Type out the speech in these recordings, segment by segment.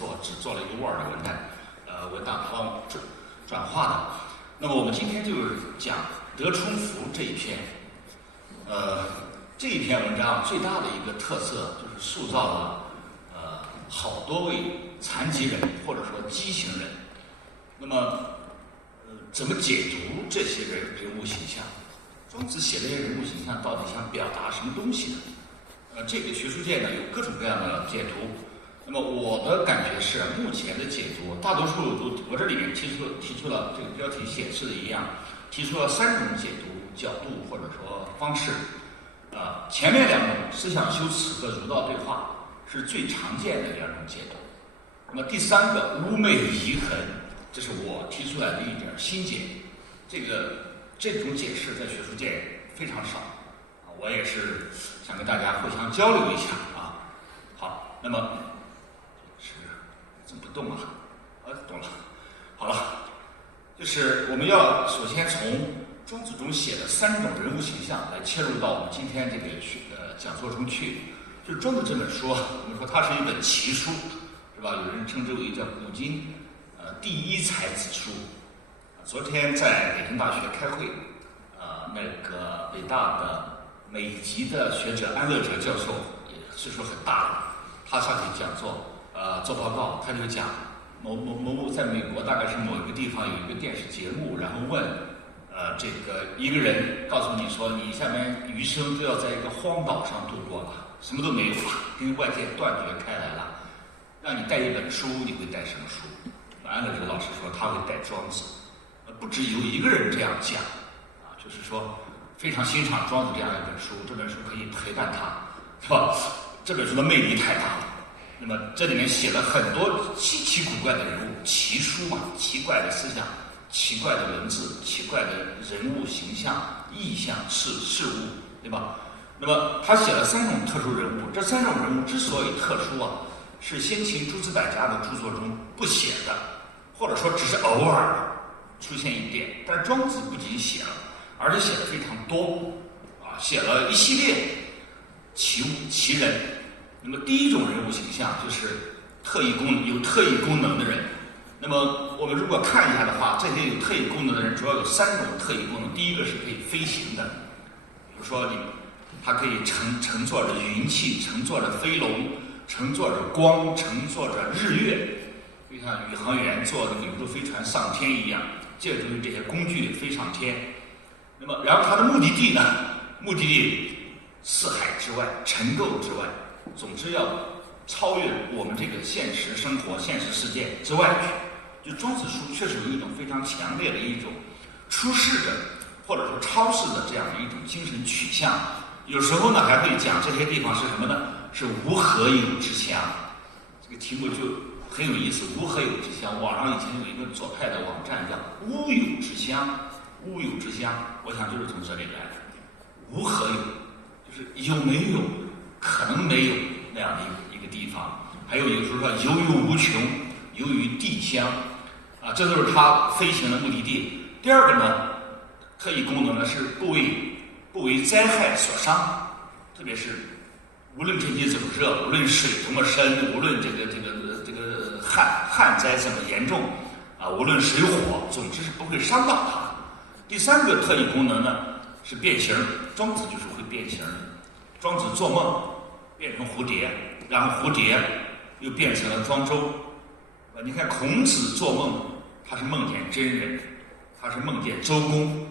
做，只做了一个 Word 的文档帮转化的。那么我们今天就是讲德充福这一篇，这一篇文章最大的一个特色就是塑造了好多位残疾人或者说畸形人。那么怎么解读这些人物形象？庄子写这些人物形象到底想表达什么东西呢？这个学术界呢有各种各样的解读。那么我的感觉是，目前的解读大多数我这里面提出了这个标题显示的一样，提出了3种解读角度或者说方式。前面2种思想修辞和儒道对话是最常见的2种解读。那么第3个污媚遗痕，这是我提出来的一点新解。这种解释在学术界非常少，我也是想跟大家互相交流一下啊。好，那么怎么不动啊？动了。好了，就是我们要首先从庄子中写的3种人物形象来切入到我们今天这个讲座中去。就是庄子这本书，我们说它是一本奇书，是吧？有人称之为叫古今第1才子书。昨天在北京大学开会，那个北大的美籍的学者安乐哲教授，也岁数很大了，他上去讲座，做报告，他就讲某在美国大概是某一个地方有一个电视节目，然后问这个一个人告诉你说，你下面余生都要在一个荒岛上度过了，什么都没有了，跟外界断绝开来了，让你带一本书，你会带什么书？安乐哲老师说他会带庄子。不只有一个人这样讲就是说非常欣赏庄子这样一本书，这本书可以陪伴他，是吧？这本书的魅力太大了。那么这里面写了很多稀奇古怪的人物，奇书嘛，奇怪的思想，奇怪的文字，奇怪的人物形象、意象、事物，对吧？那么他写了3种特殊人物，这3种人物之所以特殊是先秦诸子百家的著作中不写的，或者说只是偶尔出现一点。但是庄子不仅写了，而且写的非常多写了一系列奇人。那么第1种人物形象就是有特异功能的人。那么我们如果看一下的话，这些有特异功能的人主要有3种特异功能。第一个是可以飞行的，比如说他可以乘坐着云气，乘坐着飞龙，乘坐着光，乘坐着日月，就像宇航员坐那个宇宙飞船上天一样，借助于这些工具飞上天。那么然后他的目的地呢，四海之外，尘垢之外，总之要超越我们这个现实生活、现实世界之外去。就庄子书确实有一种非常强烈的一种出世的或者说超世的这样的一种精神取向。有时候呢还会讲这些地方是什么呢？是无何有之乡。这个题目就很有意思，无何有之乡。网上以前有一个左派的网站叫乌有之乡，乌有之乡，我想就是从这里来的。无何有，就是有没有，可能没有那样的一个地方。还有时候说有无穷，有于地乡这都是他飞行的目的地。第2个呢，特异功能呢是不为灾害所伤，特别是无论天气怎么热，无论水怎么深，无论这个旱灾怎么严重无论水火，总之是不会伤到他。第3个特异功能呢是变形，庄子就是会变形的。庄子做梦变成蝴蝶，然后蝴蝶又变成了庄周。你看孔子做梦，他是梦见真人，他是梦见周公，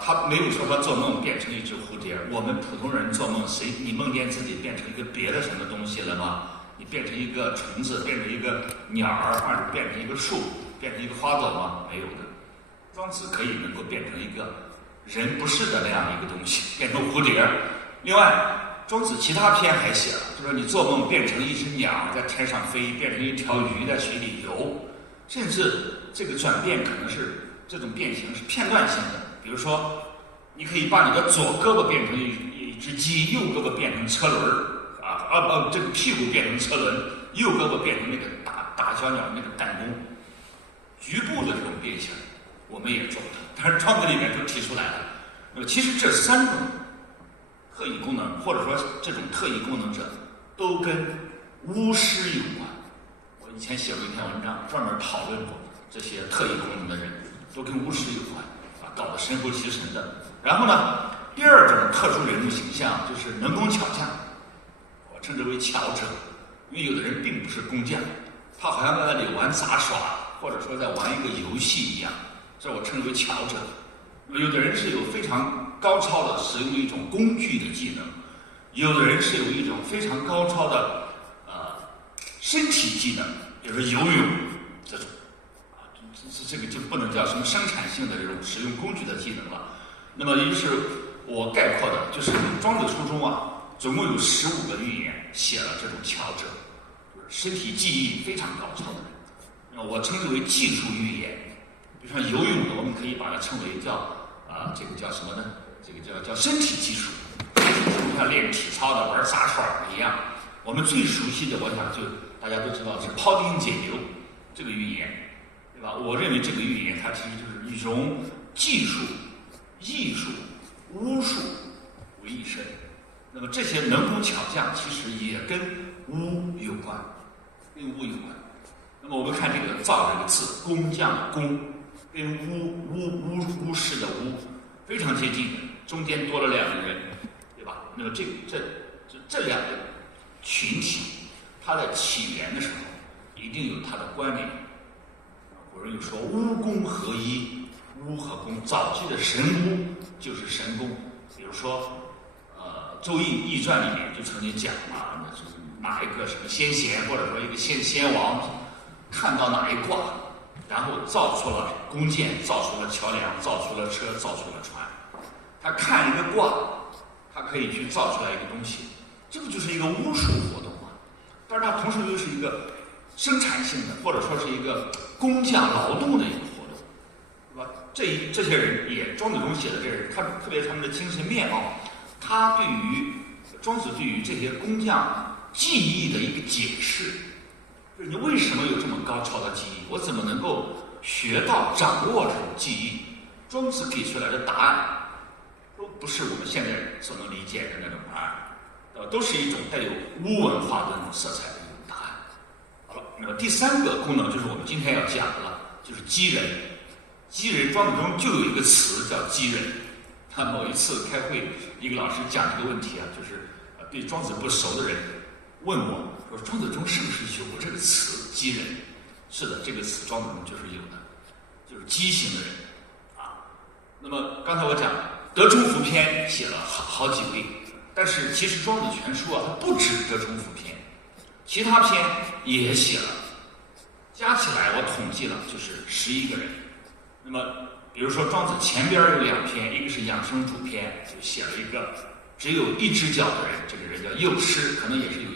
他没有说他做梦变成一只蝴蝶。我们普通人做梦，你梦见自己变成一个别的什么东西了吗？你变成一个虫子，变成一个鸟儿，或者变成一个树，变成一个花朵吗？没有的。庄子可以能够变成一个人不是的那样的一个东西，变成蝴蝶。另外庄子其他篇还写了，就说你做梦变成一只鸟在天上飞，变成一条鱼在水里游，甚至这个转变可能是这种变形是片段性的。比如说你可以把你的左胳膊变成一只鸡，右胳膊变成车轮这个屁股变成车轮，右胳膊变成那个大小鸟那个弹弓。局部的这种变形我们也做的，但是庄子里面都提出来了。那么其实这3种特异功能，或者说这种特异功能者都跟巫师有关。我以前写过一篇文章，专门讨论过这些特异功能的人，都跟巫师有关，搞得神乎其神的。然后呢，第二种特殊人物形象就是能工巧匠，我称之为巧者，因为有的人并不是工匠，他好像在那里玩杂耍，或者说在玩一个游戏一样，这我称之为巧者。有的人是有非常高超的使用一种工具的技能，有的人是有一种非常高超的身体技能，比如说游泳这种这个就不能叫什么生产性的这种使用工具的技能了。那么于是我概括的就是庄子书中总共有15个寓言写了这种巧者，身体技艺非常高超的人，那我称之为技术寓言。比如说游泳的，我们可以把它称为叫这个叫什么呢？这个叫身体技术，像练体操的、玩杂耍的一样。我们最熟悉的，我想就大家都知道是庖丁解牛这个寓言，对吧？我认为这个寓言它其实就是一种技术、艺术、巫术为一身。那么这些能工巧匠其实也跟巫有关，跟巫有关。那么我们看这个"造"这个字，工匠的工，跟巫师的巫非常接近的，中间多了2个人，对吧？那么这2个群体，它的起源的时候一定有它的关联。古人有说巫工合一，巫和工，早期的神巫就是神功。比如说《周易》传里面就曾经讲那是哪一个什么先贤，或者说一个先王，看到哪一卦，然后造出了弓箭，造出了桥梁，造出了车，造出了船。他看一个卦，他可以去造出来一个东西，这个就是一个巫术活动但是它同时又是一个生产性的，或者说是一个工匠劳动的一个活动，对吧？这些人也庄子中写的这些人，特别是他们的精神面貌，庄子对于这些工匠技艺的一个解释，就是你为什么有这么高超的技艺？我怎么能够学到掌握这种技艺？庄子给出来的答案都不是我们现在所能理解的那种答案，都是一种带有巫文化的那种色彩的一种答案。好了，那么第3个功能就是我们今天要讲的了，就是机人。机人，庄子中就有一个词叫机人。他某一次开会，一个老师讲这个问题就是对庄子不熟的人问我说，庄子中是不是有过这个词机人？是的，这个词庄子中就是有的，就是畸形的人那么刚才我讲德充福篇写了好几位，但是其实庄子全书它不止德充福篇，其他篇也写了，加起来我统计了就是11个人。那么比如说庄子前边有2篇，一个是养生主篇，就写了一个只有1只脚的人，这个人叫幼师，可能也是有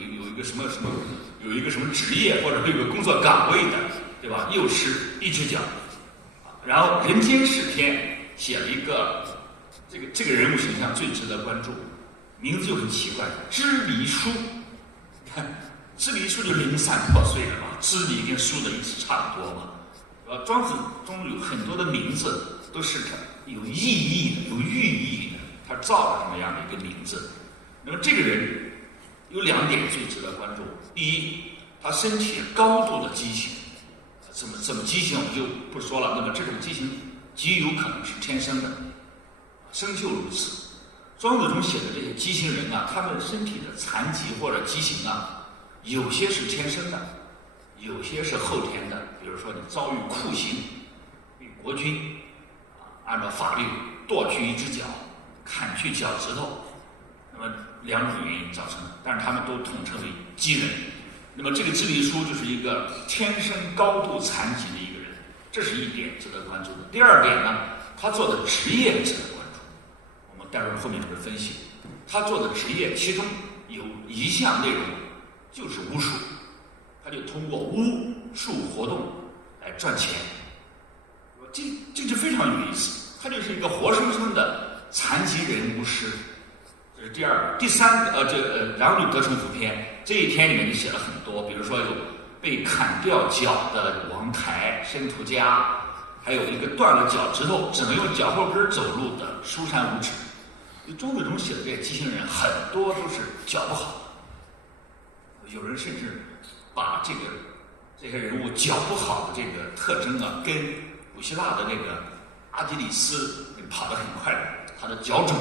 一个什么职业或者有个工作岗位的，对吧？幼师1只脚。然后人间世篇写了一个这个人物形象最值得关注，名字就很奇怪，支离书。看支离书就零散破碎了嘛，支离跟书的意思差不多嘛。庄子中有很多的名字都是有意义的、有寓意的，他造了这么样的一个名字。那么这个人有2点最值得关注。第一，他身体高度的畸形，怎么畸形我们就不说了。那么这种畸形极有可能是天生的，生就如此。庄子中写的这些畸形人他们身体的残疾或者畸形有些是天生的，有些是后天的。比如说你遭遇酷刑，被国军按照法律剁去1只脚，砍去脚趾头，那么2种原因造成的，但是他们都统称为畸人。那么这个支离书就是一个天生高度残疾的一个人，这是1点值得关注的。第2点呢，他做的职业值得关注。我们待会儿后面会分析，他做的职业其中有一项内容就是巫术，他就通过巫术活动来赚钱。这就非常有意思，他就是一个活生生的残疾人巫师。这是第2个。第3个然后就德充福篇，这一篇里面就写了很多，比如说有被砍掉脚的王台申屠嘉，还有一个断了脚趾头只能用脚后跟走路的书山无耻。庄子中写的这些畸形人很多都是脚不好，有人甚至把这这些人物脚不好的这个特征啊，跟古希腊的那个阿基里斯跑得很快的他的脚肿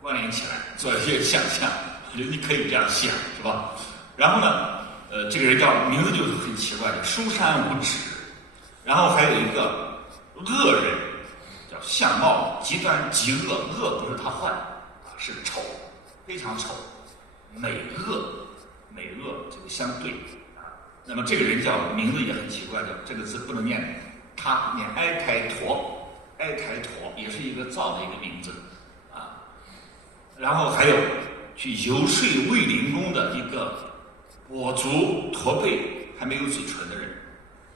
关联起来，做一些想象，我觉得你可以这样想，是吧？然后呢，这个人名字就是很奇怪的，书山无指。然后还有一个恶人，叫相貌极端极恶，恶不是他坏是丑，非常丑，美恶这个相对啊。那么这个人名字也很奇怪，这个字不能念，他念埃台陀，埃台陀也是一个造的一个名字啊。然后还有去游说卫灵公的一个跛足驼背还没有嘴唇的人。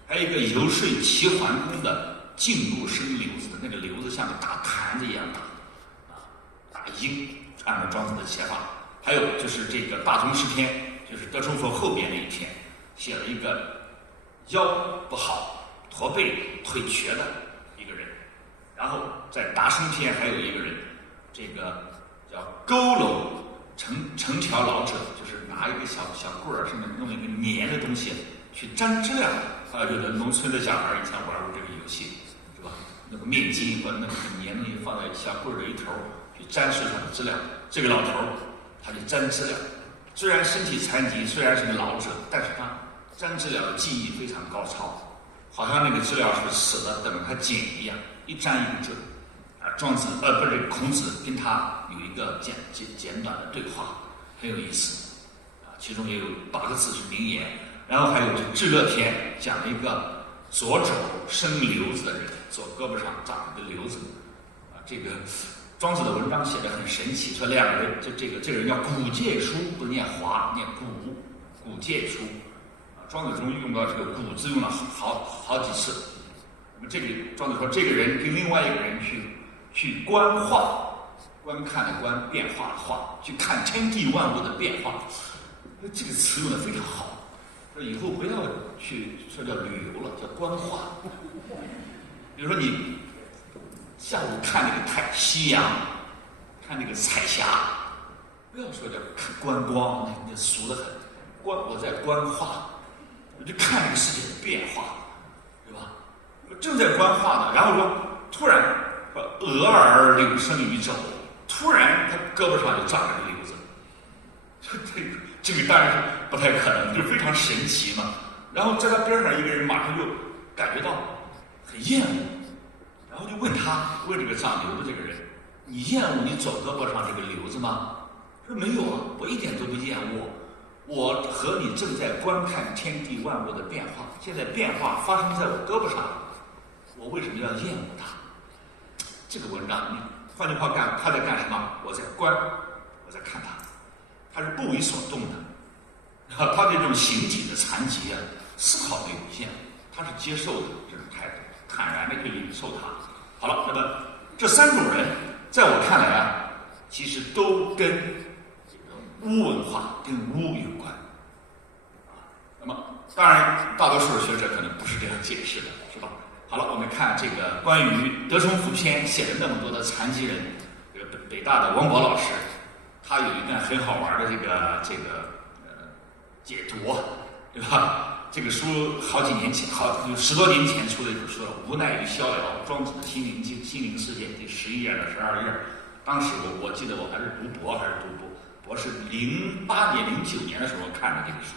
还有一个游说齐桓公的径路生瘤子的，那个瘤子像个大坛子一样大，大鹰，按照庄子的写法。还有就是这个大同诗篇，就是德充佛后边那一篇，写了一个腰不好、驼背、腿瘸的一个人。然后在达生篇还有一个人，这个叫佝偻成条老者，就是拿一个小棍儿，上面弄一个粘的东西去沾知了。有的农村的小孩以前玩过这个游戏，是吧？那个面筋或者那个粘东西放在小棍儿的一头，去沾树上的知了。这个老头他就沾知了，虽然身体残疾，虽然是个老者，但是他沾知了的技艺非常高超，好像那个知了是死的，等着他捡一样，一沾一个准。孔子跟他有一个简短的对话，很有意思啊，其中也有8个字是名言。然后还有这《至乐篇》讲了一个左肘生瘤子的人，左胳膊上长了个瘤子啊。这个庄子的文章写得很神奇，说两个人，就这个人叫古介书，不念华，念古介书啊。庄子中用到这个“古”字用了好几次。那么这个庄子说，这个人跟另外一个人去观化，观看的观，变化的化，去看天地万物的变化。这个词用的非常好。说以后不要去说叫旅游了，叫观化。比如说你下午看那个夕阳，看那个彩霞，不要说叫观光，那俗得很。我在观化，我就看这个世界的变化，对吧？正在观化呢，然后说突然鹅儿柳生于肘，突然他胳膊上就长了个瘤子。这个当然是不太可能，就非常神奇嘛。然后在他边上一个人马上就感觉到很厌恶，然后就问这个长瘤的这个人：“你厌恶你左胳膊上这个瘤子吗？”说：“没有啊，我一点都不厌恶。我和你正在观看天地万物的变化，现在变化发生在我胳膊上，我为什么要厌恶它？”这个文章，你换句话干，他在干什么？我在看他。他是不为所动的，他这种形体的残疾啊，丝毫没有厌恶，他是接受的这种态度，坦然的去领受它。好了，那么这3种人，在我看来啊，其实都跟这个巫文化、跟巫有关。那么当然，大多数学者可能不是这样解释的，是吧？好了，我们看这个关于德充福篇写了那么多的残疾人，这个北大的王博老师。他有一段很好玩的这个解读，对吧？这个书好几年前，有10多年前出的一本书，《无奈与逍遥：庄子的心灵世界》第11页的12页。当时我记得我还是读博士08年、09年的时候看的这个书，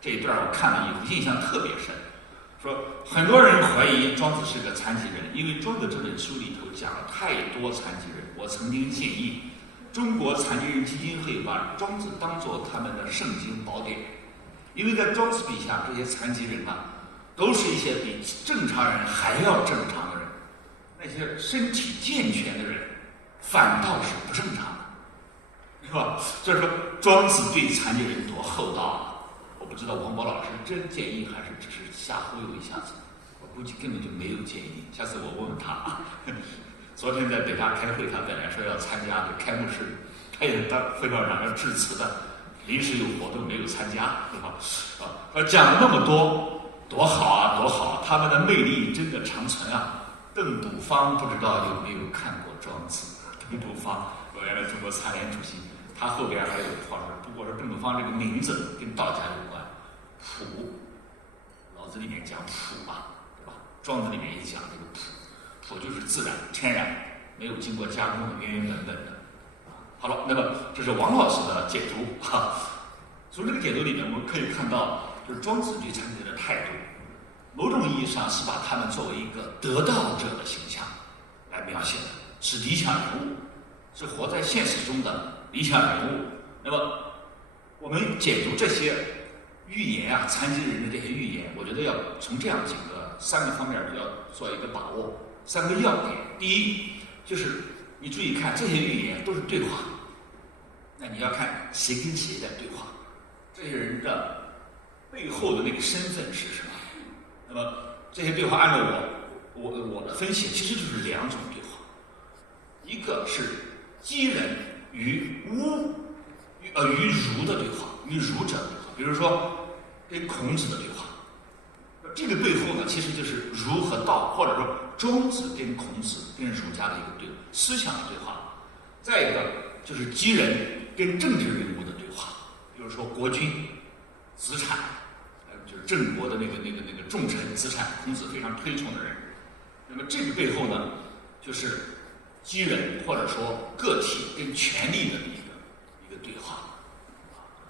这一段我看了以后印象特别深。说很多人怀疑庄子是个残疾人，因为庄子这本书里头讲了太多残疾人。我曾经建议中国残疾人基金会把庄子当作他们的圣经宝典，因为在庄子笔下，这些残疾人都是一些比正常人还要正常的人，那些身体健全的人反倒是不正常的，是吧？所以说庄子对残疾人多厚道啊！我不知道王博老师真建议还是只是瞎忽悠一下子，我估计根本就没有建议，下次我问问他啊。昨天在北大开会，他本来说要参加的开幕式，他也当汇报上要致辞的，临时有活动没有参加，是吧？讲了那么多，多好啊，多好啊！他们的魅力真的长存啊！邓笃方不知道有没有看过庄子？邓笃方，我原来中国残联主席，他后边还有话说，不过说邓笃方这个名字跟道家有关，朴，老面讲朴嘛，对吧？庄子里面也讲这个朴就是自然天然，没有经过加工的原原本本的。好了，那么这是王老师的解读哈。从这个解读里面，我们可以看到，就是庄子对残疾人的态度，某种意义上是把他们作为一个得道者的形象来描写的，是理想人物，是活在现实中的理想人物。那么我们解读这些寓言啊，残疾人的这些寓言，我觉得要从这样三个方面要做一个把握，三个要点。第一，就是你注意看这些寓言都是对话，那你要看谁跟谁在对话，这些人的背后的那个身份是什么？那么这些对话按照我的分析，其实就是两种对话，一个是鸡人与儒的对话，与儒者对话，比如说跟孔子的对话，这个背后呢，其实就是儒和道，或者说庄子跟孔子跟儒家的一个思想的对话。再一个就是鸡人跟政治人物的对话，比如说国君、子产，就是郑国的那个重臣子产，孔子非常推崇的人。那么这个背后呢，就是鸡人或者说个体跟权力的一个对话。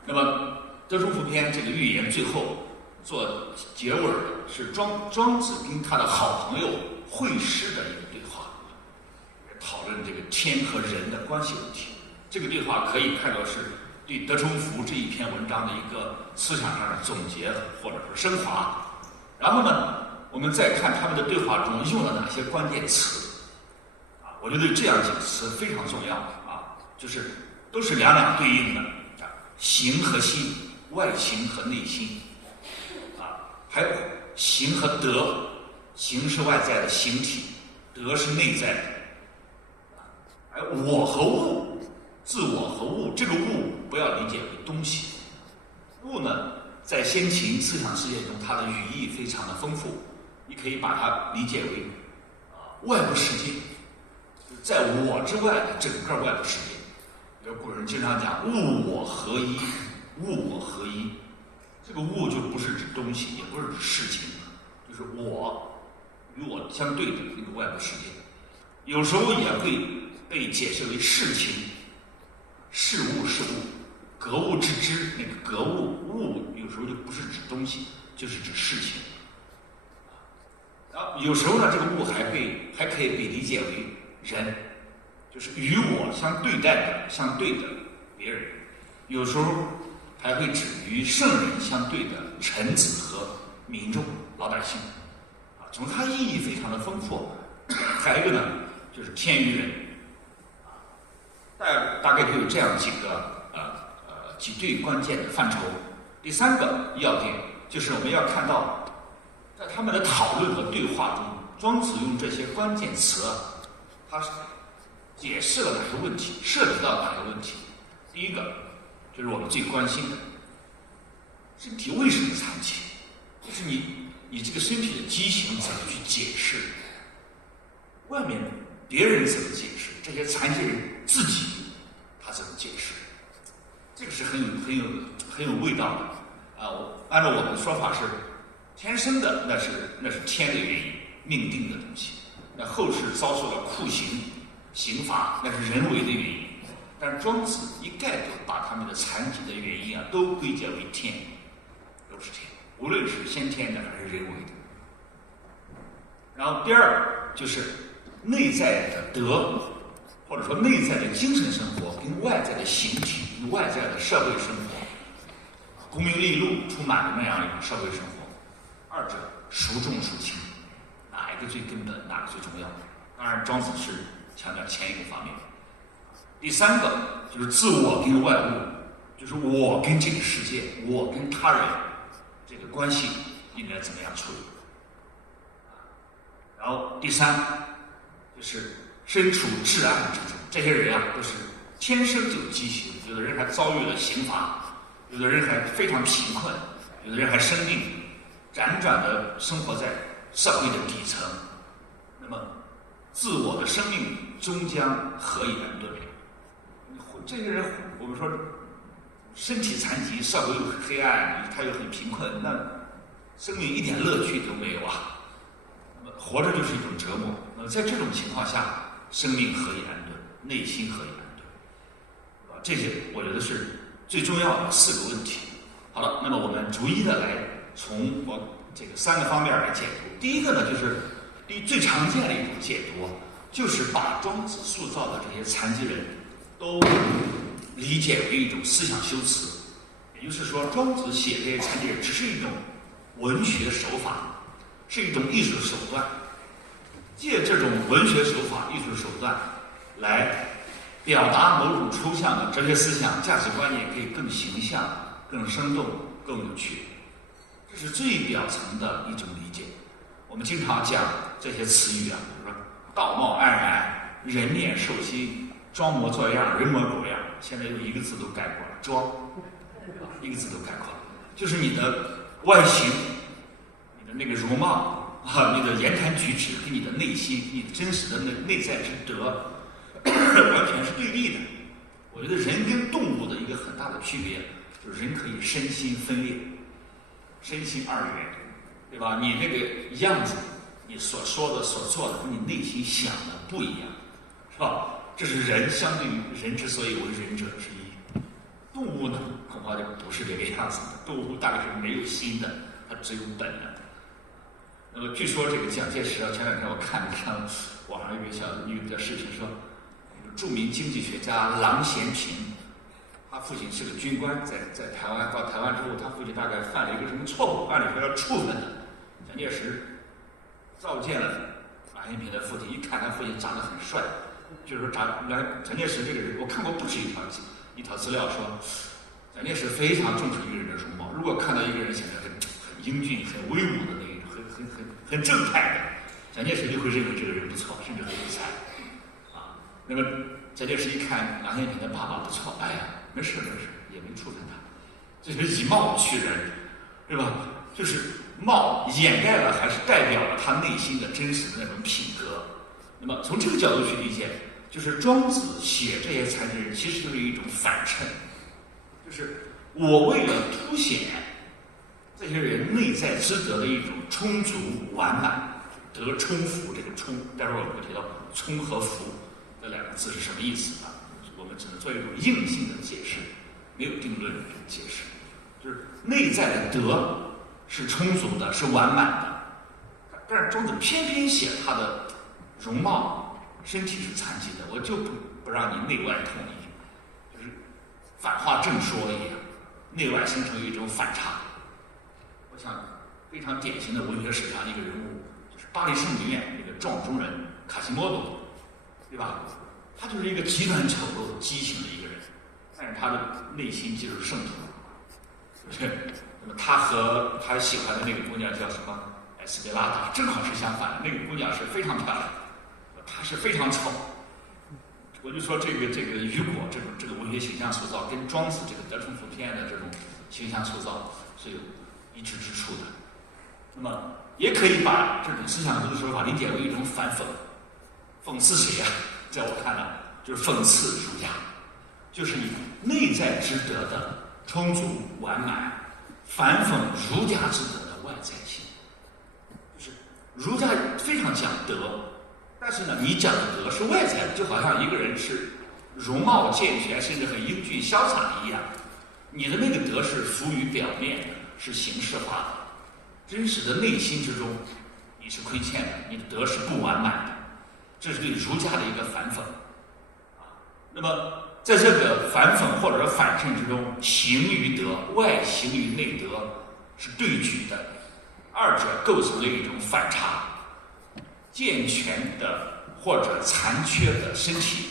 那么《德充符篇》这个寓言最后做结尾的是庄子跟他的好朋友惠施的一个对话，讨论这个天和人的关系问题。这个对话可以看作是对德充符这一篇文章的一个思想上的总结或者说升华。然后呢，我们再看他们的对话中用了哪些关键词啊？我觉得这样几个词非常重要啊，就是都是两对应的啊，形和心，外形和内心啊，还有形和德，形是外在的形体，德是内在的啊，还有我和物，自我和物，这个物不要理解为东西，物呢在先秦思想世界中，它的语义非常的丰富，你可以把它理解为外部世界，就是在我之外的整个外部世界。有古人经常讲物我合一，物我合一，这个物就不是指东西，也不是指事情，就是我与我相对的那个外部世界。有时候也会被解释为事情，事物是物，格物致知，那个格物，物有时候就不是指东西，就是指事情。然后有时候呢，这个物还可以被理解为人，就是与我相对的别人。有时候还会指与圣人相对的臣子和民众老百姓啊，从它意义非常的丰富。还有一个呢，就是天与人啊，大概就有这样几对关键的范畴。第三个要点就是我们要看到，在他们的讨论和对话中，庄子用这些关键词，他解释了哪个问题，涉及到哪个问题。第一个就是我们最关心的，身体为什么残疾？就是你这个身体的畸形怎么去解释？外面别人怎么解释？这些残疾人自己他怎么解释？这个是很有味道的啊！按照我们的说法是天生的，那是天的原因，命定的东西。那后世遭受了酷刑、刑罚，那是人为的原因。但是庄子一概就把他们的残疾的原因都归结为天，都是天，无论是先天的还是人为的。然后第二就是内在的德，或者说内在的精神生活跟外在的形体、跟外在的社会生活，功名利禄充满的那样一种社会生活，二者孰重孰轻，哪一个最根本，哪个最重要？当然，庄子是强调前一个方面。第三个就是自我跟外物，就是我跟这个世界，我跟他人这个关系应该怎么样处理？然后第三就是身处至暗之中，这些人都是天生就有畸形，有的人还遭遇了刑罚，有的人还非常贫困，有的人还生病，辗转的生活在社会的底层。那么自我的生命终将何以安顿？这些人，我们说身体残疾，社会又很黑暗，他又很贫困，那生命一点乐趣都没有啊，那么活着就是一种折磨。那么在这种情况下，生命何以安顿？内心何以安顿？这些我觉得是最重要的4个问题。好了，那么我们逐一的来从我这个3个方面来解读。第一个呢，就是最常见的一种解读，就是把庄子塑造的这些残疾人都理解为一种思想修辞，也就是说，庄子写这些残疾人只是一种文学手法，是一种艺术手段，借这种文学手法、艺术手段来表达某种抽象的哲学思想、价值观念，可以更形象、更生动、更有趣。这是最表层的一种理解。我们经常讲这些词语啊，比如说道貌岸然、人面兽心、装模作样、人模狗样，现在用一个字都概括了，装，一个字都概括了，就是你的外形、你的那个容貌啊，你的言谈举止跟你的内心、你的真实的内在之德，完全是对立的。我觉得人跟动物的一个很大的区别，就是人可以身心分裂，身心二元，对吧？你那个样子，你所说的、所做的，跟你内心想的不一样，是吧？这是人相对于人之所以为人者之一。动物呢，恐怕就不是这个样子的。动物大概是没有心的，它只有本能。那么据说这个蒋介石啊，前2天我看了看网上有一个小的视频说，著名经济学家郎咸平，他父亲是个军官，在台湾，到台湾之后，他父亲大概犯了一个什么错误，按理说要处分他。蒋介石召见了郎咸平的父亲，一看他父亲长得很帅，就是说蒋介石这个人，我看过不止一条资料说，蒋介石非常重视一个人的容貌，如果看到一个人显得很英俊、很威武的那种，很正派的，蒋介石就会认为这个人不错，甚至很有才啊。那么蒋介石一看郎咸平的爸爸不错，哎呀，没事，也没处分他，这是以貌取人，对吧？就是貌掩盖了，还是代表了他内心的真实的那种品格。那么从这个角度去理解，就是庄子写这些残疾人，其实就是一种反衬，就是我为了凸显这些人内在之德的一种充足完满，得充福，这个充，待会儿我们会提到充和福这2个字是什么意思啊？我们只能做一种硬性的解释，没有定论的解释，就是内在的德是充足的，是完满的，但是庄子偏偏写他的容貌、身体是残疾的，我就不让你内外统一，就是反话正说一样，内外形成一种反差。我想非常典型的文学史上一个人物，就是巴黎圣母院那个撞钟人卡西莫多，对吧？他就是一个极端丑陋、畸形的一个人，但是他的内心就是圣徒，是不是？那么他和他喜欢的那个姑娘叫什么？埃斯贝拉达，正好是相反，那个姑娘是非常漂亮，他是非常丑。我就说这个雨果这个文学形象塑造，跟庄子这个德充福篇的这种形象塑造是有一致之处的。那么也可以把这种思想的手法理解为一种反讽，讽刺谁呀？在我看来，就是讽刺儒家，就是以内在之德的充足完满，反讽儒家之德的外在性。就是儒家非常讲德，但是呢，你讲的德是外在的，就好像一个人是容貌健全，甚至很英俊潇洒一样，你的那个德是浮于表面的，是形式化的，真实的内心之中你是亏欠的，你的德是不完满的。这是对儒家的一个反讽啊。那么在这个反讽或者反衬之中，形于德，外形于内德是对举的，二者构成了一种反差。健全的或者残缺的身体，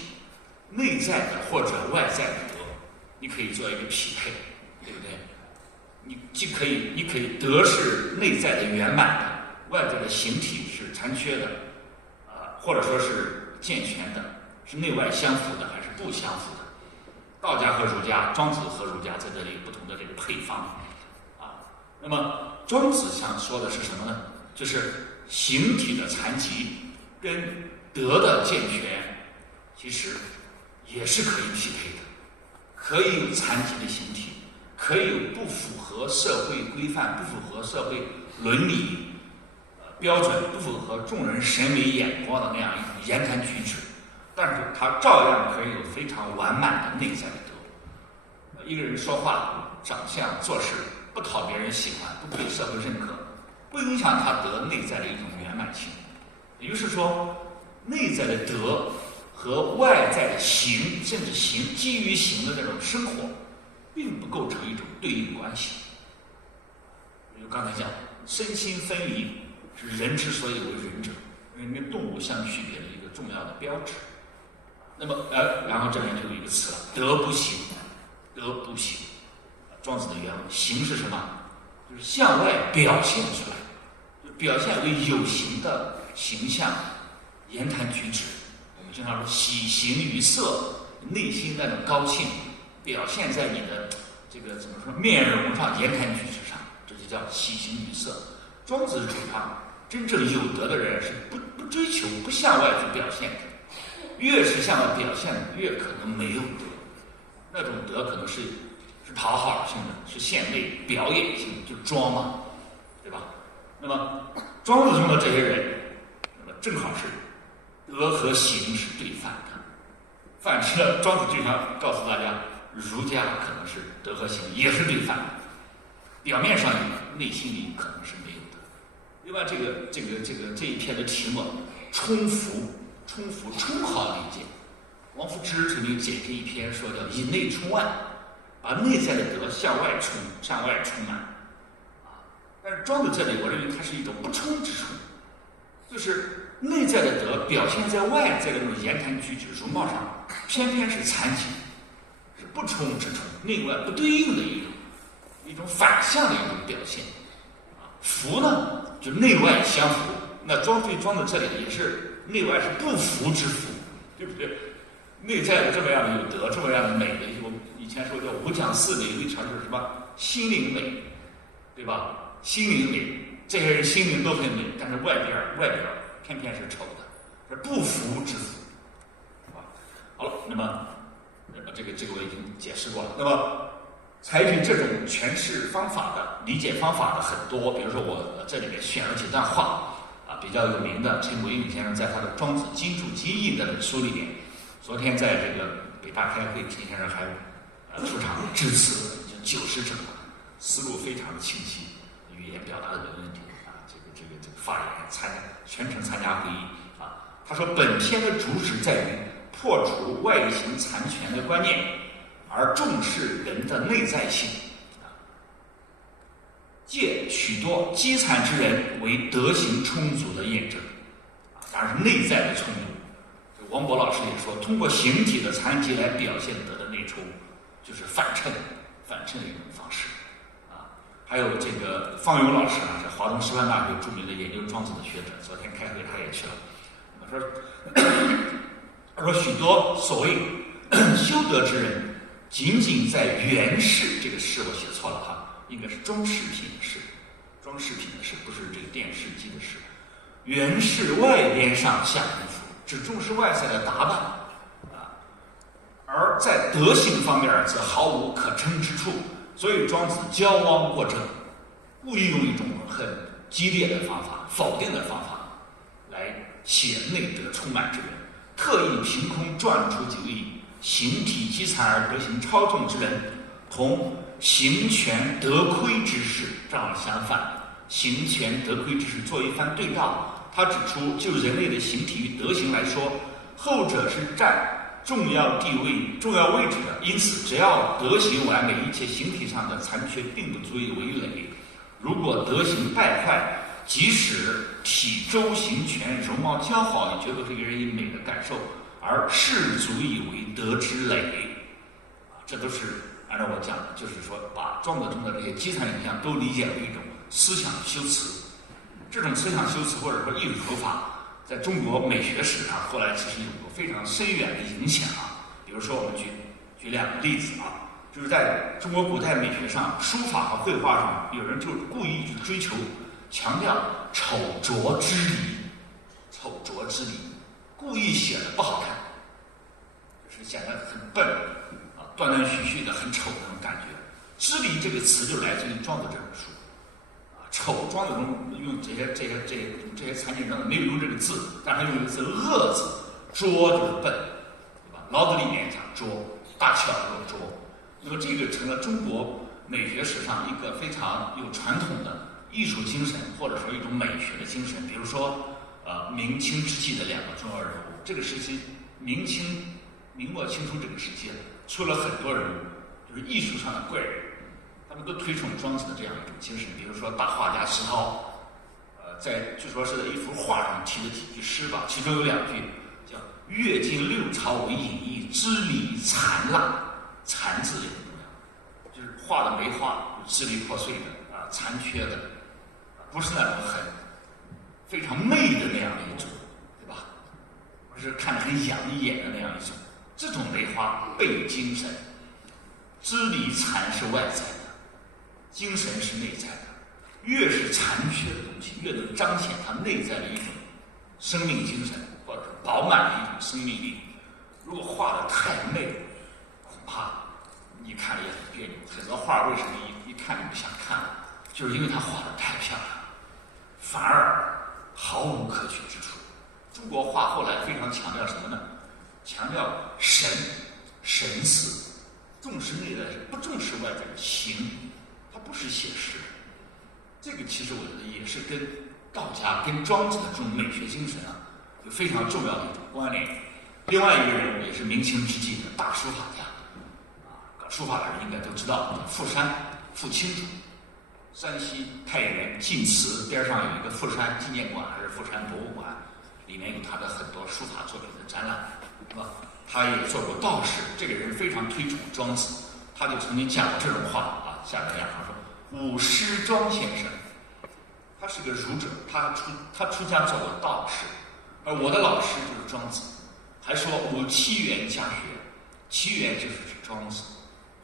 内在的或者外在的德，你可以做一个匹配，对不对？你可以德是内在的圆满的，外在的形体是残缺的，或者说是健全的，是内外相符的还是不相符的？道家和儒家，庄子和儒家在这里有不同的这个配方啊。那么庄子想说的是什么呢？就是形体的残疾跟德的健全，其实也是可以匹配的。可以有残疾的形体，可以有不符合社会规范、不符合社会伦理标准，不符合众人审美眼光的那样一种言谈举止，但是他照样可以有非常完满的内在的德。一个人说话、长相、做事不讨别人喜欢，不被社会认可，不影响他德内在的一种圆满性。也就是说，内在的德和外在的行，甚至基于行的那种生活，并不构成一种对应关系。比如刚才讲，身心分离是人之所以为人者，因为跟动物相区别的一个重要的标志。那么然后这边就有一个词了，德不行，德不行。庄子的原文，行是什么？就是向外表现出来，就表现为有形的形象、言谈举止。我们经常说喜形于色，内心那种高兴表现在你的这个怎么说面容上、言谈举止上，这就叫喜形于色。庄子主张，真正有德的人是不追求、不向外去表现的，越是向外表现的，越可能没有德。那种德可能是讨好性的，是献媚、表演性的，就装嘛，对吧？那么庄子中的这些人，那么正好是德和行是对反的。反之呢，庄子就想告诉大家，儒家可能是德和行也是对反的，表面上有，内心里可能是没有的。另外，这一篇的题目“充福”，充好理解。王夫之曾经解释一篇说叫“以内充外”。把内在的德向外充满，但是庄子这里，我认为它是一种不充之充，就是内在的德表现在外在的这种言谈举止、容貌上，偏偏是残疾，是不充之充，内外不对应的一种反向的一种表现。福呢，就内外相符。那庄子这里也是内外是不符之福，对不对？内在的这么样的有德，这么样的美的，我以前说叫五讲四美，有一条就是什么心灵美，对吧？心灵美，这些人心灵都很美，但是外边偏偏是丑的，是不福之福，是吧？好了，那么这个我已经解释过了。那么采取这种诠释方法的、理解方法的很多，比如说我这里面选了几段话比较有名的，陈国应先生在他的《庄子经注经义》这本书里面。昨天在这个北大开会，陈先生还出场致辞，已经90整了，思路非常的清晰，语言表达的没问题这个发言全程参加会议他说本篇的主旨在于破除外形残权的观念，而重视人的内在性借许多积残之人为德行充足的验证当然是内在的充足。王博老师也说，通过形体的残疾来表现德的内充，就是反衬的一种方式还有这个方勇老师是华东师范大学著名的研究庄子的学者，昨天开会他也去了。他说许多所谓修德之人，仅仅在原氏，这个氏我写错了应该是装饰品的饰，装饰品的饰，不是这个电视机的饰。原氏外边上下功夫，只重视外在的打扮而在德行方面则毫无可称之处。所以庄子矫枉过正，故意用一种很激烈的方法、否定的方法来写内德充满之人，特意凭空转出几位形体积残而德行超纵之人，同行权德亏之士正好相反。行权德亏之士做一番对照，他指出，就人类的形体与德行来说，后者是占重要地位、重要位置的，因此只要德行完美，一切形体上的残缺并不足以为累。如果德行败坏，即使体周形全、容貌姣好，也绝不会给人以美的感受，而是足以为德之累。这都是按照我讲的，就是说把庄子中的这些基层影像都理解为一种思想修辞。这种思想修辞或者说艺术手法，在中国美学史上后来其实有过非常深远的影响比如说我们举两个例子就是在中国古代美学上，书法和绘画上，有人就故意去追求强调丑拙之理，故意写的不好看，就是显得很笨断断续续的，很丑的那种感觉。知礼这个词就来自于庄子这本书丑庄子中用这些残疾人没有用这个字，但他用一个字恶字，拙就是笨，对吧？老子里面讲拙，大巧若拙。那么这个成了中国美学史上一个非常有传统的艺术精神，或者说一种美学的精神。比如说，明清之际的两个重要人物，这个时期明末清初这个时期出了很多人物，就是艺术上的贵人，他们都推崇庄子的这样一种精神。比如说大画家石涛，据说是在一幅画上题了几句诗吧，其中有2句叫“阅尽六朝为隐逸，支离残烂”。残字也很重要，就是画的梅花支离破碎的残缺的，不是那种非常媚的那样的一种，对吧？不是看着很养眼的那样一种。这种梅花倍精神，支离残是外在的，精神是内在的。越是残缺的东西，越能彰显它内在的一种生命精神，或者是饱满的一种生命力。如果画的太媚，恐怕你看着也很别扭。很多画为什么一看就不想看了，就是因为它画的太漂亮，反而毫无可取之处。中国画后来非常强调什么呢？强调神似，重视内在，不重视外在的形，它不是写实。这个其实我觉得也是跟道家、跟庄子的这种美学精神有非常重要的一种关联。另外一个人物也是明清之际的大书法家，搞书法的人应该都知道，叫傅山，傅清楚。山西太原晋祠边上有一个傅山纪念馆，还是傅山博物馆，里面有他的很多书法作品的展览，是吧？他也做过道士，这个人非常推崇庄子，他就曾经讲过这种话下面讲他说：“吾师庄先生，他是个儒者，他出家做过道士，而我的老师就是庄子。还说吾七元家学，七元就是指庄子，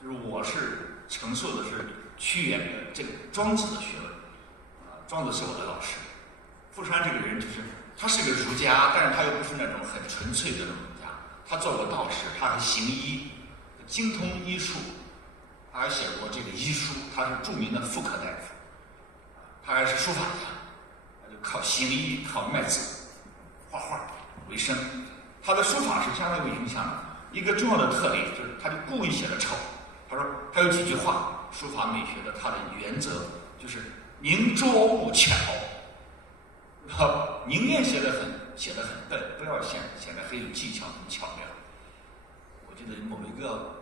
就是我是承受的是屈原的这个庄子的学问，庄子是我的老师。傅山这个人就是他是个儒家，但是他又不是那种很纯粹的那种儒家，他做过道士，他还行医，精通医术，他还写过这个医书，他是著名的妇科大夫，他还是书法家，他就靠行医、靠卖字、画画为生。他的书法是相当有影响的，一个重要的特点就是他就故意写的丑。他说他有几句话，书法美学的他的原则就是宁拙勿巧，宁愿写得很笨，不要显得很有技巧、很巧妙。我记得某一个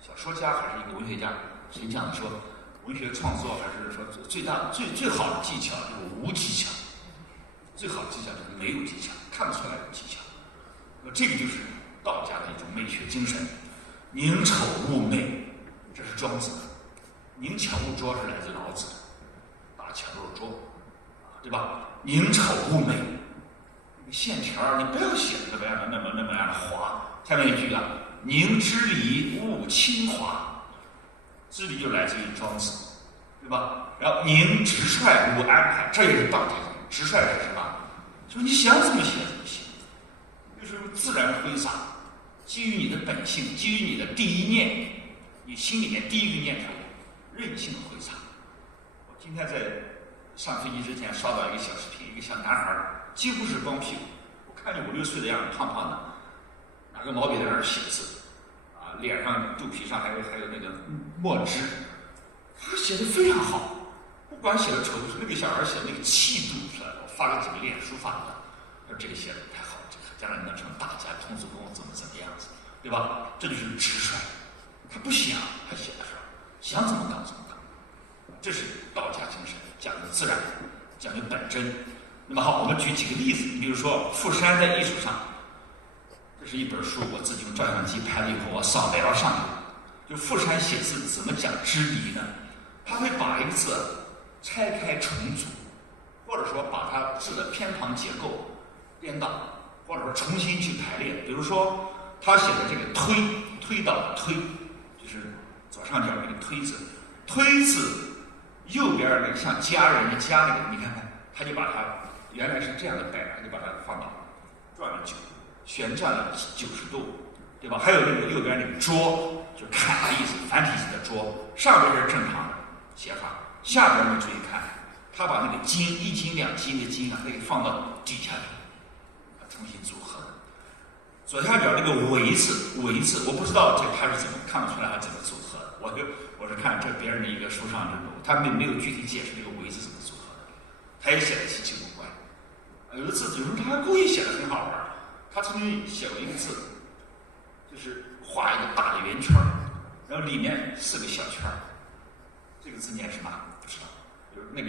小说家还是一个文学家，谁讲的说，文学创作还是说最好的技巧就是无技巧，最好的技巧就是没有技巧，看不出来有技巧。那么这个就是道家的一种美学精神，宁丑勿媚，这是庄子的；宁巧勿拙是来自老子的，大巧若拙，对吧？宁丑勿媚，线条你不要写的那么样的滑。下面一句宁知礼勿轻滑，知礼就来自于庄子，对吧？然后宁直率勿安排，这也是道家。直率是什么？就是你想怎么写怎么写，就是自然挥洒，基于你的本性，基于你的第一念，你心里面第一个念头，任性挥洒。我今天在上飞机之前刷到一个小视频，一个小男孩几乎是光屁股，我看着5、6岁的样子，胖胖的，拿个毛笔在那儿写字，脸上肚皮上还有那个墨汁，他写的非常好，不管写的丑，就是那个小孩写的那个气度出来了。我发给几个练书法的，说这个写的太好了，这个将来能成大家，童子功怎么样子，对吧？这就是直率，他不想，他写的时候想怎么搞怎么搞，这是道家精神，讲究自然，讲究本真。那么好，我们举几个例子，你比如说傅山在艺术上，这是一本书，我自己用照相机拍了以后，我扫描上去，就傅山写字怎么讲支离呢？他会把一个字拆开重组，或者说把它字的偏旁结构颠倒，或者说重新去排列。比如说他写的这个推倒的推，就是左上角那个推字，推字右边那个像家人的家那个，你看看，他就把它原来是这样的摆法，就把它放倒，旋转了90度，对吧？还有那个右边那个拙，就砍的意思，繁体字的拙，上边是正常的写法，下边你注意看，他把那个斤1斤2斤的斤啊，他给放到底下去，重新组合的。左下角这个围字，我不知道这他是怎么看得出来他怎么组合的。我是看这别人的一个书上这种，他没有具体解释这个围字怎么组合的，他也写的稀奇古怪。有的字有时候他还故意写的很好玩，他曾经写过一个字，就是画一个大的圆圈，然后里面4个小圈，这个字念什么？不知道。就是那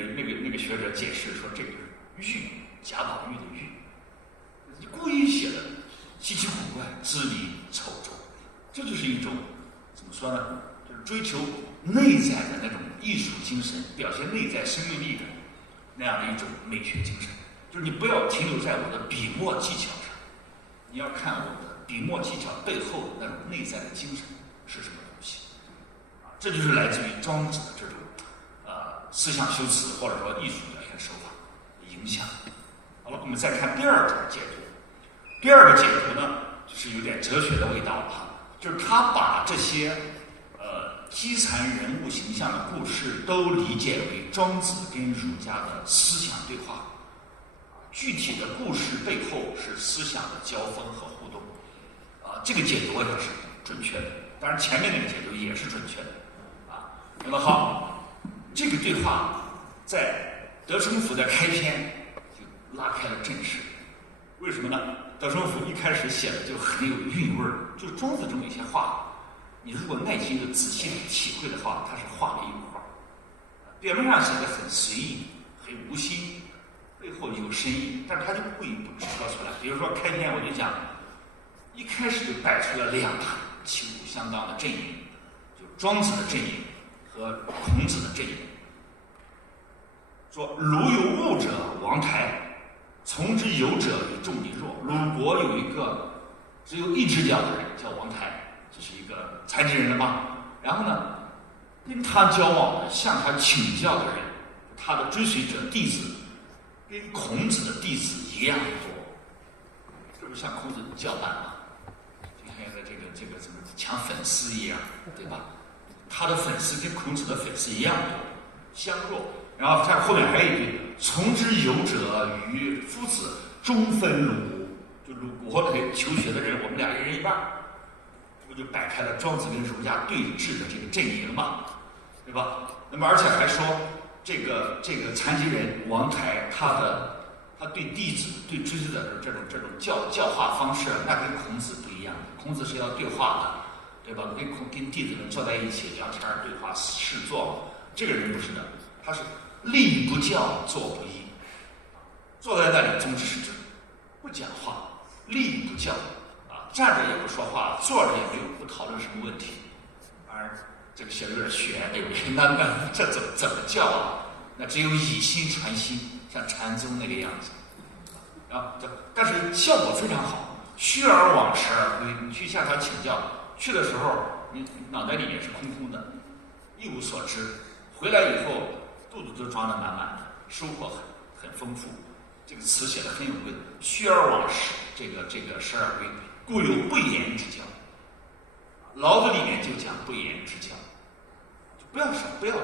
个学者解释说，这个是玉，贾宝玉的玉，故意写的稀奇古怪，支离丑陋，这就是一种怎么说呢？就是追求内在的那种艺术精神，表现内在生命力的那样的一种美学精神。就是你不要停留在我的笔墨技巧上，你要看我的笔墨技巧背后的那种内在的精神是什么东西。这就是来自于庄子的这种思想修辞或者说艺术表现手法的影响。好了，我们再看第二种解读。第二个解读呢，就是有点哲学的味道了，就是他把这些基残人物形象的故事都理解为庄子跟儒家的思想对话，具体的故事背后是思想的交锋和互动。这个解读我想是准确的，当然前面那个解读也是准确的。那么好，这个对话在德充府的开篇就拉开了阵势。为什么呢？德充府一开始写的就很有韵味儿，就是庄子中有些话，你如果耐心的仔细的体会的话，它是画了一幅画，表面上写的很随意很无心，背后有深意，但是他就故意不直说出来。比如说开篇我就讲，一开始就摆出了2大旗鼓相当的阵营，就庄子的阵营和孔子的阵营。说鲁有物者王台，从之有者与仲尼若。鲁国有一个只有1只脚的人叫王台，这是一个残疾人了吧？然后呢，跟他交往的向他请教的人，他的追随者弟子跟孔子的弟子一样多，这不是向孔子叫板吗？就像现在这个怎么抢粉丝一样，对吧？他的粉丝跟孔子的粉丝一样多，相若。然后他后面还有一句：从之有者与夫子中分鲁，就鲁国那个求学的人，我们俩1人1半，这不就摆开了庄子跟儒家对峙的这个阵营嘛，对吧？那么而且还说这个残疾人王台，他对弟子对追随者的这种教化方式，那跟孔子不一样。孔子是要对话的，对吧？跟弟子们坐在一起聊天对话试做，这个人不是的，他是立不教坐不义，坐在那里总之是不讲话，立不教站着也不说话，坐着也不讨论什么问题。而这个写的有点玄，对不对？那这怎么教啊？那只有以心传心，像禅宗那个样子。但是效果非常好，虚而往实而归。你去向他请教，去的时候你脑袋里面是空空的，一无所知，回来以后肚子都装得满满的，收获很丰富。这个词写的很有味，虚而往实，这个实而归，故有不言之教。老子里面就讲不言之教，就不要说不要，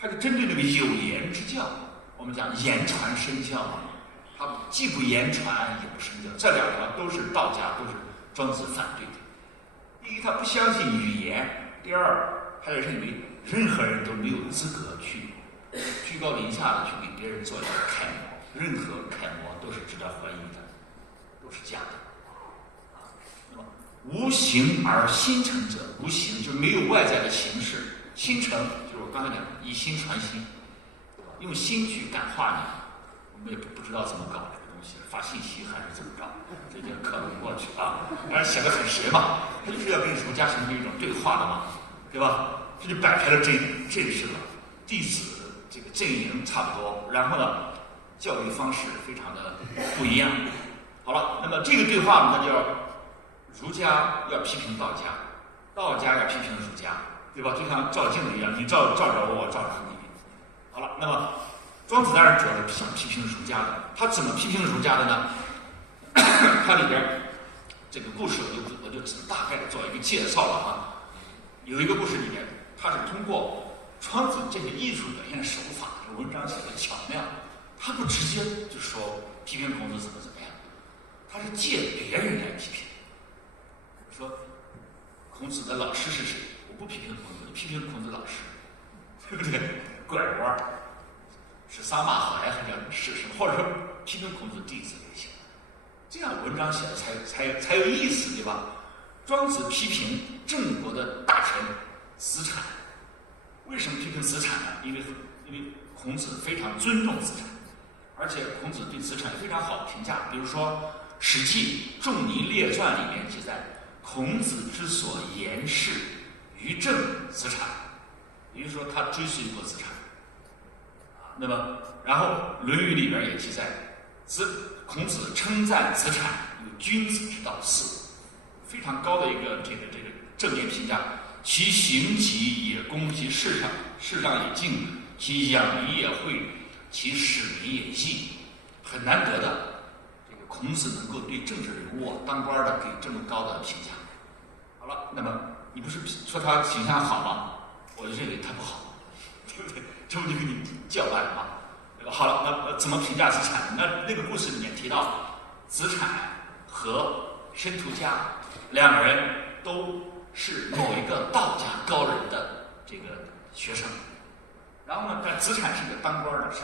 他就针对那个有言之教，我们讲言传身教，他既不言传也不身教，这2个都是道家，都是庄子反对的。第一，他不相信语言；第二，他也认为任何人都没有资格去居高临下的去给别人做一个楷模，任何楷模都是值得怀疑的，都是假的。那么无形而心诚者，无形就是没有外在的形式，心诚就是我刚才讲以心传心，用心去感化你。我们也不知道怎么搞这个东西，发信息还是怎么着，这就可能过去啊。当然写的很实嘛，他就是要跟儒家形成一种对话的嘛，对吧？这就摆开了阵势了，弟子这个阵营差不多，然后呢，教育方式非常的不一样。好了，那么这个对话呢，那就要儒家要批评道家，道家要批评儒家，对吧？就像照镜子一样，你照着我，我照着你。好了，那么庄子当然主要是想批评儒家的，他怎么批评儒家的呢？它里边这个故事我就只大概的做一个介绍了啊。有一个故事里面，他是通过庄子这个艺术表现手法，文章写的巧妙，他不直接就说批评孔子怎么样，他是借别人来批评。说孔子的老师是谁？我不批评孔子，你批评孔子老师，对不对？拐弯儿，是撒马河呀，还是什么？或者说批评孔子弟子也行，这样文章写的才有意思，对吧？庄子批评郑国的大臣子产，为什么批评子产呢？因为孔子非常尊重子产，而且孔子对子产非常好的评价。比如说《史记·仲尼列传》里面记载，孔子之所言事于郑子产，也就是说他追随过子产。那么，然后《论语》里边也记载，孔子称赞子产有君子之道4，非常高的一个这个正面评价。其行己也恭，其事上也敬，其养离也惠，其使民也义，很难得的。这个孔子能够对政治人物当官的给这么高的评价。好了，那么你不是说他形象好吗？我就认为他不好，对不对？这不就跟你叫板吗？好了，那怎么评价子产？那个故事里面提到，子产和申屠嘉两个人都是某一个道家高人的这个学生。然后呢，但子产是个当官的，是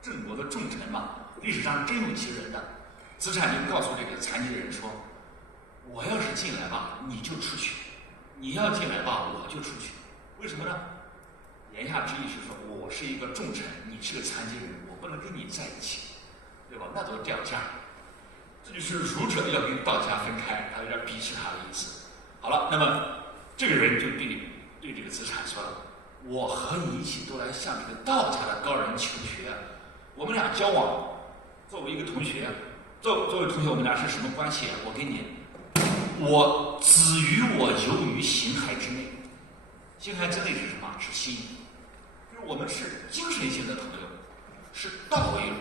郑国的重臣嘛，历史上真有其人的。子产就告诉这个残疾人说：“我要是进来吧，你就出去；你要进来吧，我就出去。为什么呢？言下之意是说，我是一个重臣，你是个残疾人，我不能跟你在一起，对吧？那都是掉价。这就是儒者要跟道家分开，他有点鄙视他的意思。好了，那么这个人就对这个子产说了：我和你一起都来向这个道家的高人求学，我们俩交往，作为一个同学，作为同学，我们俩是什么关系啊？我给你，我子与我游于形骸之内，形骸之内是什么？是心，就是我们是精神性的朋友，是道友，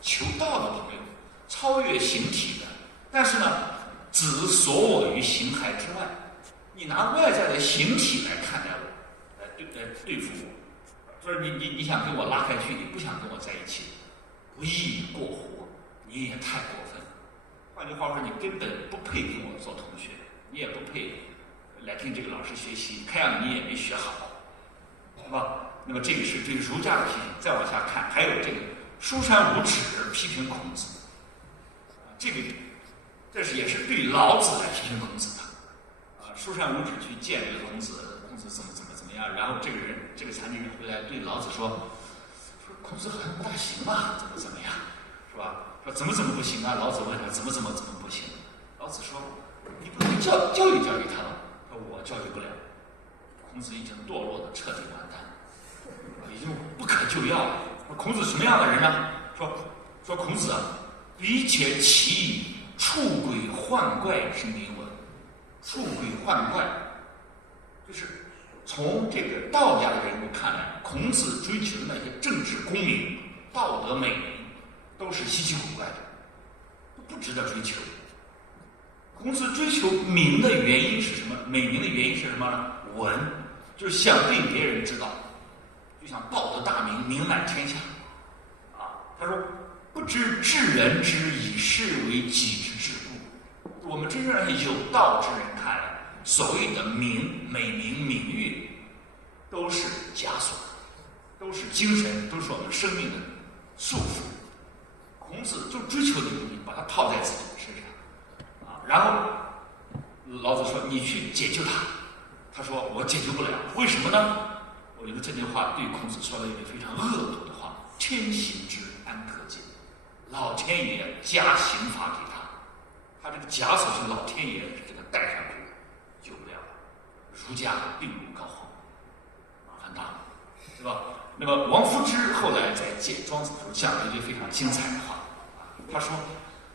求道的朋友，超越形体的。但是呢，子锁我于形骸之外，你拿外在的形体来看待我，来对付我，说你想跟我拉开距离，不想跟我在一起，不义过乎，你也太过分。换句话说，你根本不配跟我做同学，你也不配来听这个老师学习，看样子你也没学好，是吧？那么这个是对儒家的批评。再往下看，还有这个书山无耻批评孔子，这是也是对老子来批评孔子的。书山无耻去见这个孔子怎么样，然后这个残疾人回来对老子说孔子好像不大行吧，怎么样，是吧？说怎么不行啊？老子问他怎么不行？老子说你不能教育他吗？说我教育不了。孔子已经堕落的彻底完蛋，已经不可救药了。说孔子什么样的人呢？说孔子啊，彼且其以触鬼幻怪之名闻。触鬼幻怪，就是从这个道家的人物看来，孔子追求的那些政治功名、道德美名，都是稀奇古怪的，不值得追求。孔子追求名的原因是什么？美名的原因是什么呢？闻，就是想被别人知道，就想报得大名，名满天下。他说：“不知治人之以事为己之治故。”我们真正有道之人看来，所谓的名、美名、名誉，都是枷锁，都是精神，都是我们生命的束缚。孔子就追求这个东西，把它套在自己的身上，然后老子说：“你去解救他。”他说：“我解救不了，为什么呢？”我觉得这句话对孔子说了一句非常恶毒的话：“天行之，安可解？”老天爷加刑罚给他。他这个枷锁是老天爷给他戴上去的，救不了了。儒家病入膏肓，麻烦大了，对吧？那么王夫之后来在解庄子的时候讲了一句非常精彩的话，他说：“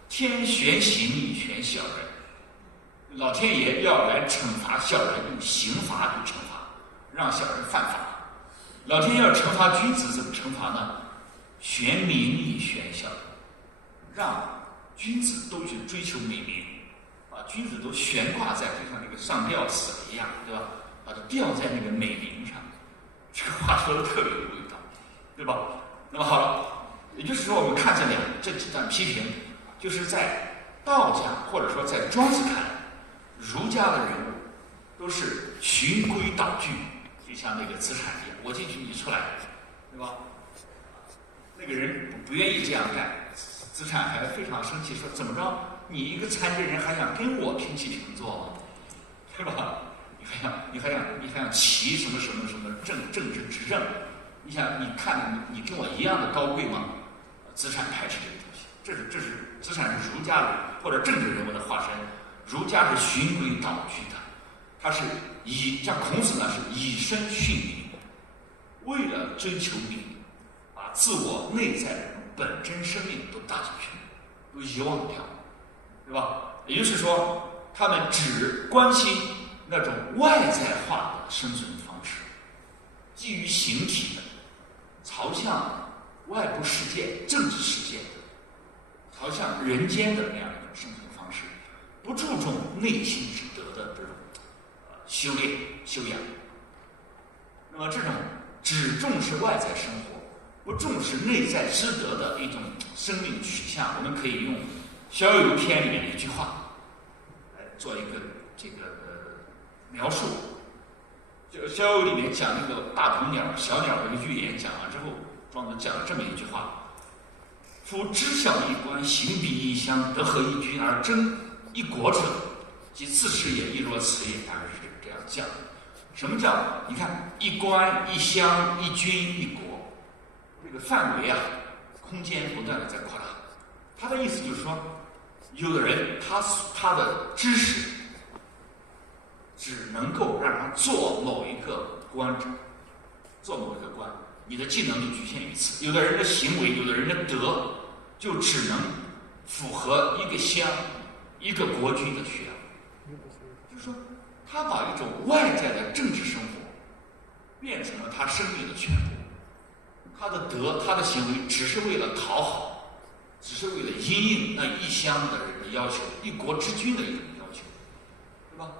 天悬刑以悬小人，老天爷要来惩罚小人，用刑罚去惩罚，让小人犯法。老天爷要惩罚君子，怎么惩罚呢？悬名以悬小人，让君子都去追求美名，把君子都悬挂在就像这个上吊死了一样，对吧？把它吊在那个美名上。这个话说的特别有味道，对吧？那么好了，也就是说，我们看这几段批评，就是在道家或者说在庄子看来，儒家的人物都是循规蹈矩，就像那个资产一样，我进去你出来，对吧？那个人不愿意这样干，资产还非常生气，说怎么着，你一个残疾人还想跟我平起平坐吗？对吧？你还想骑什么政治执政？你想你看你跟我一样的高贵吗？资产排斥这个东西，这是资产是儒家人或者政治人物的化身。儒家是循规蹈矩的，他是像孔子呢是以身殉名，为了追求名，把自我内在的本真生命都搭进去，都遗忘掉，对吧？也就是说，他们只关心那种外在化的生存方式，基于形体的，朝向外部世界、政治世界的，朝向人间的那样一种生存方式，不注重内心之德的这种修炼修养。那么这种只重视外在生活，不重视内在之德的一种生命取向，我们可以用《逍遥游》篇里面的一句话来做一个描述。就《逍遥游》里面讲那个大鹏鸟、小鸟的一个寓言，讲完之后，庄子讲了这么一句话：夫知晓一官，行必异乡，德合一君而争一国者，即自是也，亦若此也。大概是这样讲。什么叫你看一官一乡一君一国，这个范围啊，空间不断的在扩大。他的意思就是说，有的人他的知识只能够让他做某一个官，你的技能就局限于此。有的人的行为，有的人的德，就只能符合一个乡、一个国君的需要。就是说，他把一种外在的政治生活变成了他生命的全部。他的德，他的行为，只是为了讨好，只是为了因应那一乡的人的要求，一国之君的一种要求，对吧？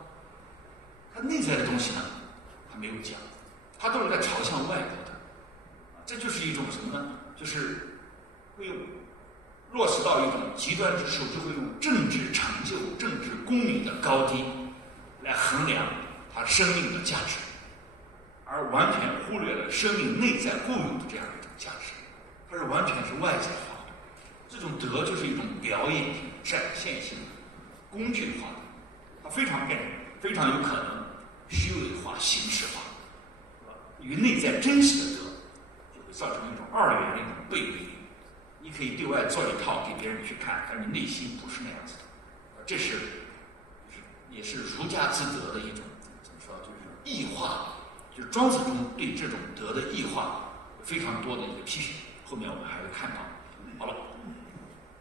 他内在的东西呢，他没有讲，他都是在朝向外国的。这就是一种什么呢？就是会落实到一种极端之处，就会用政治成就、政治功名的高低来衡量他生命的价值，而完全忽略了生命内在固有的这样一种价值，它是完全是外在化的。这种德就是一种表演性、展现性的、工具化的，它非常有可能虚伪化、形式化，与内在真实的德就会造成一种二元的一种背离。你可以对外做一套给别人去看，但是你内心不是那样子的。这是也是儒家之德的一种怎么说，就是异化，就是庄子中对这种德的异化非常多的一个批评，后面我们还会看到。好了，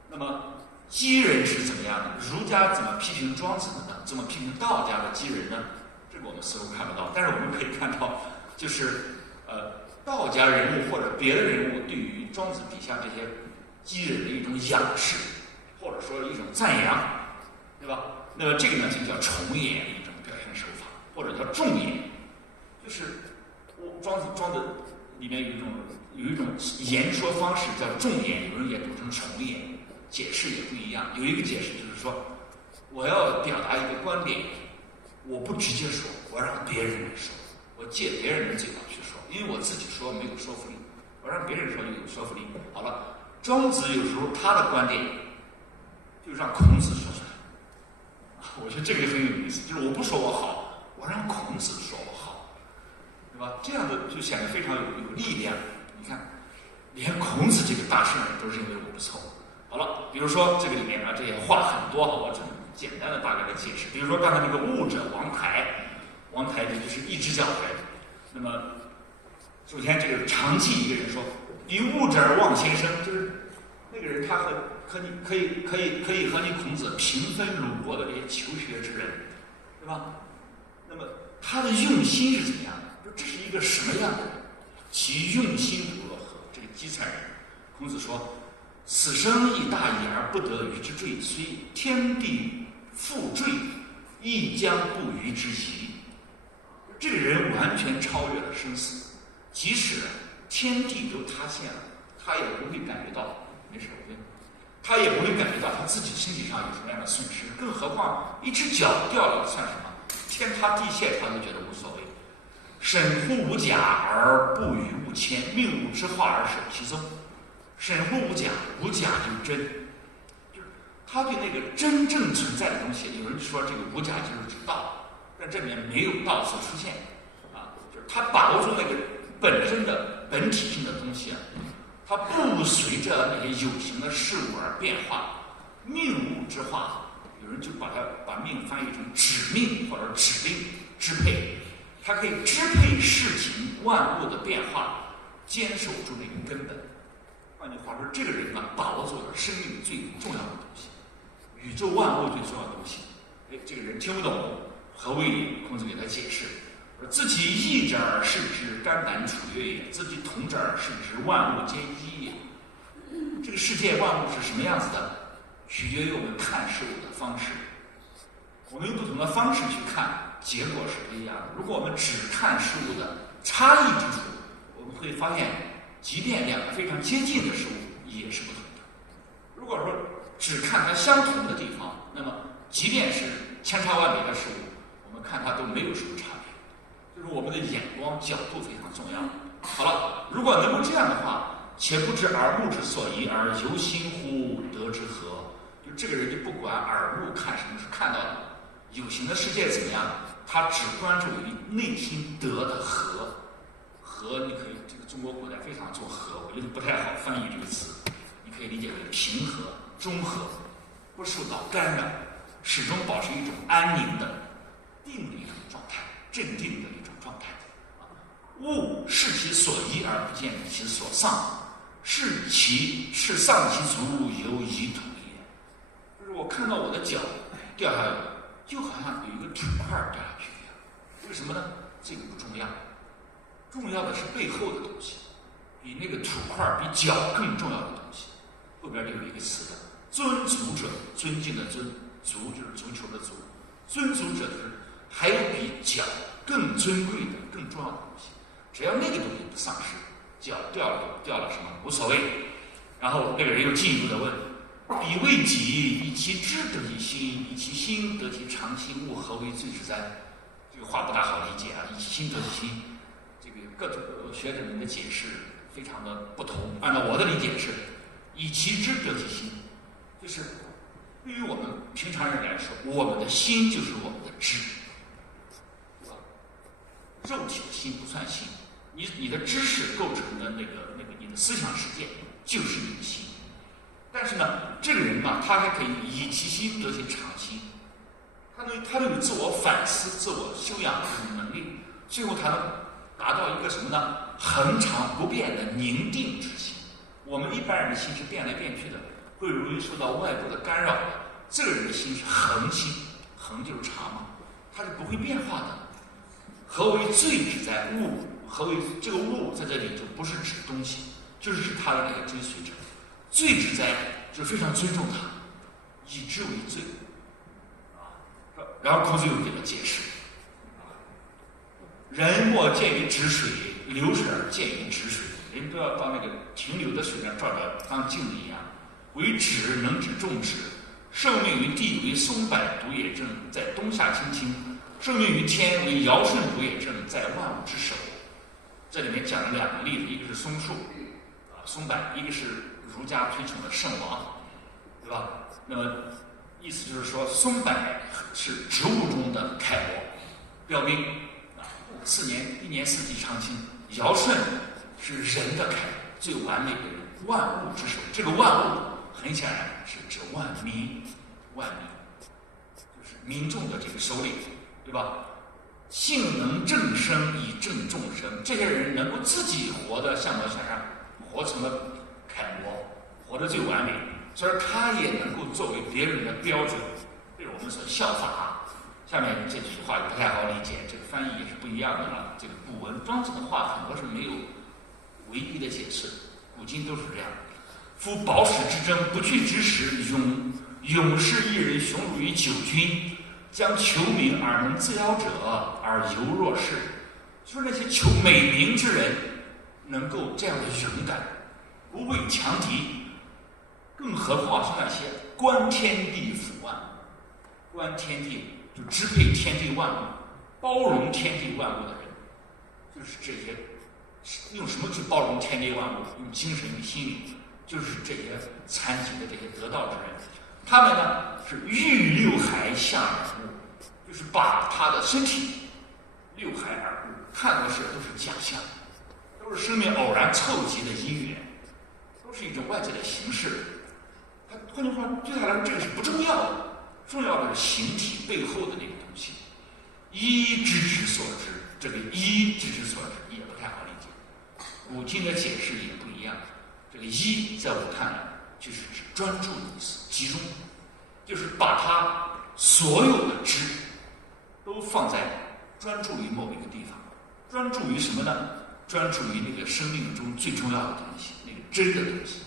那么讥人是怎么样的？儒家怎么批评庄子的呢？怎么批评道家的讥人呢？这个我们似乎看不到，但是我们可以看到，就是道家人物或者别的人物对于庄子底下这些讥人的一种仰视，或者说一种赞扬，对吧？那么这个呢就叫重言的一种表现手法，或者叫重言，就是庄子里面有一种言说方式叫重言，有人也读成重言，解释也不一样。有一个解释就是说，我要表达一个观点，我不直接说，我让别人来说，我借别人的嘴巴去说，因为我自己说没有说服力，我让别人说有说服力。好了，庄子有时候他的观点就让孔子说出来，我觉得这个很有意思，就是我不说我好，我让孔子说我好，对吧？这样的就显得非常有力量。你看，连孔子这个大圣人都认为我不错。好了，比如说这个里面啊，这些话很多，我只简单的大概的解释。比如说刚才那个悟者王台这就是一只脚来的。那么首先这个长记一个人说，比悟者而望先生，就是那个人他可以和你孔子平分鲁国的这些求学之人，对吧？那么他的用心是怎么样的？这是一个什么样的人？其用心如何？这个积财人，孔子说：“此生亦大矣而不得与之坠，虽天地复坠，亦将不与之移。”这个人完全超越了生死，即使天地都塌陷了，他也不会感觉到没事，他也不会感觉到他自己身体上有什么样的损失，更何况一只脚掉了算什么？天塌地陷他都觉得无所谓。审乎无假而不与物迁，命物之化而守其宗。审乎无假，无假就是真，就是他对那个真正存在的东西，有人说这个无假就是指道，但这里面没有道字出现啊，就是他把握住那个本身的本体性的东西啊，它不随着那些有形的事物而变化。命物之化，有人就把命翻译成指命或者指令支配，它可以支配事情万物的变化，坚守住那个根本。换句话说，这个人呢，把握住了生命最重要的东西，宇宙万物最重要的东西。哎，这个人听不懂何谓理，孔子给他解释：自其义者而视之，肝胆处曰也；自其同者而视之，万物皆一也。这个世界万物是什么样子的，取决于我们看事物的方式。我们用不同的方式去看，结果是不一样的。如果我们只看事物的差异之处，我们会发现，即便两个非常接近的事物也是不同的。如果说只看它相同的地方，那么即便是千差万别的事物，我们看它都没有什么差别。就是我们的眼光角度非常重要。好了，如果能够这样的话，且不知耳目之所宜，而由心乎得之和。就这个人就不管耳目看什么，是看到的有形的世界怎么样，他只关注于内心得的和。和，你可以，这个中国古代非常重和，我觉得不太好翻译这个词，你可以理解为平和、中和，不受到干扰，始终保持一种安宁的、定的一种状态，镇定的一种状态。物视其所依而不见其所丧，视丧其足，犹以土也。就是我看到我的脚掉下来，就好像有一个土块掉下去一样。为什么呢？这个不重要，重要的是背后的东西，比那个土块、比脚更重要的东西。后边就有一个词的，尊足者，尊敬的尊，足就是足球的足，尊足者就是还有比脚更尊贵的、更重要的东西。只要那个东西不丧失，脚掉了什么无所谓。然后那个人又进一步的问：彼为己，以其知得其心，以其心得其常心，物何为最之哉？这个话不大好理解啊！以其心得其心，这个各种学者们的解释非常的不同。按照我的理解是，以其知得其心，就是对于我们平常人来说，我们的心就是我们的知，对吧？肉体的心不算心。你的知识构成的那个你的思想世界就是你的心，但是呢，这个人嘛，他还可以以其心得其常心，他能有自我反思、自我修养的能力，最后他能达到一个什么呢？恒常不变的宁定之心。我们一般人的心是变来变去的，会容易受到外部的干扰的。这个人的心是恒心，恒就是常嘛，它是不会变化的。何为最之哉？物。何为这个物在这里就不是指东西，就是指他的那个追随者。最之哉就是非常尊重他，以之为最然后孔子又给了解释：人莫见于止水，流水而见于止水。人都要到那个停留的水上照着当镜子一样。为止能止众止，受命于地为松柏独也正，在冬夏青青；受命于天为尧舜独也正，在万物之首。这里面讲了两个例子，一个是松树松柏，一个是儒家推崇的圣王，对吧？那么意思就是说，松柏是植物中的楷模标兵，4年1年4季常青；尧舜是人的楷模，最完美的人，万物之首。这个万物很显然是指万民，就是民众的这个首领，对吧？性能正生以正众生，这些人能够自己活得像模像样，活成了楷模，活得最完美，所以他也能够作为别人的标准，被我们所效法。下面这句话不太好理解，这个翻译也是不一样的啊。这个古文庄子的话很多是没有唯一的解释，古今都是这样。夫饱使之争，不去之时，勇士一人雄辱于九军。将求名而能自邀者，而犹若是，就是那些求美名之人，能够这样的勇敢。不畏强敌，更何况是那些观天地抚万物，观天地就支配天地万物，包容天地万物的人，就是这些。用什么去包容天地万物？用精神、用心灵，就是这些残疾的这些得道之人。他们呢是欲六海向而物，就是把他的身体六海而物看作是都是假象，都是生命偶然凑集的因缘，都是一种外界的形式。他换句话说，对他来说这个是不重要的，重要的是形体背后的那个东西。一知之所知，这个一知之所知也不太好理解。古今的解释也不一样。这个一在我看来，就是指专注的意思，集中，就是把它所有的知都放在专注于某一个地方。专注于什么呢？专注于那个生命中最重要的东西，那个真的东西。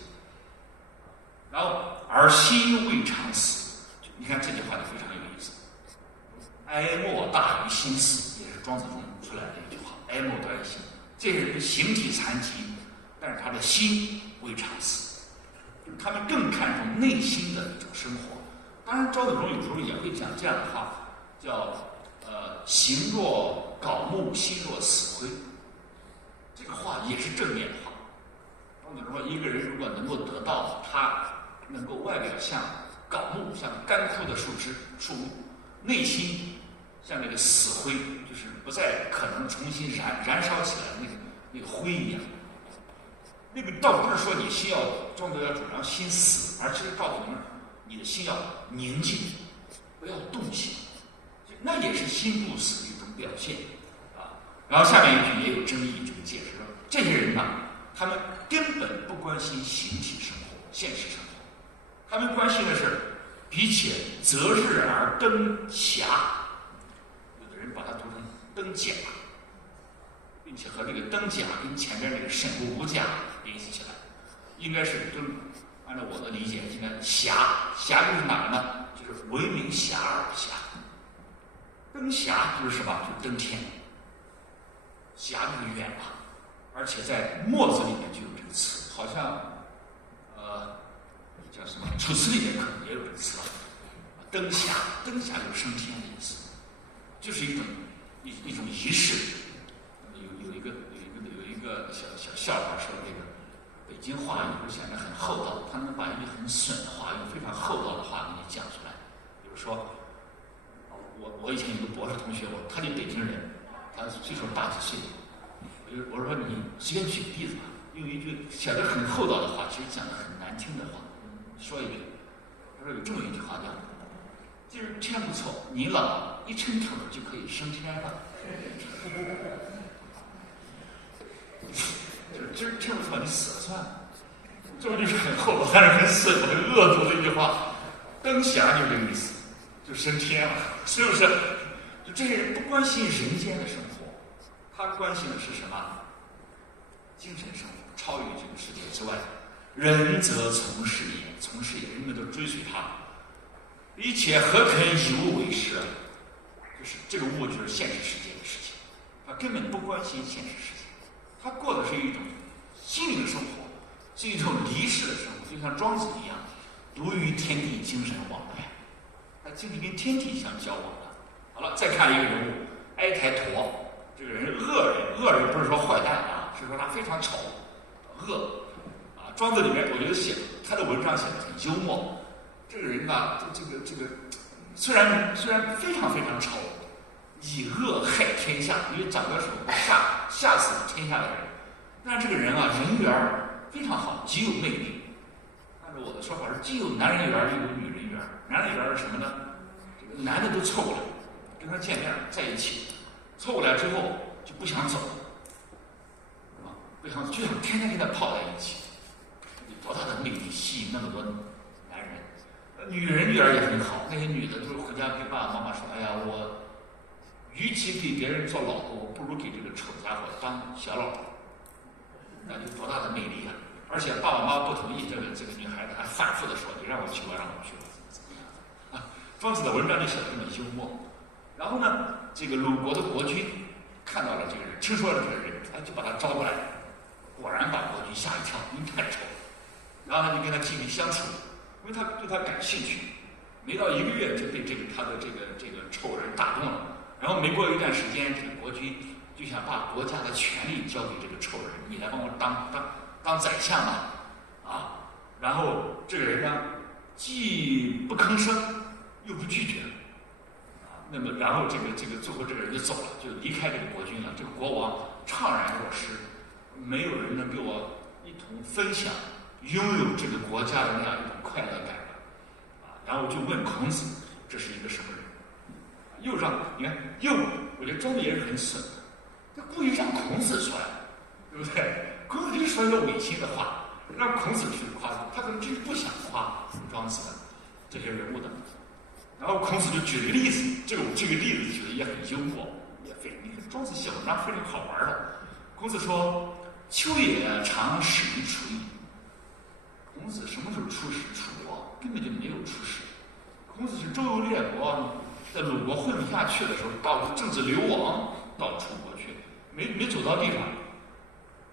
然后，而心未尝死。你看这句话就非常有意思。哀莫大于心死，也是庄子中出来的一句话。哀莫大于心。这些人形体残疾，但是他的心未尝死，就是他们更看重内心的一种生活。当然，赵子龙有时候也会讲这样的话，叫形若槁木，心若死灰。这个话也是正面的话。赵子龙说，一个人如果能够得到，他能够外表像槁木，像干枯的树枝、树木，内心像那个死灰，就是不再可能重新燃烧起来那个灰一样。那个倒不是说你心要庄子要主张心死，而是告诉我们你的心要宁静，不要动心，那也是心不死的一种表现啊。然后下面一句也有争议，这个解释说，这些人呢，他们根本不关心形体生活、现实生活，他们关心的是比且择日而登霞。有的人把它读成登甲，并且和这个登甲跟前面这个沈固无甲联系起来，应该是登。按照我的理解，应该霞就是哪个呢？就是为名遐迩的遐。登霞就是什么？就是登天。霞就是远嘛，而且在墨子里面就有这个词，好像叫什么？楚辞里面可能也有这个词。登霞就是升天的意思，就是一种仪式。有一个小笑话说，这个北京话有时候显得很厚道，他能把一句很损的话用非常厚道的话给你讲出来。比如说，我以前有个博士同学，他就北京人，他岁数大几岁，我说你随便举个例子吧，用一句显得很厚道的话，其实讲的很难听的话，说一句。他说有这么一句话叫：“今儿天不错，你老一抻头就可以升天了。”就是今儿天不错，你死了算了。这不就是很厚道，但是很损、很恶毒的一句话。登霞就这个意思，就升天了，是不是？就这些人不关心人间的生活，他关心的是什么？精神生活，超越这个世界之外。人则从事也，从事也，人们都追随他。一切何肯以物为师？就是这个物就是现实世界的事情，他根本不关心现实世界，他过的是一种心灵生活，是一种离世的生活，就像庄子一样，独于天地精神往来，他精神跟天地相交往的。好了，再看一个人物，哀台陀，这个人是恶人不是说坏蛋啊，是说他非常丑，恶啊。庄子里面我觉得写他的文章写的很幽默。这个人吧，这个虽然非常非常丑，以恶害天下，因为长得丑吓死天下的人。但是这个人啊，人缘非常好，极有魅力。按照我的说法是，既有男人缘又有女人缘。男人缘是什么呢？这个男的都凑过来跟他见面在一起，凑过来之后就不想走，啊，不想就想天天跟他泡在一起。有多大的魅力，吸引那么多男人？女人缘也很好，那些女的就是回家跟爸爸妈妈说：“哎呀，我与其给别人做老婆，我不如给这个丑家伙当小老婆。”那就多大的魅力啊！而且爸爸妈妈不同意，这个女孩子还反复的说：“你让我去，我让我去，怎么样？”啊，庄子的文章就写得这么幽默。然后呢，这个鲁国的国君看到了这个人，听说了这个人，就把他招过来。果然把国君吓一跳，因为太丑了。然后他就跟他继续相处，因为他对他感兴趣，没到1个月就被他的这个丑人打动了。然后没过一段时间，这个国君就想把国家的权力交给这个丑人，你来帮我当宰相吧，啊！然后这个人呢，既不吭声，又不拒绝，啊，那么然后这个最后这个人就走了，就离开这个国君了。这个国王怅然若失，没有人能跟我一同分享拥有这个国家的那样一种快乐感了，啊！然后就问孔子，这是一个什么人？又让你看，我觉得庄子也是很损的，他故意让孔子说，对不对？孔子就说一个违心的话，让孔子去夸他可能真是不想夸庄子的这些人物的。然后孔子就举了一个例子，这个例子举的也很幽默，也非你看庄子写文章非常好玩的。孔子说：“秋也常使于楚矣。”孔子什么时候出使楚国？根本就没有出使。孔子是周游列国，在鲁国混不下去的时候，到政治流亡到楚国去，没走到地方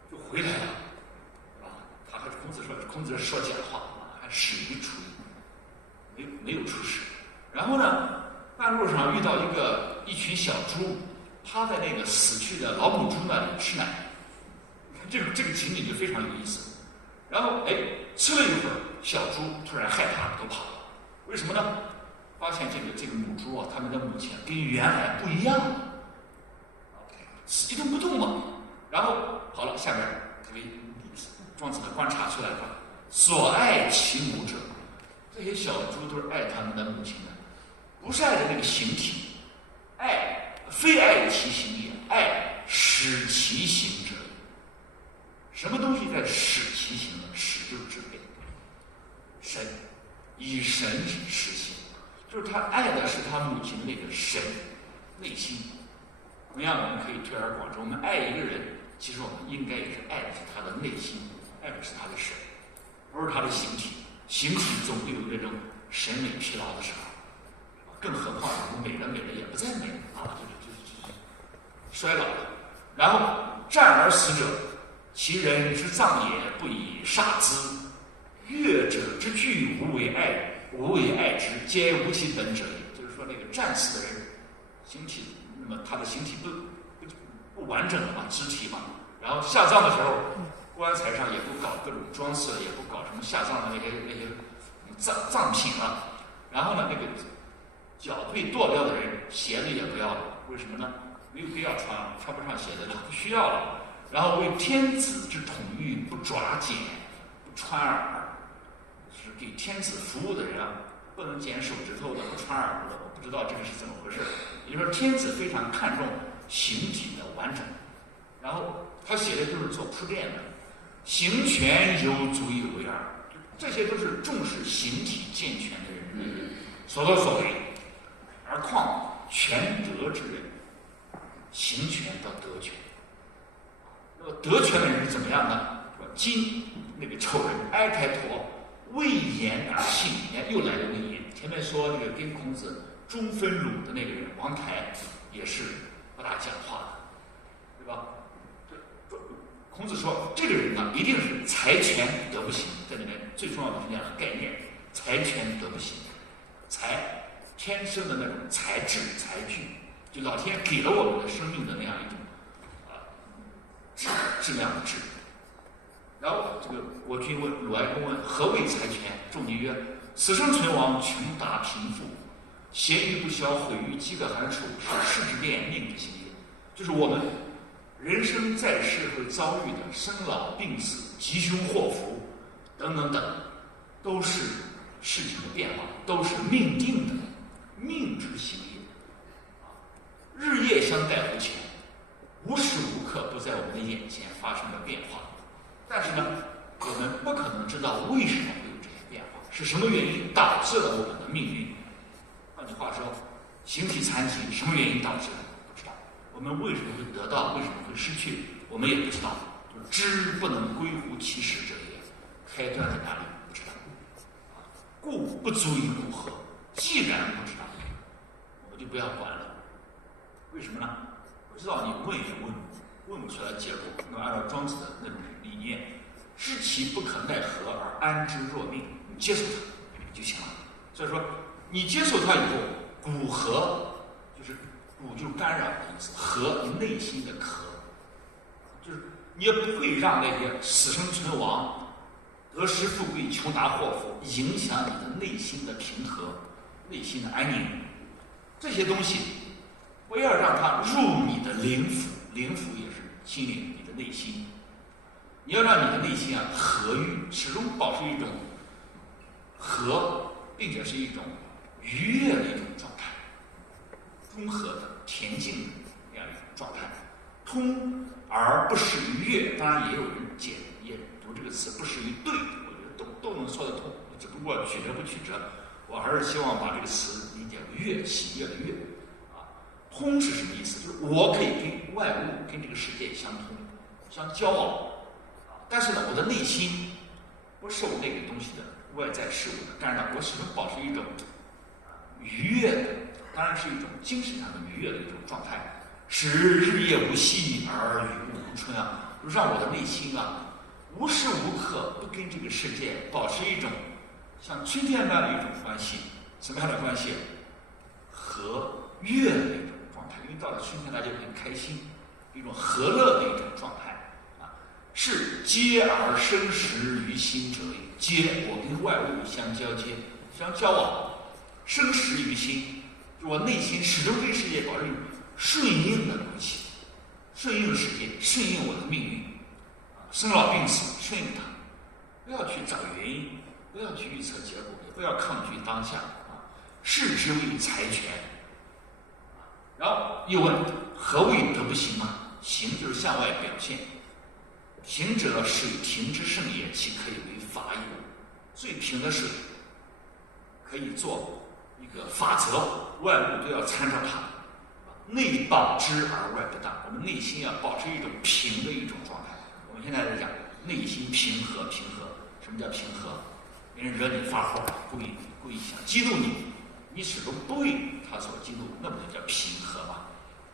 就回来了，啊，他和孔子说假话，还使于楚矣，没有出使。然后呢，半路上遇到一群小猪，趴在那个死去的老母猪那里吃奶，这个情景就非常有意思。然后吃了一会儿，小猪突然害怕了，都跑了。为什么呢？发现这个母猪啊，它们的母亲跟原来不一样了，死一动不动嘛。然后好了，下面这个庄子的观察出来说，所爱其母者，这些小猪都是爱他们的母亲的，不是爱的那个形体，非爱其形也，爱使其形者。什么东西在使其形呢？使就是支配，神，以神使行，就是他爱的是他母亲的那个神内心。同样，我们可以推而广之，我们爱一个人，其实我们应该也是爱的是他的内心，爱的是他的神，不是他的形体。形体总会有那种审美疲劳的时候，更何况我们美人也不再美啊，就衰老了。然后战而死者，其人之葬也，不以杀之。乐者之具，无为爱之，皆无其本者也。就是说，那个战死的人，形体，那么他的形体不完整了嘛，肢体嘛。然后下葬的时候，棺材上也不搞各种装饰了，也不搞什么下葬的那些葬品了。然后呢，那个脚被剁掉的人，鞋子也不要了，为什么呢？没有必要穿不上鞋子了，不需要了。然后为天子之统御，不爪剪，不穿耳，是给天子服务的人啊，不能剪手指头的，不穿耳朵的。我不知道这个是怎么回事。也就是说，天子非常看重形体的完整。然后他写的就是做铺垫的，形全犹足以为耳，这些都是重视形体健全的人所作所为。而况全德之人，形全到德全。那么德全的人是怎么样呢？说今那个丑人哀台陀，畏言而信，你看又来了畏言。前面说这个跟孔子中分鲁的那个人王台，也是不大讲话的，对吧？孔子说这个人呢，一定是财权德不行。这里面最重要的是两个概念：财权德不行。财，天生的那种才智才具，就老天给了我们的生命的那样一种质量的质。然后这个国君问鲁哀公问何谓财权？仲尼曰：此生存亡，穷达贫富，咸鱼不消，毁于饥渴寒暑，是世之变，命之行也。就是我们人生在世会遭遇的生老病死、吉凶祸福等等等，都是事情的变化，都是命定的，命之行也。日夜相待乎前，无时无刻不在我们的眼前发生着变化。但是呢，我们不可能知道为什么会有这些变化，是什么原因导致了我们的命运。换句话说，形体残疾什么原因导致的？不知道。我们为什么会得到，为什么会失去，我们也不知道。知不能归乎其始者也，开端在哪里？不知道。故不足以如何。既然不知道，我们就不要管了。为什么呢？不知道你问也问不出来结果。那么按照庄子的那种理念，知其不可奈何而安之若命，你接受它就行了。所以说，你接受它以后，古和就是古就是干扰的意思，和你内心的壳，就是你也不会让那些死生存亡、得失富贵、穷达祸福影响你的内心的平和、内心的安宁。这些东西不要让它入你的灵府，灵府也是心灵，你的内心。你要让你的内心和悦，始终保持一种和，并且是一种愉悦的一种状态，中和的、恬静的这样一种状态。通而不失于悦，当然也有人也读这个词不失于对，我觉得都能说得通，只不过取得不取折，我还是希望把这个词理解为悦，喜悦的悦。通是什么意思？就是我可以跟外物、跟这个世界相通、相交往，但是呢，我的内心不受那个东西的外在事物的干扰，我始终保持一种愉悦的，当然是一种精神上的愉悦的一种状态，使日夜无息而与物无春啊，就让我的内心无时无刻不跟这个世界保持一种像春天般的一种关系。什么样的关系？和悦的一种状态，因为到了春天大家很开心，一种和乐的一种状态。是接而生实于心者也。接，我跟外物相交接、相交往，生实于心，就我内心始终跟世界保持顺应的关系，顺应世界，顺应我的命运，生老病死顺应它，不要去找原因，不要去预测结果，也不要抗拒当下视之为财权。然后又问何谓德不行嘛？行就是向外表现。平者水平之盛也，其可以为法也。最平的水可以做一个法则，外物都要参照它。内傍之而外不当，我们内心要保持一种平的一种状态。我们现在在讲内心平和，平和。什么叫平和？别人惹你发火，故意想激怒你，你始终不为他所激怒，那不就叫平和吗？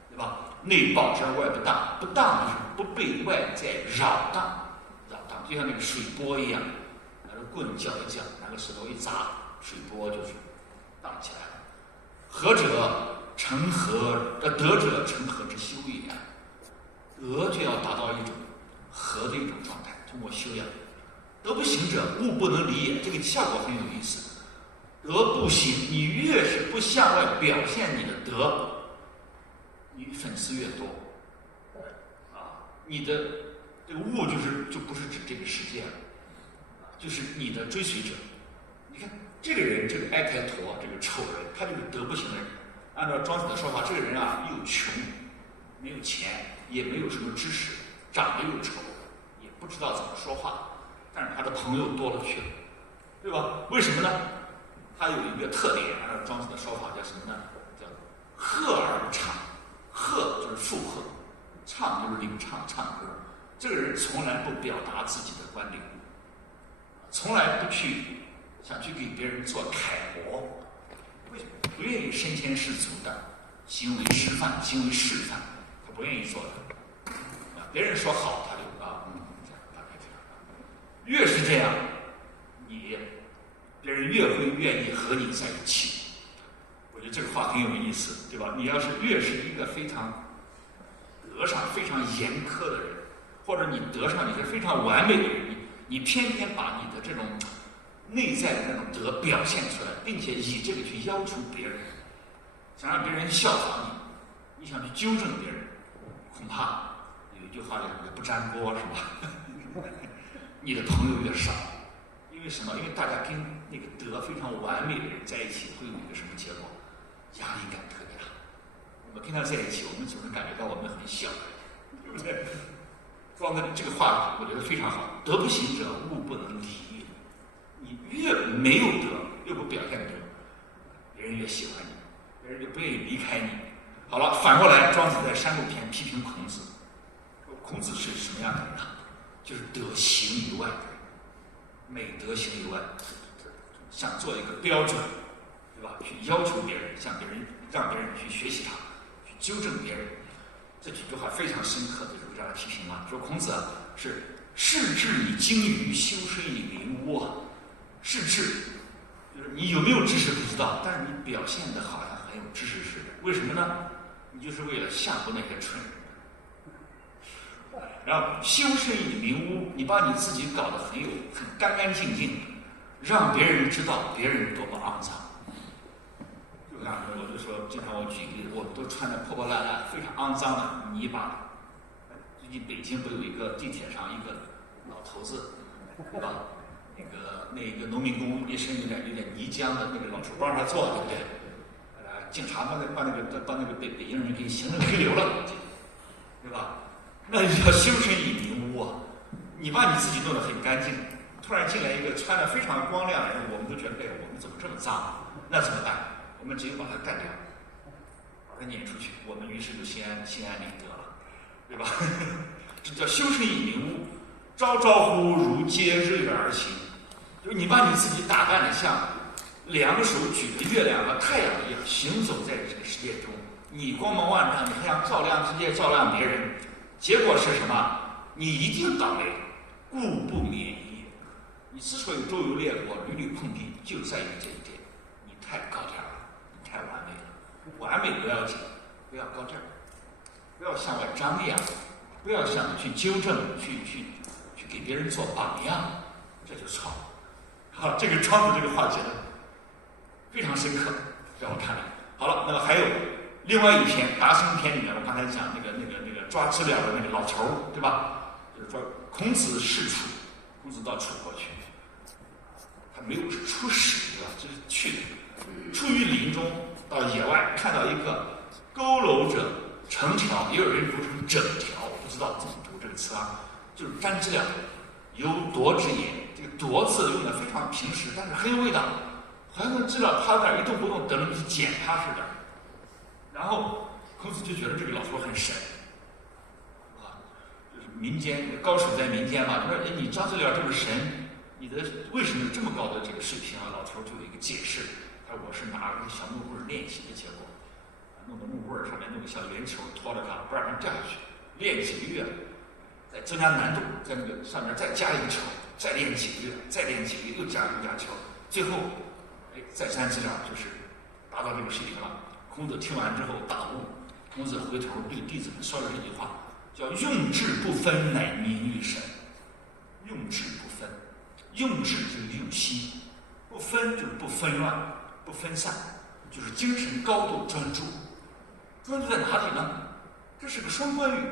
对吧？内傍之而外不当，不当就是不被外在扰荡，就像那个水波一样，拿着棍搅一搅，拿个石头一砸，水波就是荡起来了。和者成和，德者成和之修也。德就要达到一种和的一种状态，通过修养。德不行者，物不能离也。这个效果很有意思。德不行，你越是不向外表现你的德，你粉丝越多，你的这个物就不是指这个世界了，就是你的追随者。你看这个人，这个埃台陀，这个丑人，他就是德不行的人。按照庄子的说法，这个人又穷，没有钱，也没有什么知识，长得又丑，也不知道怎么说话，但是他的朋友多了去了，对吧？为什么呢？他有一个特点，按照庄子的说法叫什么呢？叫和而不唱。和就是附和，唱就是领唱唱歌。这个人从来不表达自己的观点，从来不想去给别人做楷模，为什么？不愿意身先士卒的行为示范，行为示范，他不愿意做的。别人说好，他就大概这样。越是这样，别人越会愿意和你在一起。我觉得这个话很有意思，对吧？你要是越是一个非常德上非常严苛的人，或者你德上你是非常完美的人，你偏偏把你的这种内在的那种德表现出来，并且以这个去要求别人，想让别人效仿你，你想去纠正别人，恐怕有一句话叫“不粘锅”，是吧？你的朋友越少，因为什么？因为大家跟那个德非常完美的人在一起，会有一个什么结果？压力感特别大。我们跟他在一起，我们总是感觉到我们很小，对不对？庄子这个话我觉得非常好。德不行者，物不能离也。你越没有德，越不表现德，别人越喜欢你，别人就不愿意离开你。好了，反过来，庄子在山路篇批评孔子，说孔子是什么样的人呢？就是德行以外的人，美德行以外，想做一个标准。对吧？去要求别人，让别人去学习他，去纠正别人。这几句话非常深刻的就是这样的批评嘛。说孔子是士志以精于，修身以明悟啊。士志就是你有没有知识不知道，但是你表现的好像很有知识似的。为什么呢？你就是为了吓唬那些蠢人。然后修身以明悟，你把你自己搞得很干干净净，让别人知道别人多么肮脏。就像我就说，经常我举例，我们都穿得破破烂烂、非常肮脏的泥巴。最近北京不有一个地铁上一个老头子，对吧？那个农民工一身有点泥浆的那个老手帮他做，对不对？警察把那个北京人给行政拘留了，对吧？那就叫修身以明悟啊！你把你自己弄得很干净，突然进来一个穿得非常光亮的人，我们都觉得，哎，我们怎么这么脏？那怎么办？我们只有把他干掉，把他撵出去，我们于是就心安理得了，对吧？这叫修身以明悟，朝朝乎如接日月而行。就是你把你自己打扮得像两个手举着月亮和太阳一样行走在这个世界中，你光芒万丈，你还想照亮世界、照亮别人，结果是什么？你一定倒霉，故不免也。你之所以周游列国、屡屡碰壁，就在于这一点，你太高调了，你太完美了。完美不要紧，不要高调，不要向外张扬，不要想去纠正、去给别人做榜样，这就错了。好，这个庄子这个话讲的非常深刻，在我看来。好了，那么还有另外一篇《达生篇》里面，我刚才讲那个抓知了的那个老头儿，对吧？就是说孔子仕楚，孔子到楚国去，他没有出使，对吧？就是去的，出于林中到野外，看到一个佝偻者成条，也有人读成整条，我不知道怎么读这个词啊，就是沾知了，由夺之也。这个夺字用的非常平实，但是很有味道，好像知了趴在那儿一动不动，等着你去捡它似的。然后孔子就觉得这个老头很神，啊，就是民间高手在民间嘛。他说：“哎，你抓知了这么神，你的为什么有这么高的这个水平啊？”老头就有一个解释，他说：“我是拿个小木棍练习的结果，弄个木棍上面弄个小圆球拖着它，不让它掉下去，练几个月，再增加难度，在那个上面再加一个球。”再练几个月，再练几个月，又加球，最后，再沾知了，就是达到这个水平了。孔子听完之后大悟，孔子回头对弟子们说了这句话，叫“用智不分，乃明于神”。用智不分，用智就是用心，不分就是不纷乱、不分散，就是精神高度专注。专注在哪里呢？这是个双关语，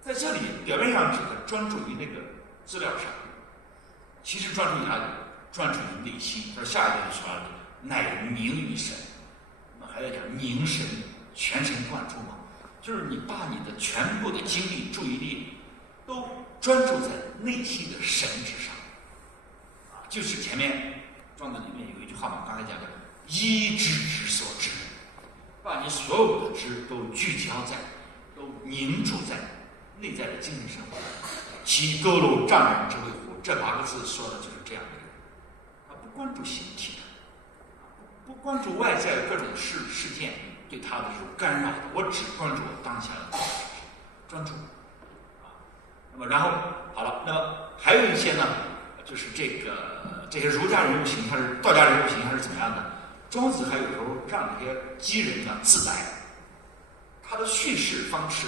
在这里表面上指的专注于那个资料上。其实专注于哪里？专注于内心。而下一句说了，乃凝于神。那还要讲凝神，全神贯注嘛，就是你把你的全部的精力、注意力都专注在内心的神之上。啊，就是前面庄子里面有一句话嘛，刚才讲的“依知之所知”，把你所有的知都聚焦在、都凝注在内在的精神生活。其佝偻丈人之谓乎？这8个字说的就是这样的人，他不关注形体的，不关注外在各种事件对他的这种干扰的，我只关注我当下的专注。啊，那么然后好了，那么还有一些呢，就是这些儒家人物形象是道家人物形象是怎么样的？庄子还有时候让这些鸡人呢自白，他的叙述方式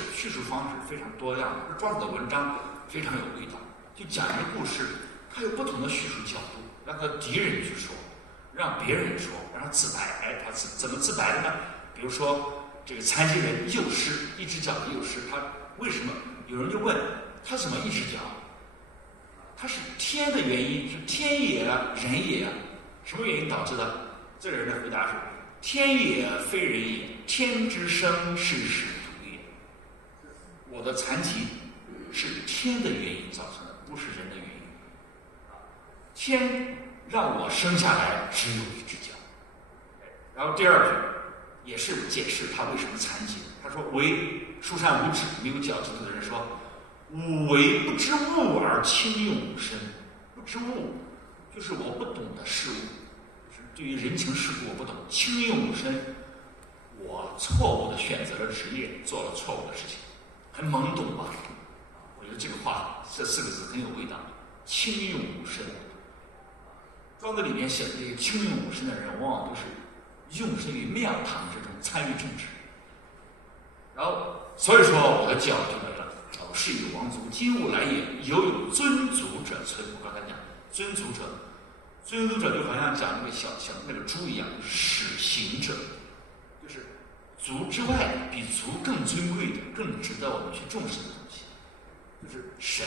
非常多样。庄子的文章非常有味道。就讲一个故事，他有不同的叙述角度，让他敌人去说，让别人说，让他自白。哎，他怎么自白的呢？比如说这个残疾人右失，一只脚的右失，他为什么？有人就问他怎么一只脚？他是天的原因，是天也啊，人也啊，什么原因导致的？这个人的回答是：天也非人也，天之生是使徒也。我的残疾是天的原因造成的，不是人的原因。天让我生下来只有一只脚。然后第二句也是解释他为什么残疾。他说：为书山无指，没有脚趾头的人说，吾为不知物而轻用吾身。不知物就是我不懂的事物，就是对于人情世故我不懂，轻用吾身，我错误的选择了职业，做了错误的事情，很懵懂吧？我有得这个话这4个字很有味道，轻用武身。庄子里面写的这个轻用武身的人，往往都是用身于庙堂之中，参与政治。然后，所以说我的教就来了。是以王族，今物来也，犹有尊族者存。我刚才讲尊族者，尊族者就好像讲那个小那个猪一样，始行者，就是族之外比族更尊贵的、更值得我们去重视的东西，就是神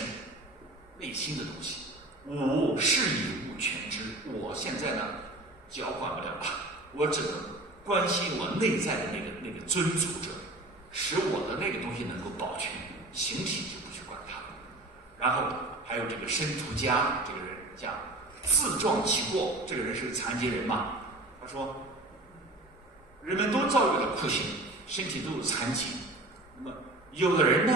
内心的东西。吾是以物全之，我现在呢脚管不了了，我只能关心我内在的那个尊族者，使我的那个东西能够保全。形体就不去管它，然后还有这个申屠家这个人讲自撞其过，这个人是残疾人嘛？他说，人们都遭遇了酷刑，身体都有残疾。那么有的人呢，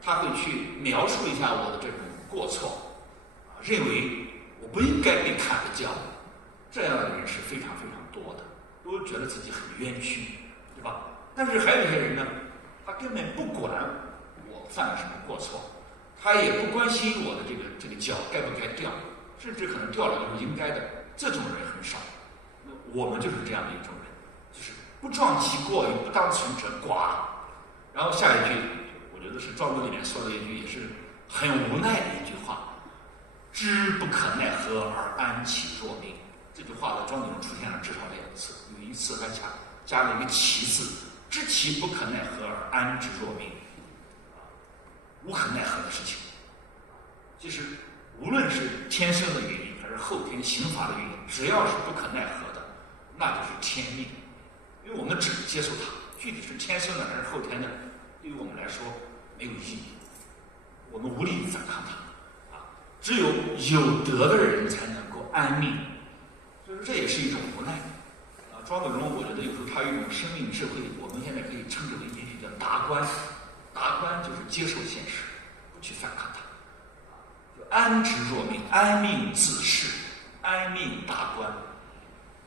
他会去描述一下我的这种过错，认为我不应该被砍了脚，这样的人是非常非常多的，都觉得自己很冤屈，对吧？但是还有一些人呢，他根本不管犯了什么过错，他也不关心我的这个脚该不该掉，甚至可能掉了就是应该的，这种人很少。我们就是这样的一种人，就是不撞其过，与不当存者寡。然后下一句，我觉得是庄子里面说的一句，也是很无奈的一句话：知不可奈何而安其若命。这句话在庄子中出现了至少2次，有一次还加了一个其字，知其不可奈何而安之若命。无可奈何的事情，其实无论是天生的原因还是后天刑罚的原因，只要是不可奈何的，那就是天命。因为我们只能接受它，具体是天生的还是后天的，对于我们来说没有意义，我们无力反抗它。只有有德的人才能够安命，所以说这也是一种无奈。庄子中我觉得有时候他有一种生命智慧，我们现在可以称之为也许叫达观。达观就是接受现实，不去反抗它，就安之若命，安命自适，安命达观。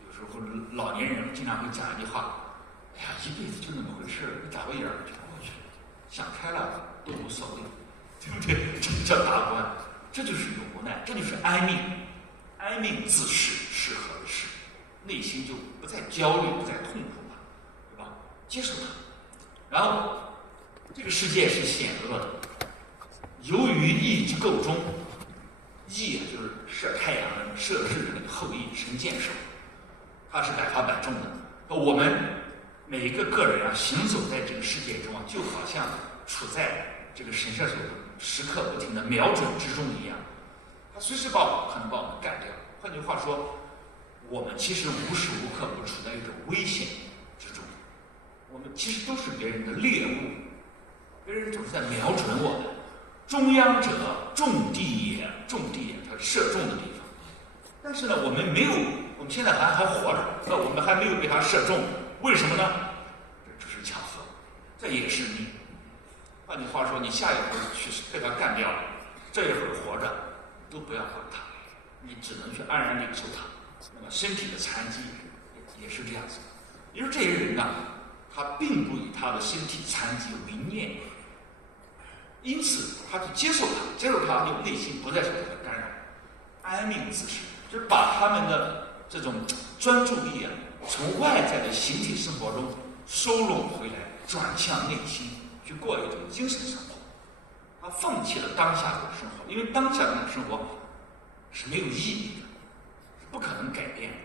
有时候老年人经常会讲一句话：“哎呀，一辈子就那么回事，一眨巴眼就过去了，想开了都无所谓，对不对？”这叫达观，这就是一种无奈，这就是安命，安命自适，适合的适，内心就不再焦虑，不再痛苦了，对吧？接受它，然后。这个世界是险恶的，由于羿之构中，羿就是射太阳的、射日的那个后羿神箭手，他是百发百中的。我们每一个个人啊，行走在这个世界中啊，就好像处在这个神射手时刻不停的瞄准之中一样，他随时可能把我们干掉。换句话说，我们其实无时无刻不处在一种危险之中，我们其实都是别人的猎物。别人总是在瞄准我们。中央者，重地也，重地也，它射中的地方。但是呢，我们没有，我们现在还活着，那我们还没有被它射中，为什么呢？这只是巧合，这也是命。换句话说，你下一回去被它干掉了，这一会儿活着都不要管它，你只能去安然领受它。那么身体的残疾也是这样子。因为这些人呢，他并不以他的身体残疾为念。因此，他去接受它，接受它，就内心不再受它的干扰，安命自适，就是把他们的这种专注力啊，从外在的形体生活中收拢回来，转向内心，去过一种精神生活。他放弃了当下的生活，因为当下的生活是没有意义的，是不可能改变的。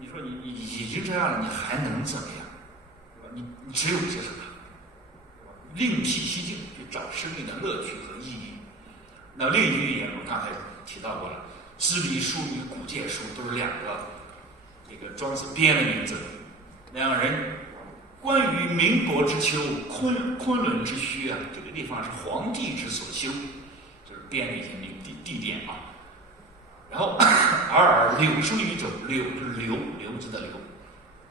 你说你已经这样了，你还能怎么样？对吧？你只有接受它。另辟蹊径，去找生命的乐趣和意义。那另一句语言我刚才提到过了，支离书与古介书都是两个这个庄子编的名字。两个人关于民国之秋，昆仑之墟啊，这个地方是皇帝之所修，就是编的一些地点啊。然后而柳生于肘，柳就是瘤子的瘤。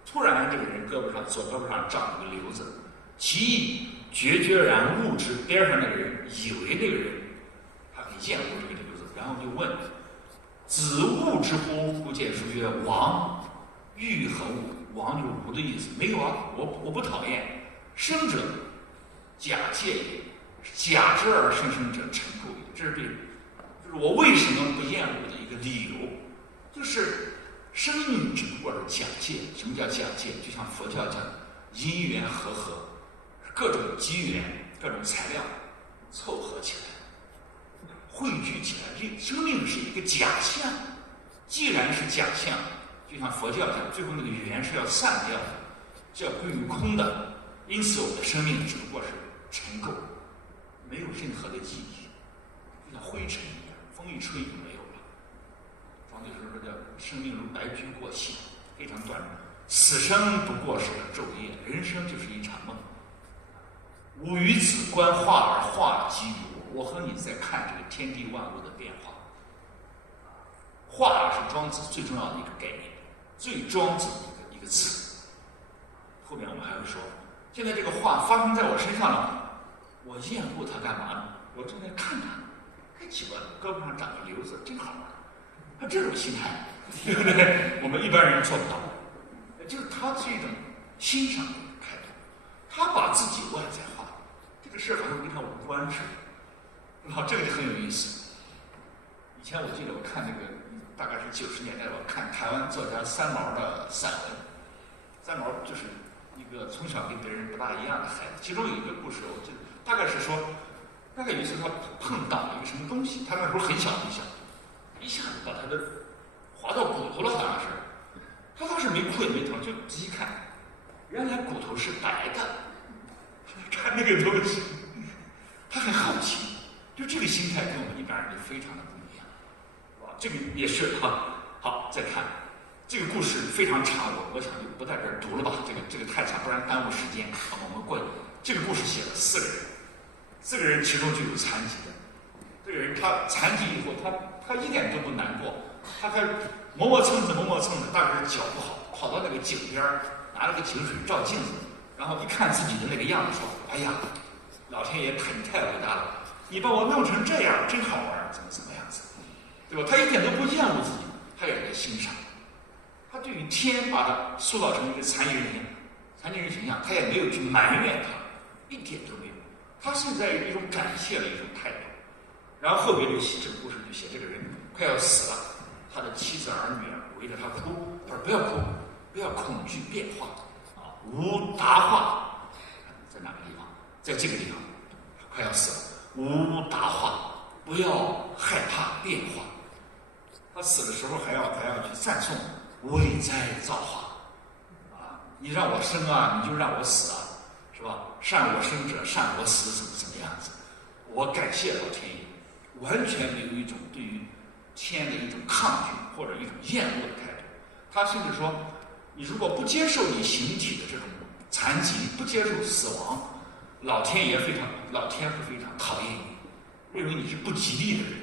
突然这个人左胳膊上长了个瘤子，其意决然误之，边上那个人以为那个人他很厌恶这个瘤子，然后就问：“子误之乎？”故介书曰：“王欲何物？”王就是无的意思，没有啊，我不讨厌。生者假借也，假之而生生者，成垢也。这是对，就是我为什么不厌恶的一个理由，就是生命只不过是假借。什么叫假借？就像佛教讲因缘和合，各种机缘、各种材料凑合起来，汇聚起来。这生命是一个假象，既然是假象，就像佛教讲，最后那个缘是要散掉的，是要归于空的。因此，我们的生命只不过是尘垢，没有任何的意义，就像灰尘一样，风一吹就没有了。庄子说叫生命如白驹过隙，非常短。此生不过是个昼夜，人生就是一场梦。吾与子观化而化即于我，我和你在看这个天地万物的变化。化是庄子最重要的一个概念，最庄子的一个词。后面我们还会说，现在这个化发生在我身上了，我厌恶它干嘛呢？我正在看它，太奇怪了，胳膊上长个瘤子，真好玩。他这种心态，对不对？我们一般人做不到。就是他是一种欣赏的态度，他把自己外在化，这个事好像跟他无关似的。好，这个就很有意思。以前我记得我看那个，大概是90年代，我看台湾作家三毛的散文。三毛就是一个从小跟别人不大一样的孩子，其中有一个故事，我记得大概是说，大概有一次他碰到一个什么东西，他那时候很小很小，一下子把他的划到骨头了，好像是。他当时没哭也没疼，就仔细看，原来骨头是白的。看那个东西，他很好奇，就这个心态跟我们一般人就非常的不一样。哇，这个也是哈。好，再看这个故事非常长，我想就不在这儿读了吧，这个太长，不然耽误时间。好，我们过去。这个故事写了4个人，4个人其中就有残疾的。这个人他残疾以后，他一点都不难过，他还磨磨蹭蹭，大概是脚不好，跑到那个井边，拿了个井水照镜子，然后一看自己的那个样子，说：“哎呀，老天爷，你太伟大了，你把我弄成这样，真好玩，怎么样子，对吧？”他一点都不厌恶自己，他也在欣赏。他对于天把他塑造成一个残疾人形象，他也没有去埋怨他，一点都没有，他是在一种感谢的一种态度。然后后边这个故事就写这个人快要死了。他的妻子儿女围着他哭，他说：“不要哭，不要恐惧变化啊！无达化，在哪个地方？在这个地方，快要死了。无达化，不要害怕变化。他死的时候还要去赞颂伟哉造化啊！你让我生啊，你就让我死啊，是吧？善我生者，善我死，怎么样子？我感谢老天爷，完全没有一种对于天的一种抗拒或者一种厌恶的态度。他甚至说，你如果不接受你形体的这种残疾，不接受死亡，老天会非常讨厌你，认为你是不吉利的人，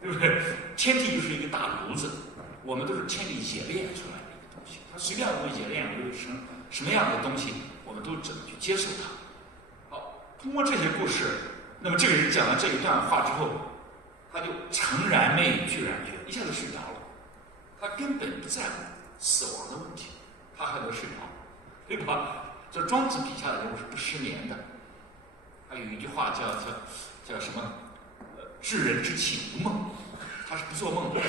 对不对？天地就是一个大炉子，我们都是天地冶炼出来的一个东西，他随便我们冶炼为成什么样的东西，我们都只能去接受它。好，通过这些故事，那么这个人讲了这一段话之后，他就诚然昧俱然觉，一下子睡着了。他根本不在乎死亡的问题，他还能睡着，对吧？这庄子笔下的人物是不失眠的。还有一句话叫什么？至人之气无梦，他是不做梦的。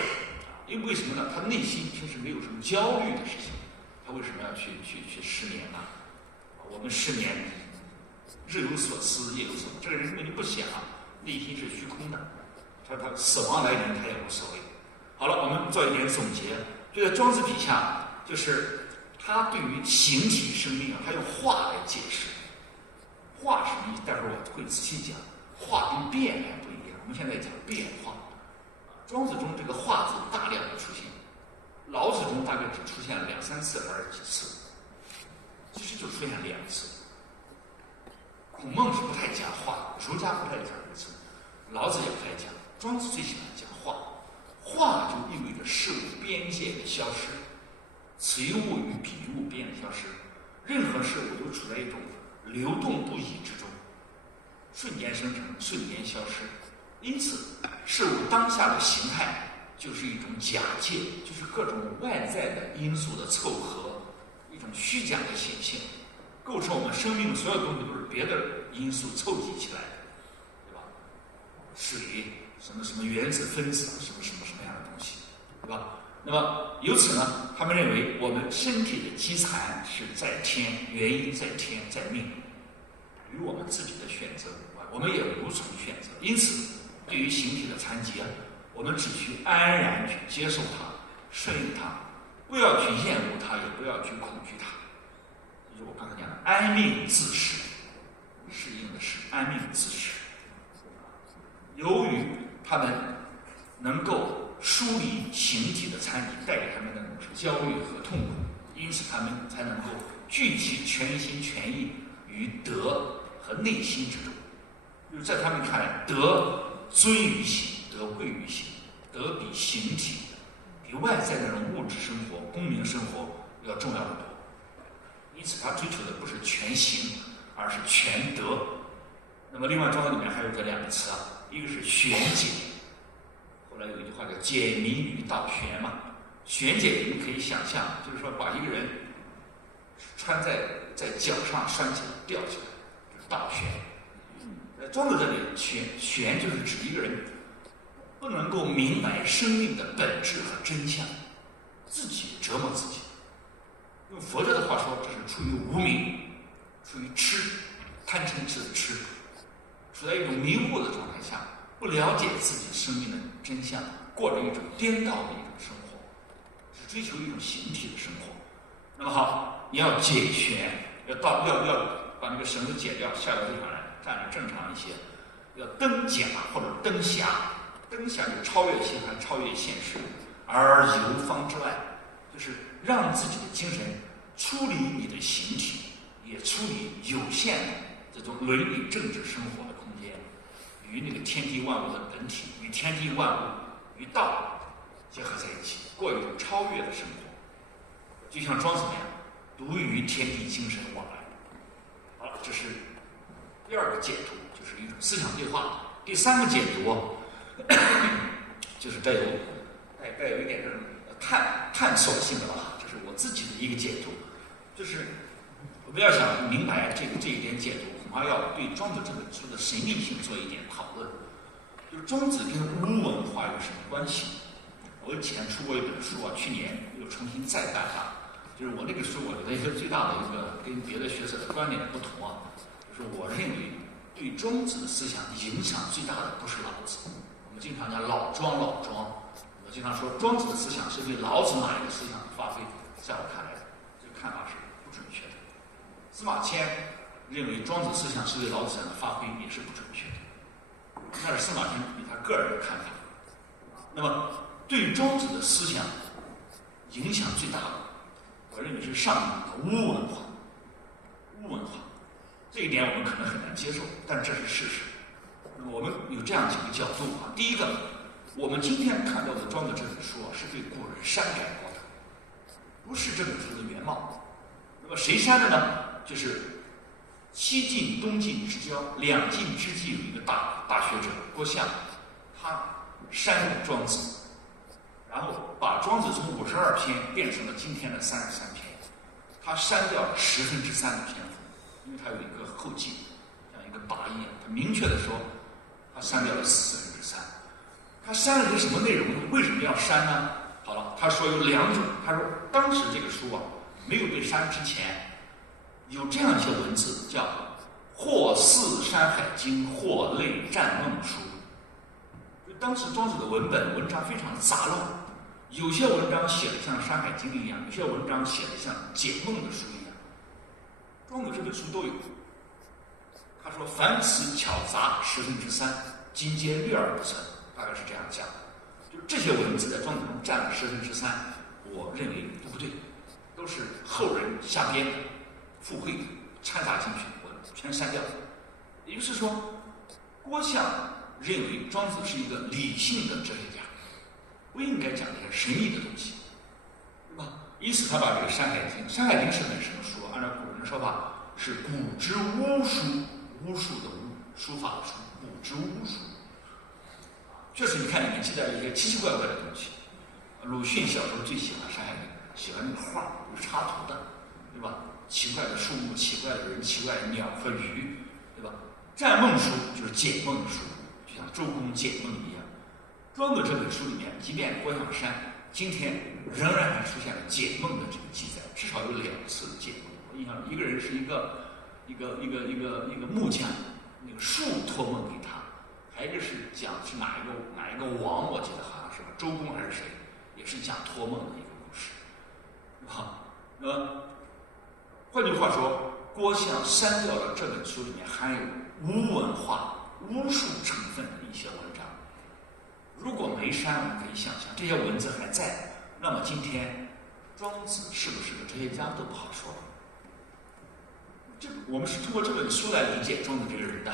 因为什么呢？他内心平时没有什么焦虑的事情，他为什么要去失眠呢？我们失眠，日有所思，夜有所梦，这个人根本就不想，内心是虚空的。他死亡来临，他也无所谓。好了，我们做一点总结。就在庄子笔下，就是他对于形体生命他用化来解释。化什么意思？待会儿我会仔细讲。化跟变还不一样。我们现在讲变化。庄子中这个化字大量的出现，老子中大概只出现了2、3次而几次，其实就出现2次。孔孟是不太讲化，儒家不太讲这个词，老子也不太讲，庄子最喜欢讲化。化就意味着事物边界的消失，此物与彼物边的消失，任何事物都处在一种流动不已之中，瞬间生成，瞬间消失。因此，事物当下的形态就是一种假借，就是各种外在的因素的凑合，一种虚假的显现，构成我们生命的所有东西都是别的因素凑集起来的。水、什么什么原子、分子，什么什么什么样的东西，对吧？那么由此呢，他们认为我们身体的积残是在天，原因在天，在命，与我们自己的选择无关，我们也无从选择。因此，对于形体的残疾啊，我们只需安然去接受它，顺应它，不要去厌恶它，也不要去恐惧它。就是我刚才讲的，安命自适，适应的是安命自适。由于他们能够梳理形体的残疾带给他们的焦虑和痛苦，因此他们才能够聚集全心全意于德和内心之中。就是在他们看来，德尊于行，德贵于行，德比形体、比外在的那种物质生活、公民生活要重要得多。因此，他追求的不是全行，而是全德。那么，另外庄子里面还有这两个词啊，一个是玄解，后来有一句话叫解谜语道玄嘛。玄解你可以想象，就是说把一个人穿在脚上拴起来吊起来，就是道玄。庄子这里玄就是指一个人不能够明白生命的本质和真相，自己折磨自己。用佛教的话说，这是出于无明，出于痴，贪嗔痴的痴，处在一种迷糊的状态下，不了解自己生命的真相，过着一种颠倒的一种生活，只追求一种形体的生活。那么好，你要解玄，要把那个绳子解掉，下到地上来，站得正常一些，要登甲或者登霞。登霞就超越心还超越现实，而游方之外，就是让自己的精神出离你的形体，也出离有限的这种伦理政治生活的空间，与那个天地万物的本体，与天地万物与道结合在一起，过一种超越的生活。就像庄子那样，独与天地精神往来。好了，这是第二个解读，就是一种思想对话。第三个解读就是带有一点这种探索性的吧，这是我自己的一个解读。就是我们要想明白这一点解读，恐怕要对庄子这本书的神秘性做一点讨论。就是庄子跟巫文化有什么关系？我以前出过一本书啊，去年又重新再版了。就是我那个书，我觉得一个最大的一个跟别的学者的观点不同啊，就是我认为对庄子的思想影响最大的不是老子。我们经常讲老庄，我经常说庄子的思想是对老子哪一个思想的发挥，在我看来，这个看法是不准确的。司马迁认为庄子思想是对老子的发挥，也是不准确的。那是司马迁对他个人的看法。那么，对庄子的思想影响最大的，我认为是上一部的巫文化。巫文化这一点我们可能很难接受，但这是事实。那么我们有这样几个角度啊。第一个，我们今天看到的庄子这本书啊，是对古人删改过的，不是这本书的原貌。那么谁删的呢？就是西晋东晋之交，两晋之际有一个大学者郭象，他删了庄子，然后把庄子从52篇变成了今天的33篇，他删掉了3%的篇幅，因为他有一个后记，像一个拔一样，他明确的说，他删掉了3%。他删了一个什么内容呢？为什么要删呢？好了，他说有2种。他说当时这个书啊没有被删之前，有这样一些文字叫或似《山海经》，或类《战梦书》。就当时庄子的文章非常杂乱，有些文章写的像《山海经》一样，有些文章写的像解梦的书一样。庄子这本书都有。他说凡此巧杂3%，今皆略而不存。大概是这样讲，就这些文字在庄子中占了3%，我认为都不对，都是后人瞎编的、附会的、掺杂进去，我全删掉。也就是说，郭象认为庄子是一个理性的哲学家，不应该讲这些神秘的东西，对吧？因此，他把这个《山海经》，《山海经》是本什么书？按照古人的说法，是古之巫书，巫术的巫，书法的书，古之巫书。确实，你看里面记载了一些奇奇怪怪的东西。鲁迅小时候最喜欢《山海经》，喜欢那个画，有插图的，对吧？奇怪的树木、奇怪的人、奇怪的鸟和鱼，对吧？战梦书就是解梦书，就像周公解梦一样。庄子这本书里面，即便郭象山今天仍然还出现了解梦的这个记载，至少有2次解梦。我印象中，一个人是一个木匠，那个树托梦给他，还有一个是讲是哪一个王，我记得好像是周公还是谁，也是讲托梦的一个故事。换句话说，郭象删掉了这本书里面含有巫文化、巫术成分的一些文章。如果没删，我们可以想象这些文字还在，那么今天庄子是不是个哲学家都不好说。我们是通过这本书来理解庄子这个人的。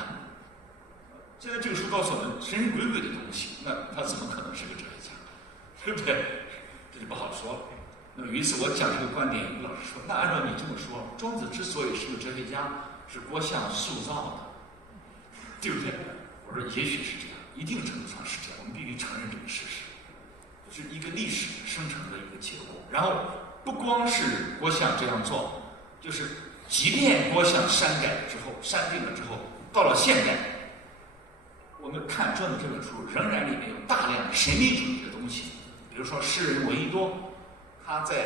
现在这个书告诉我们神神鬼鬼的东西，那他怎么可能是个哲学家？对不对？这就不好说了。那么有一次我讲这个观点，有个老师说：“那按照你这么说，庄子之所以是个哲学家，是郭象塑造的，对不对？”我说：“也许是这样，一定程度上是这样，我们必须承认这个事实，就是一个历史生成的一个结果。然后不光是郭象这样做，就是即便郭象删定了之后，到了现代，我们看庄子这本书，仍然里面有大量神秘主义的东西。比如说诗人闻一多，他在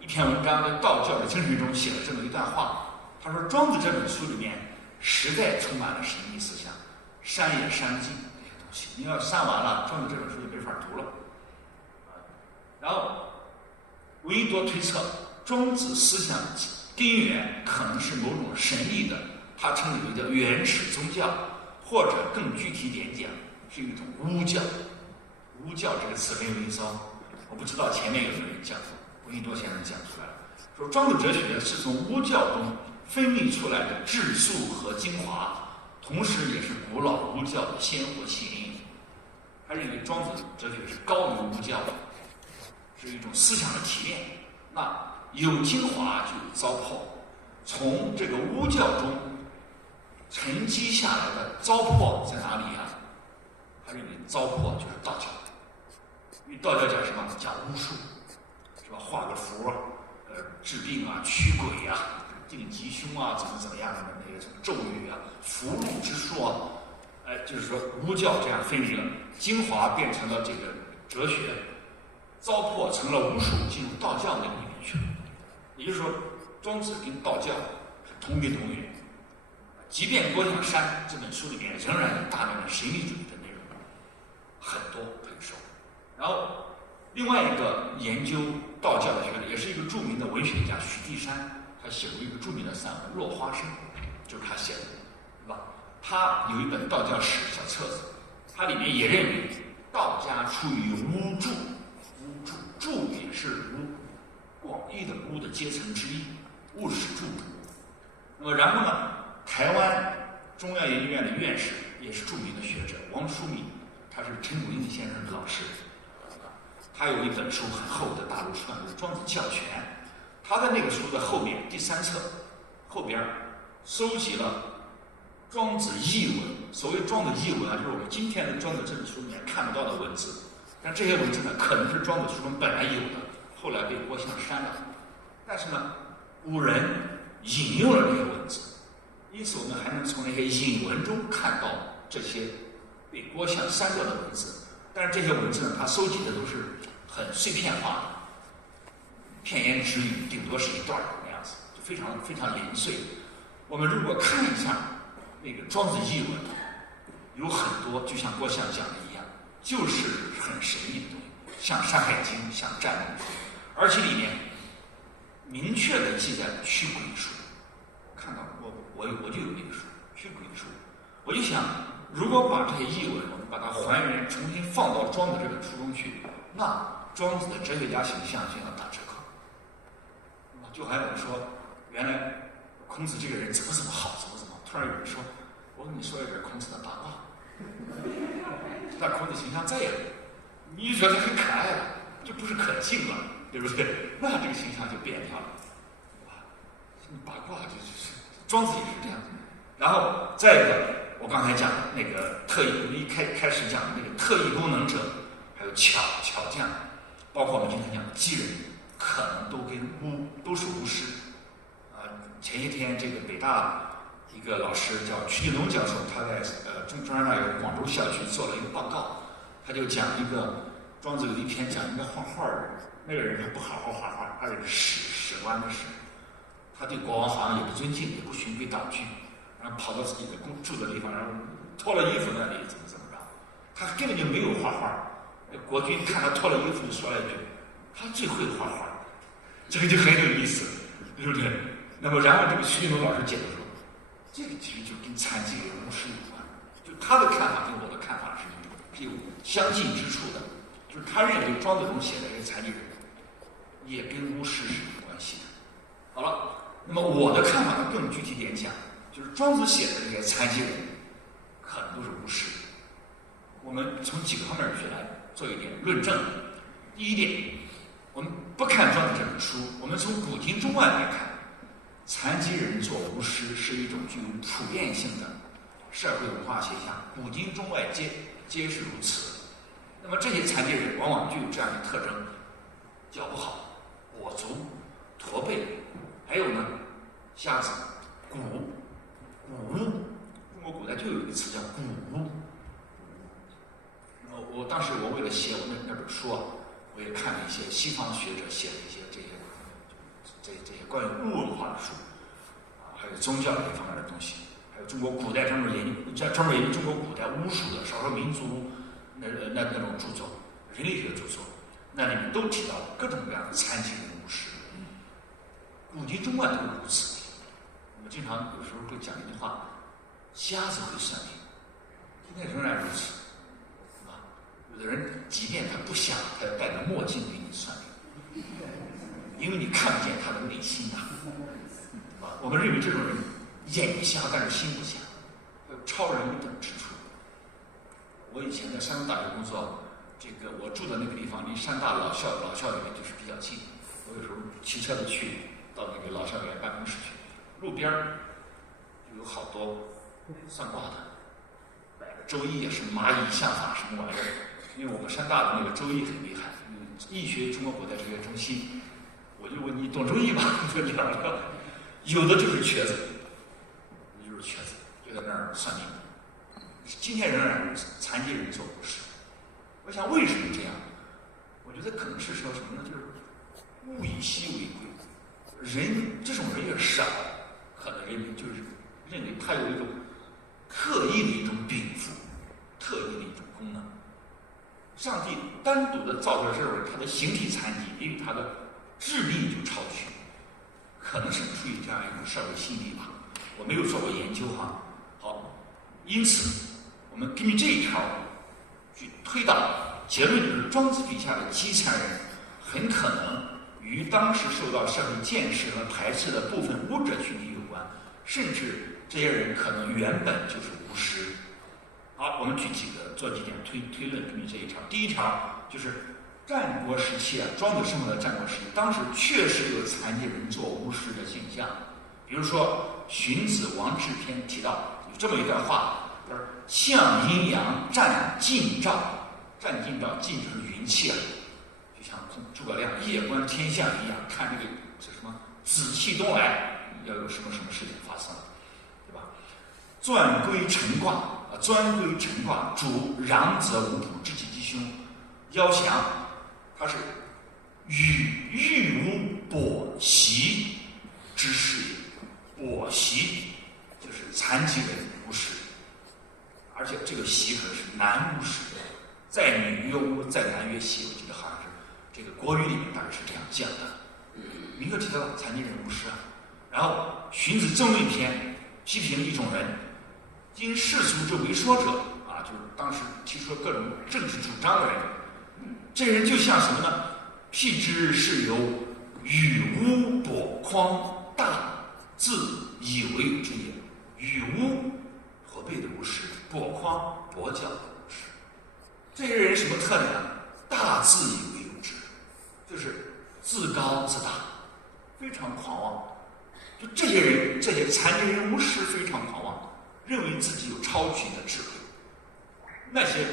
一篇文章的道教的精神中写了这么一段话，他说庄子这本书里面实在充满了神秘思想，删也删不尽这些东西。你要删完了，庄子这本书就没法读了。然后闻一多推测，庄子思想根源可能是某种神秘的，他称之为叫原始宗教，或者更具体点讲，是一种巫教。巫教这个词很有意思哦，我不知道前面有没有人讲过，闻一多先生讲出来了，说庄子哲学是从巫教中分泌出来的质素和精华，同时也是古老巫教的鲜活起因。他认为庄子哲学是高于巫教的，是一种思想的提炼。那有精华就有糟粕，从这个巫教中沉积下来的糟粕在哪里呀？他认为糟粕就是道教，因为道教讲什么？讲巫术，是吧？画个符，治病啊，驱鬼啊，定吉凶啊，怎么样的那个什么咒语啊，符箓之说啊，就是说巫教这样分离了，精华变成了这个哲学，糟粕成了巫术，进入道教那里面去了。也就是说，庄子跟道教是同根同源。即便郭象山这本书里面仍然有大量的神秘主义的内容，很多可以说。然后另外一个研究道教的学者，也是一个著名的文学家许地山，他写过一个著名的散文《落花生》，就是他写的，对吧？他有一本道教史小册子，他里面也认为道家出于巫祝，祝也是巫，广义的巫的阶层之一，巫是祝。那么然后呢，台湾中央研究院的院士，也是著名的学者王书敏，他是陈祖印先生的老师，他有一本书很厚的大陆出版的《庄子教全》，他在那个书的后面第3册后边收集了庄子译文。所谓庄子译文啊，就是我们今天的庄子这本书里面看不到的文字，但这些文字呢，可能是庄子书中本来有的，后来被郭象删了。但是呢，古人引用了这些文字，因此我们还能从那些引文中看到这些被郭象删掉的文字。但是这些文字呢，他搜集的都是很碎片化的，片言只语，顶多是一段那样子，就非常非常零碎。我们如果看一下那个庄子译文，有很多就像郭象讲的一样，就是很神秘的东西，像《山海经》，像《战国书》，而且里面明确的记载驱鬼术。我看到我就有那个书驱鬼术，我就想，如果把这些译文我们把它还原，重新放到庄子这本书中去，那庄子的哲学家形象就要打折扣。就还有人说，原来孔子这个人怎么好，怎么，突然有人说，我跟你说一点孔子的八卦，但孔子形象再也，你就觉得很可爱了，就不是可敬了，对不对？那这个形象就变掉了，八卦就是庄子也是这样。然后再一个，我刚才讲的那个特异，我们一开始讲的那个特异功能者，还有巧匠，包括我们今天讲的机人，可能都是巫师。前些天这个北大一个老师叫曲继龙教授，他在中山大学广州校区做了一个报告，他就讲一个庄子有一篇讲一个画画的人，那个人他不好好画画，他是史官的史，他对国王好像也不尊敬，也不循规蹈矩，然后跑到自己的住的地方，然后脱了衣服那里怎么着，他根本就没有画画。国君看他脱了衣服就说了一句：“他最会画画。”这个就很有意思，对不对？那么然后这个徐云龙老师解释说，这个其实就跟残疾人巫师有关，就他的看法跟我的看法是有相近之处的，就是他认为庄子中写的这个残疾人也跟巫师是有关系的。好了，那么我的看法呢更具体点讲，就是庄子写的这些残疾人可能都是巫师。我们从几个方面去来做一点论证。第一点，我们不看庄子这本书，我们从古今中外来看，残疾人做巫师是一种具有普遍性的社会文化现象，古今中外皆是如此。那么这些残疾人往往具有这样的特征：脚不好、跛足、驼背，还有呢，瞎子、蛊巫。中国古代就有一个词叫蛊巫。我当时为了写我那本书啊，我也看了一些西方学者写的一些这些关于巫文化的书啊，还有宗教这方面的东西，还有中国古代专门研究中国古代巫术的少数民族那种著作，人类学的著作，那里面都提到了各种各样的残疾人巫师，古今中外都如此。我们经常有时候会讲一句话：瞎子会算命，今天仍然如此。有的人即便他不瞎，他要戴着墨镜给你算命，因为你看不见他的内心呐，对吧？我们认为这种人眼瞎，但是心不瞎，有超人等之处。我以前在山东大学工作，我住的那个地方离山大老校园就是比较近，我有时候骑车子去到那个老校园办公室去，路边就有好多算卦的，摆个周易也是蚂蚁下法什么玩意儿。因为我们山大的那个周易很厉害，易学中国古代哲学中心，我就问你懂周易吧？就聊聊，有的就是瘸子，就在那儿算命。今天仍然如此，残疾人做巫师。我想为什么这样？我觉得可能是说什么呢？就是物以稀为贵，这种人越少，可能人们就是认为他有一种特异的一种禀赋，特异的一种功能。上帝单独的造出来这种人，他的形体残疾，因为他的智力就超群，可能是出于这样一种社会心理吧。我没有做过研究哈。好，因此我们根据这一条去推导结论，就是庄子笔下的饥残人很可能与当时受到社会建设和排斥的部分巫者群体有关，甚至这些人可能原本就是巫师。好，我们做几点推论，根据这一条。第一条就是战国时期啊，庄子生活的战国时期，当时确实有残疾人做巫师的现象。比如说《荀子·王制篇》提到有这么一段话，就是“象阴阳，占晋兆”，占晋兆，晋就是云气啊，就像诸葛亮夜观天象一样，看这个是什么紫气东来，要有什么事情发生，对吧？钻龟陈卦。钻龟陈卦主攘则无卜，知其吉凶，夭祥。它是与玉无跛习之事也。跛习就是残疾人巫师，而且这个习可是男巫师，在女曰巫，在男曰习。我记得好像是这个国语里面大概是这样讲的。明确提到残疾人巫师啊。然后荀子正论篇批评一种人。因世俗之为说者啊，就是当时提出了各种政治主张的人，这人就像什么呢？辟之是由与巫跛匡大自以为之也。与巫驼背的巫师，跛匡跛脚的巫师，这些人什么特点呢？大自以为有之，就是自高自大，非常狂妄。就这些人，这些残疾人巫师非常狂妄。认为自己有超群的智慧，那些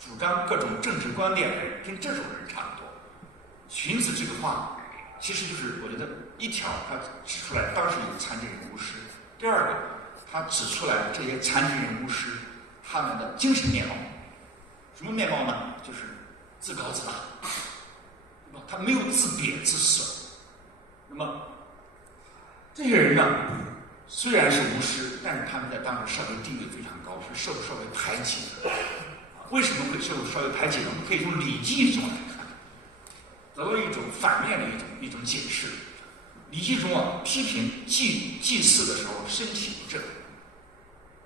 主张各种政治观点的人跟这种人差不多。荀子这个话其实就是我觉得一条，他指出来当时有残疾人巫师；第二个，他指出来这些残疾人巫师他们的精神面貌。什么面貌呢？就是自高自大，对吧？他没有自贬自损。那么这些人呢，虽然是巫师，但是他们在当时社会地位非常高，是受社会排挤的。为什么会受社会排挤呢？我们可以从《礼记》中来看，得到一种反面的一种解释。《礼记》中啊，批评祭祀的时候身体不正，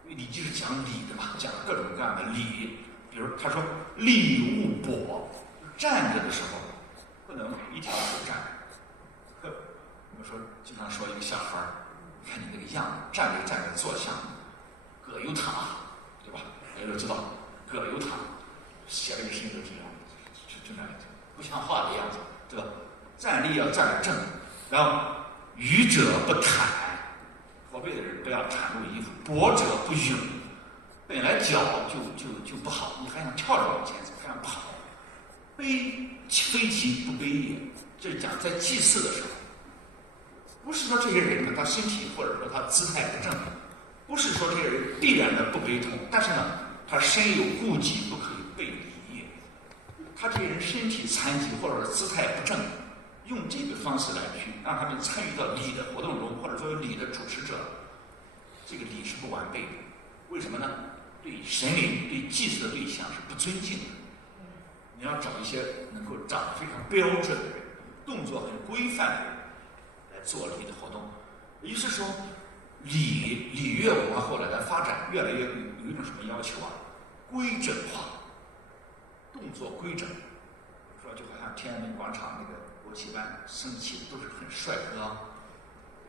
因为《礼记》是讲礼的嘛，讲各种各样的礼。比如他说立勿跛，站着的时候不能一条腿站。我们说经常说一个小孩儿，你看你那个样子，站着坐像葛优躺，对吧？大家都知道葛优躺，写了一身都这样，就那样不像话的样子，对吧？站立要站得正，然后愚者不袒，驼背的人不要袒露衣服；跛者不勇。本来脚就不好，你还想跳着往前走，还想跑，非其不卑也。这是讲在祭祀的时候，不是说这些人呢他身体或者说他姿态不正，不是说这个人必然的不悲痛，但是呢他身有顾忌，不可以背礼也。他这些人身体残疾或者姿态不正，用这个方式来去让他们参与到礼的活动中，或者说礼的主持者，这个礼是不完备的。为什么呢？对神灵、对祭祀的对象是不尊敬的。你要找一些能够长得非常标准的人，动作很规范的人来做礼的活动。也就是说，礼乐文化后来的发展越来越有一种什么要求啊？规整化，动作规整。说就好像天安门广场那个国旗班升旗都是很帅哥，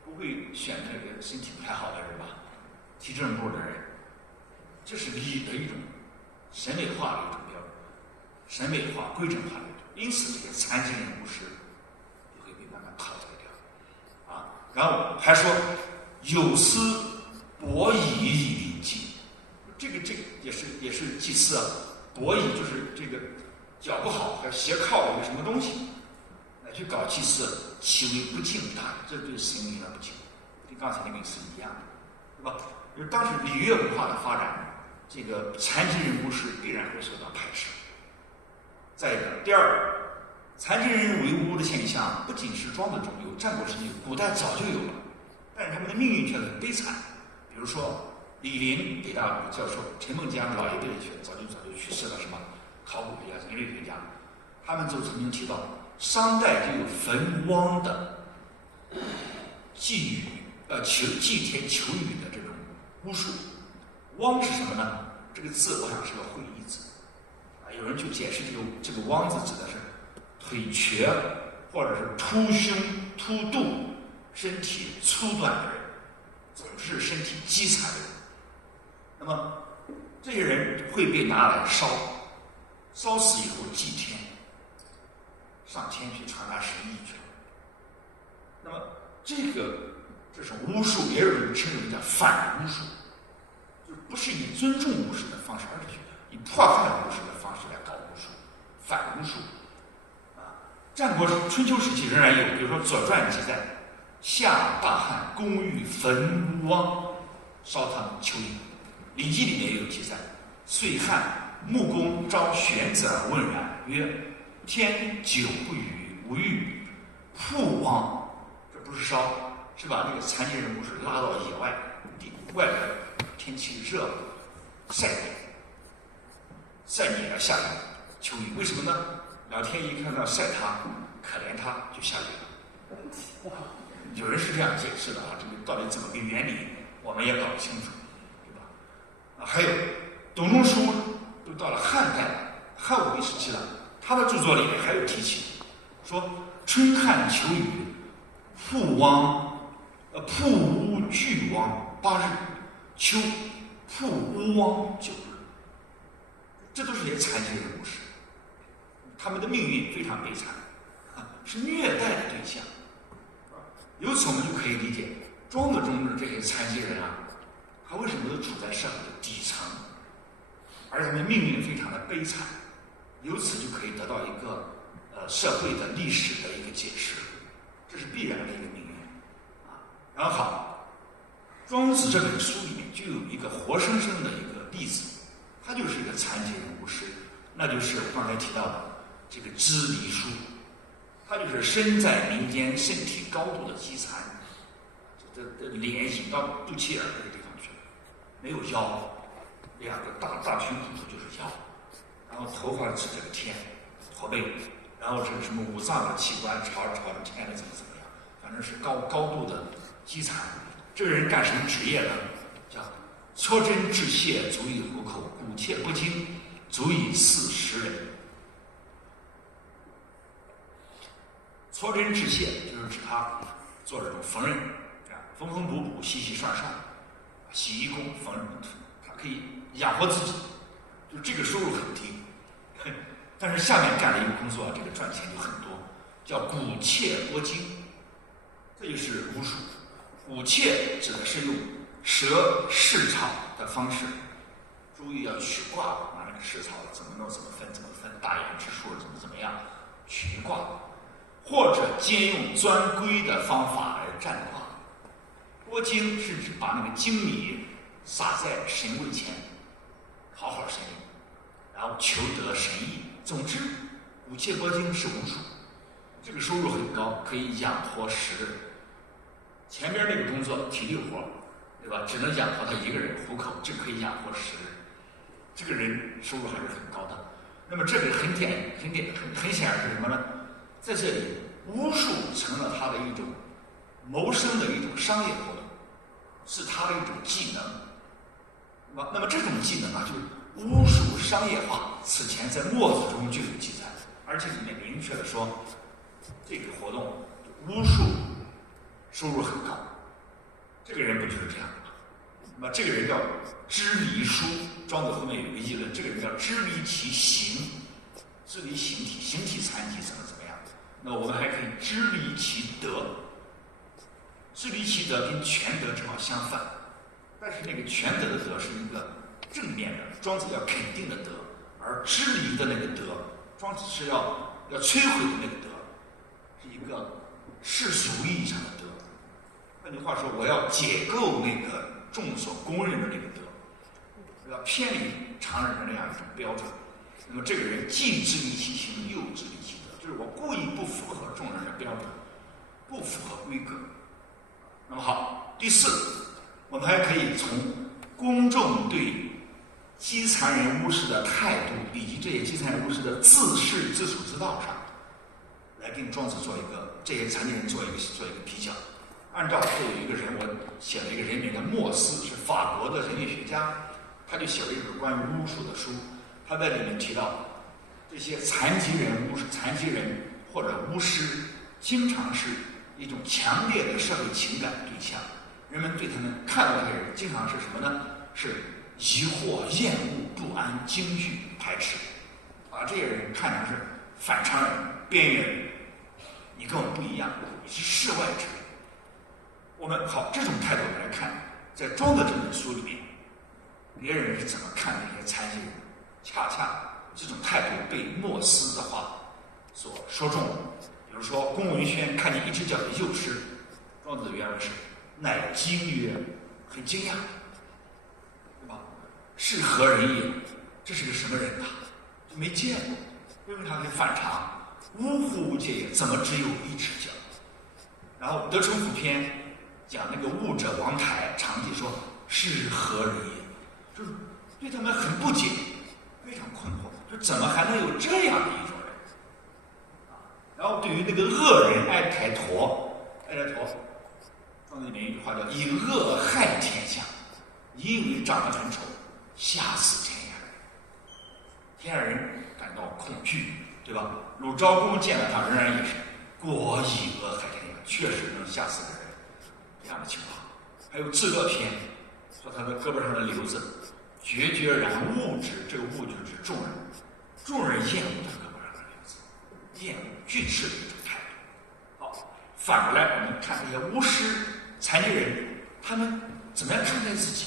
不会选这个身体不太好的人吧？提正步的人。这是礼的一种审美化的一种标准，审美化、规整化的一种。因此，这些残疾人巫师就会被慢慢淘汰掉。啊，然后还说有司跛矣以礼祭，这个也是祭祀啊。跛矣就是这个脚不好，还斜靠一个什么东西来去搞祭祀，其为不敬大，这对神明的不敬，跟刚才那个是一样的，对吧？就是当时礼乐文化的发展。这个残疾人巫师必然会受到排斥。再一个，第二，残疾人为巫的现象不仅是庄子中有，战国时期古代早就有了，但是他们的命运却很悲惨。比如说李林北大教授陈梦江老一辈的学早就去世了，什么考古学家、人类学家，他们就曾经提到，商代就有焚汪的祭天求雨的这种巫术。汪是什么呢？这个字我想是个会意字啊。有人就解释这个汪字指的是腿瘸或者是凸胸凸肚、身体粗短的人，总是身体积残的人。那么这些人会被拿来烧死以后祭天，上天去传达神意去了。那么这是巫术，也有人称为叫反巫术。不是以尊重巫师的方式，而是以迫害巫师的方式来搞巫术，反巫术。啊，战国春秋时期仍然有，比如说《左传》记载，夏大汉公欲焚巫汪，烧汤求雨。《礼记》里面也有记载，岁汉穆公召玄子而问然，曰：“天久不雨，无欲，曝汪。”这不是烧，是把那个残疾人巫师拉到野外外边。天气热，晒你而下雨求雨，为什么呢？老天一看到晒他，可怜他，就下雨了。有人是这样解释的啊，这个到底怎么个原理，我们也搞不清楚，对吧？啊，还有董仲舒都到了汉代了，汉武帝时期了，他的著作里面还有提起，说春旱求雨，曝乌巨汪8日。秋曝乌汪9日，这都是些残疾人巫师，他们的命运非常悲惨，是虐待的对象。由此我们就可以理解，庄子中的这些残疾人啊，他为什么都处在社会的底层，而他们命运非常的悲惨。由此就可以得到一个社会的历史的一个解释，这是必然的一个命运啊。然后好，庄子这本书里面就有一个活生生的一个例子，他就是一个残疾人巫师，那就是我刚才提到的这个支离叔，他就是身在民间，身体高度的饥残，这脸引到肚脐眼这个地方去了，没有腰，两个大腿骨头就是腰，然后头发指这个天，驼背，然后这个什么五脏的器官朝着天的怎么样，反正是高度的饥残。这个人干什么职业呢？叫搓针治泻，足以糊口；骨切不精，足以饲食人。搓针治泻就是指他做这种缝纫缝补，洗涮，洗衣工缝纫，他可以养活自己，就这个收入很低。但是下面干了一个工作，这个赚钱就很多，叫骨切剥精，这就是巫术。骨切指的是用蛇试草的方式，注意要取卦，拿那个试草怎么弄，怎么分，大眼之数怎么样取卦，或者兼用钻龟的方法来占卦。剥精是指把那个精米撒在神位前，讨好神灵，然后求得神意。总之，骨切剥精是巫术，这个收入很高，可以养活10个人。前边那个工作体力活，对吧？只能养活他一个人糊口，这可以养活10个人，这个人收入还是很高的。那么这个很显然是什么呢？在这里，巫术成了他的一种谋生的一种商业活动，是他的一种技能。那么这种技能啊，就是巫术商业化，此前在《墨子》中就有记载，而且里面明确的说，这个活动巫术收入很高。这个人不就是这样的吗？那么这个人叫支离叔，庄子后面有一个议论，这个人叫支离其形，支离形体，形体残疾怎么样？那我们还可以支离其德，支离其德跟全德正好相反，但是那个全德的德是一个正面的，庄子要肯定的德，而支离的那个德，庄子是要摧毁的那个德，是一个世俗意义上的德。换句话说，我要解构那个众所公认的那个德，我要偏离常人的那样一种标准。那么这个人既支离其形，又支离其德，就是我故意不符合众人的标准，不符合规格。那么好，第4，我们还可以从公众对积残人巫师的态度，以及这些积残人巫师的自恃自处之道上，来跟庄子做一个这些残疾人做一个比较。按照这有一个人，我写了一个人名叫莫斯，是法国的人类学家，他就写了一本关于巫术的书。他在里面提到，这些残疾人或者巫师，经常是一种强烈的社会情感对象。人们对他们看到这些人，经常是什么呢？是疑惑、厌恶、不安、惊惧、排斥，把这些人看成是反常人、边缘人，你跟我不一样，你是世外之人。我们好，这种态度来看，在庄子这本书里面，别人是怎么看这些残疾人？恰恰这种态度被莫斯的话所说中了。比如说，公文轩看见一只脚的幼师，庄子的原文是“乃惊曰”，很惊讶，对吧？是何人也？这是个什么人呐？就没见过，因为他很反常，呜呼无界也，怎么只有一只脚？然后德充府篇讲那个悟者王台，常记说是何人也？就是对他们很不解，非常困惑，就怎么还能有这样的一种人？然后对于那个恶人哀台陀，庄子里面一句话叫“以恶害天下”，因为长得很丑，吓死天下人，天下人感到恐惧，对吧？鲁昭公见了他，仍然也是果以恶害天下，确实能吓死个人，这样的情况。还有至乐篇说他的胳膊上的瘤子决决然恶之，这个恶就指众人，众人厌恶他胳膊上的瘤子，厌恶拒斥的一种态度。好，反过来我们看这些巫师、残疾人，他们怎么样看待自己？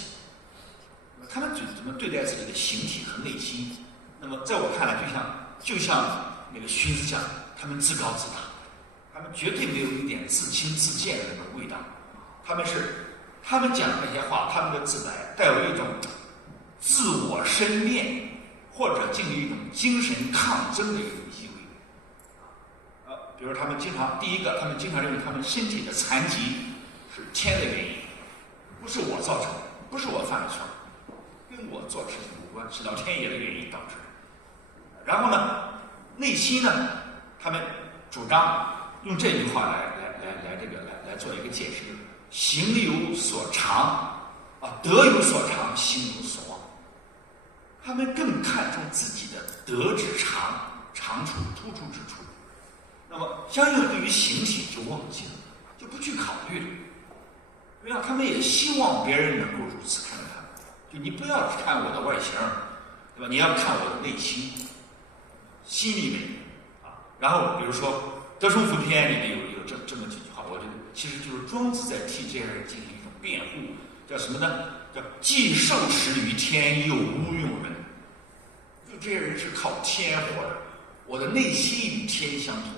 他们怎么对待自己的形体和内心？那么在我看来，就像那个荀子讲，他们自高自大，他们绝对没有一点自轻自贱的那种味道，他们是他们讲这些话，他们的自白带有一种自我申辩，或者进入一种精神抗争的一种意味。比如他们经常，第一个，他们经常认为他们身体的残疾是天的原因，不是我造成的，不是我犯了错，跟我做的事情无关，是老天爷的原因导致的。然后呢，内心呢，他们主张用这句话来做一个解释：行有所长，德有所长，行有所望。他们更看重自己的德之长，长处、突出之处。那么，相应对于形体就忘记了，就不去考虑了。对呀，他们也希望别人能够如此看待他们。就你不要只看我的外形，对吧？你要看我的内心，心里面啊。然后，比如说《德充福篇》里面有这么几句话，我觉得其实就是庄子在替这些人进行一种辩护，叫什么呢？叫既受持于天，又无用人。就这些人是靠天活的，我的内心与天相通。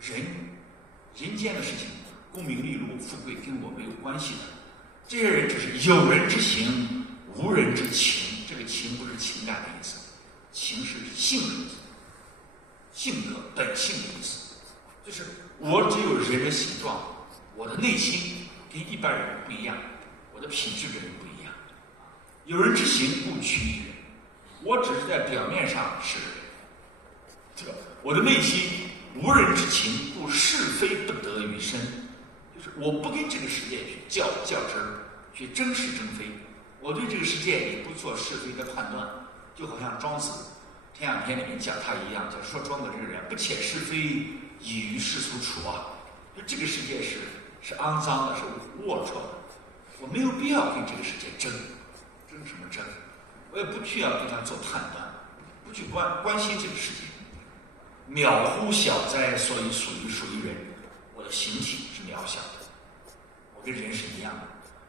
人间的事情，功名利禄、富贵跟我没有关系的。这些人只是有人之行，无人之情。这个情不是情感的意思，情是性的意思，性格、本性的意思。就是我只有人的形状，我的内心跟一般人不一样，我的品质跟人不一样。有人之行，不取于人。我只是在表面上是人，对吧？我的内心无人之情，故是非不得于身。就是我不跟这个世界去较真儿，去争是争非。我对这个世界也不做是非的判断，就好像庄子《天下篇》里面讲他一样，就说庄子这个人不切是非，以于世俗处啊。就这个世界是肮脏的，是龌龊的，我没有必要跟这个世界争什么争？我也不需要对他做判断，不去关心这个世界。渺乎小哉，所以属于人。我的形体是渺小的，我跟人是一样的。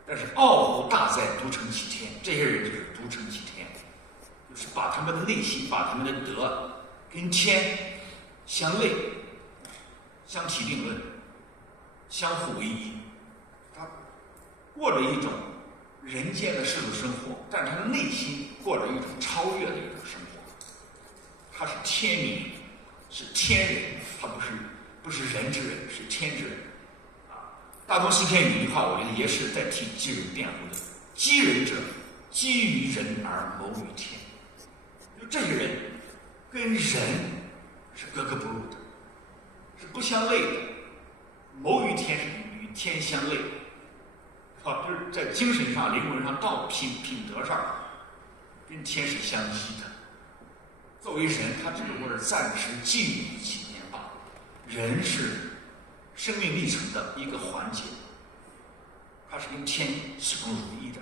但是傲乎大哉，独成其天。这些人就是独成其天，就是把他们的内心，把他们的德跟天相类、相提并论、相互为一。他过着一种人间的世俗生活，但是他的内心过着一种超越的一种生活。他是天民，是天人，他不是人之人，是天之人。大同诗篇有一句话，我觉得也是在替鸡人辩护的：鸡人者，基于人而谋于天。就这些人跟人是格格不入的，是不相类的。谋于天是与天相类。就是在精神上、灵魂上、品德上，跟天是相依的。作为人，他只不过是暂时寄予其年罢了。人是生命历程的一个环节，它是跟天始终如一的。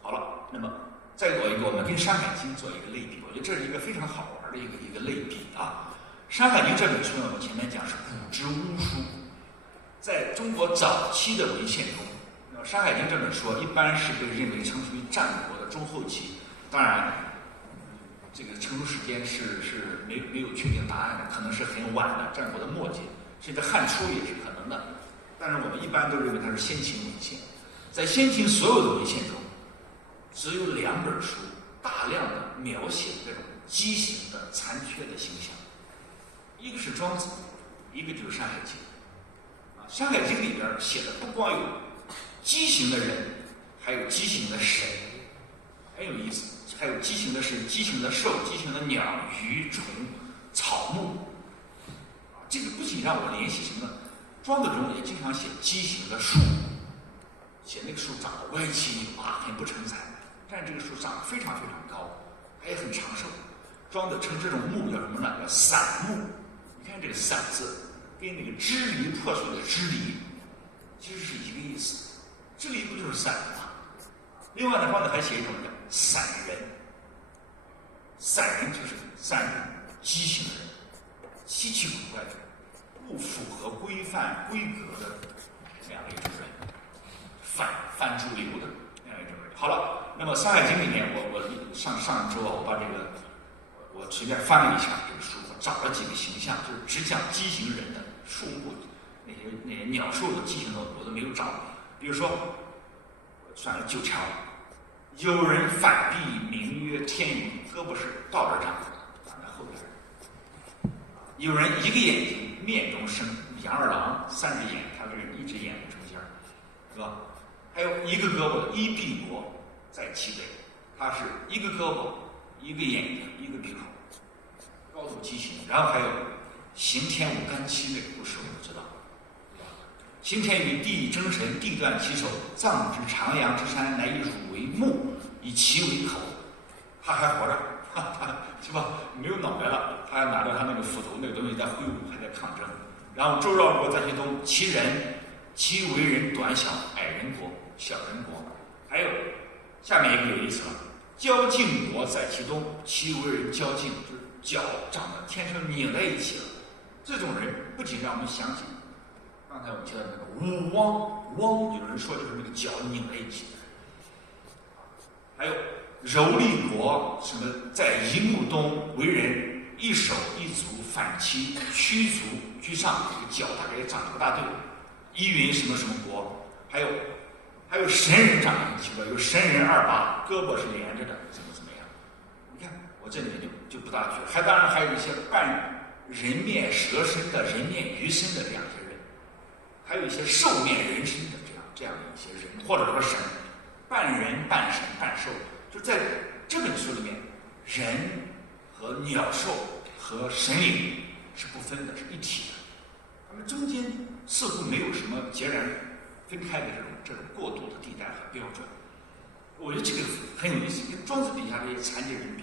好了，那么再做一个，我们跟《山海经》做一个类比，我觉得这是一个非常好玩的一个类比啊。《山海经》这本书呢，我前面讲是古之巫书，在中国早期的文献中。《山海经》这本书一般是被认为成熟于战国的中后期，当然，这个成熟时间是没有确定答案的，可能是很晚的战国的末期，甚至汉初也是可能的。但是我们一般都认为它是先秦文献。在先秦所有的文献中，只有2本书大量的描写这种畸形的、残缺的形象，一个是庄子，一个就是《山海经》。《山海经》里边写的不光有畸形的人，还有畸形的神，很有意思。还有畸形的神、畸形的兽、畸形的鸟、鱼、虫、草木。这个不仅让我联系什么，庄子中也经常写畸形的树，写那个树长得歪七扭八，很不成材，但是这个树长得非常非常高，它也很长寿。庄子称这种木叫什么呢？叫散木。你看这个“散”字，跟那个支离破碎的支离，其实是一个意思。支离不就是散吗？另外呢，庄子还写一种叫散人。散人就是散人，畸形的人，稀奇古怪的，不符合规范规格的这样的一种人，反主流的这样一种人。好了，那么《山海经》里面，我上周我把这个我随便翻了一下这个书，我找了几个形象，就是只讲畸形人的树木，那些鸟兽的畸形的我都没有找。比如说算了9条。有人反臂，名曰天宇，胳膊是倒着长的，长在后边。有人一个眼睛，面中生杨二郎，3只眼，他这1只眼在中间，是吧？还有一个胳膊一臂国在其北，他是一个胳膊，一个眼睛，一个鼻孔，高度畸形。然后还有行天五干七，这个故事我们知道。行天于地争神，地断其手，葬之长阳之山，乃以汝为目，以其为口。他还活着，是吧？没有脑袋了，他还拿着他那个斧头，那个东西在挥舞，还在抗争。然后周绕国在其东，其为人短小，矮人国，小人国。还有下面一个有意思了，交颈国在其东，其为人交颈，就是脚长得天生拧在一起了。这种人不仅让我们想起刚才我们提到那个武汪，有人说就是那个脚拧在一起的。还有柔力国，什么在一目东，为人一手一足反其屈足居上，这个脚大概也长得不大对。依云什么什么国，还有神人长得很奇怪，有神人2把，胳膊是连着的，怎么样？你看我这里面就不大去了。当然还有一些半人面蛇身的、人面鱼身的这样一些人，还有一些兽面人身的这样的一些人，或者说神，半人半神半兽。就在这本书里面，人和鸟兽和神灵是不分的，是一体的。他们中间似乎没有什么截然分开的这种过渡的地带和标准。我觉得这个很有意思，跟庄子笔下这些残疾人比，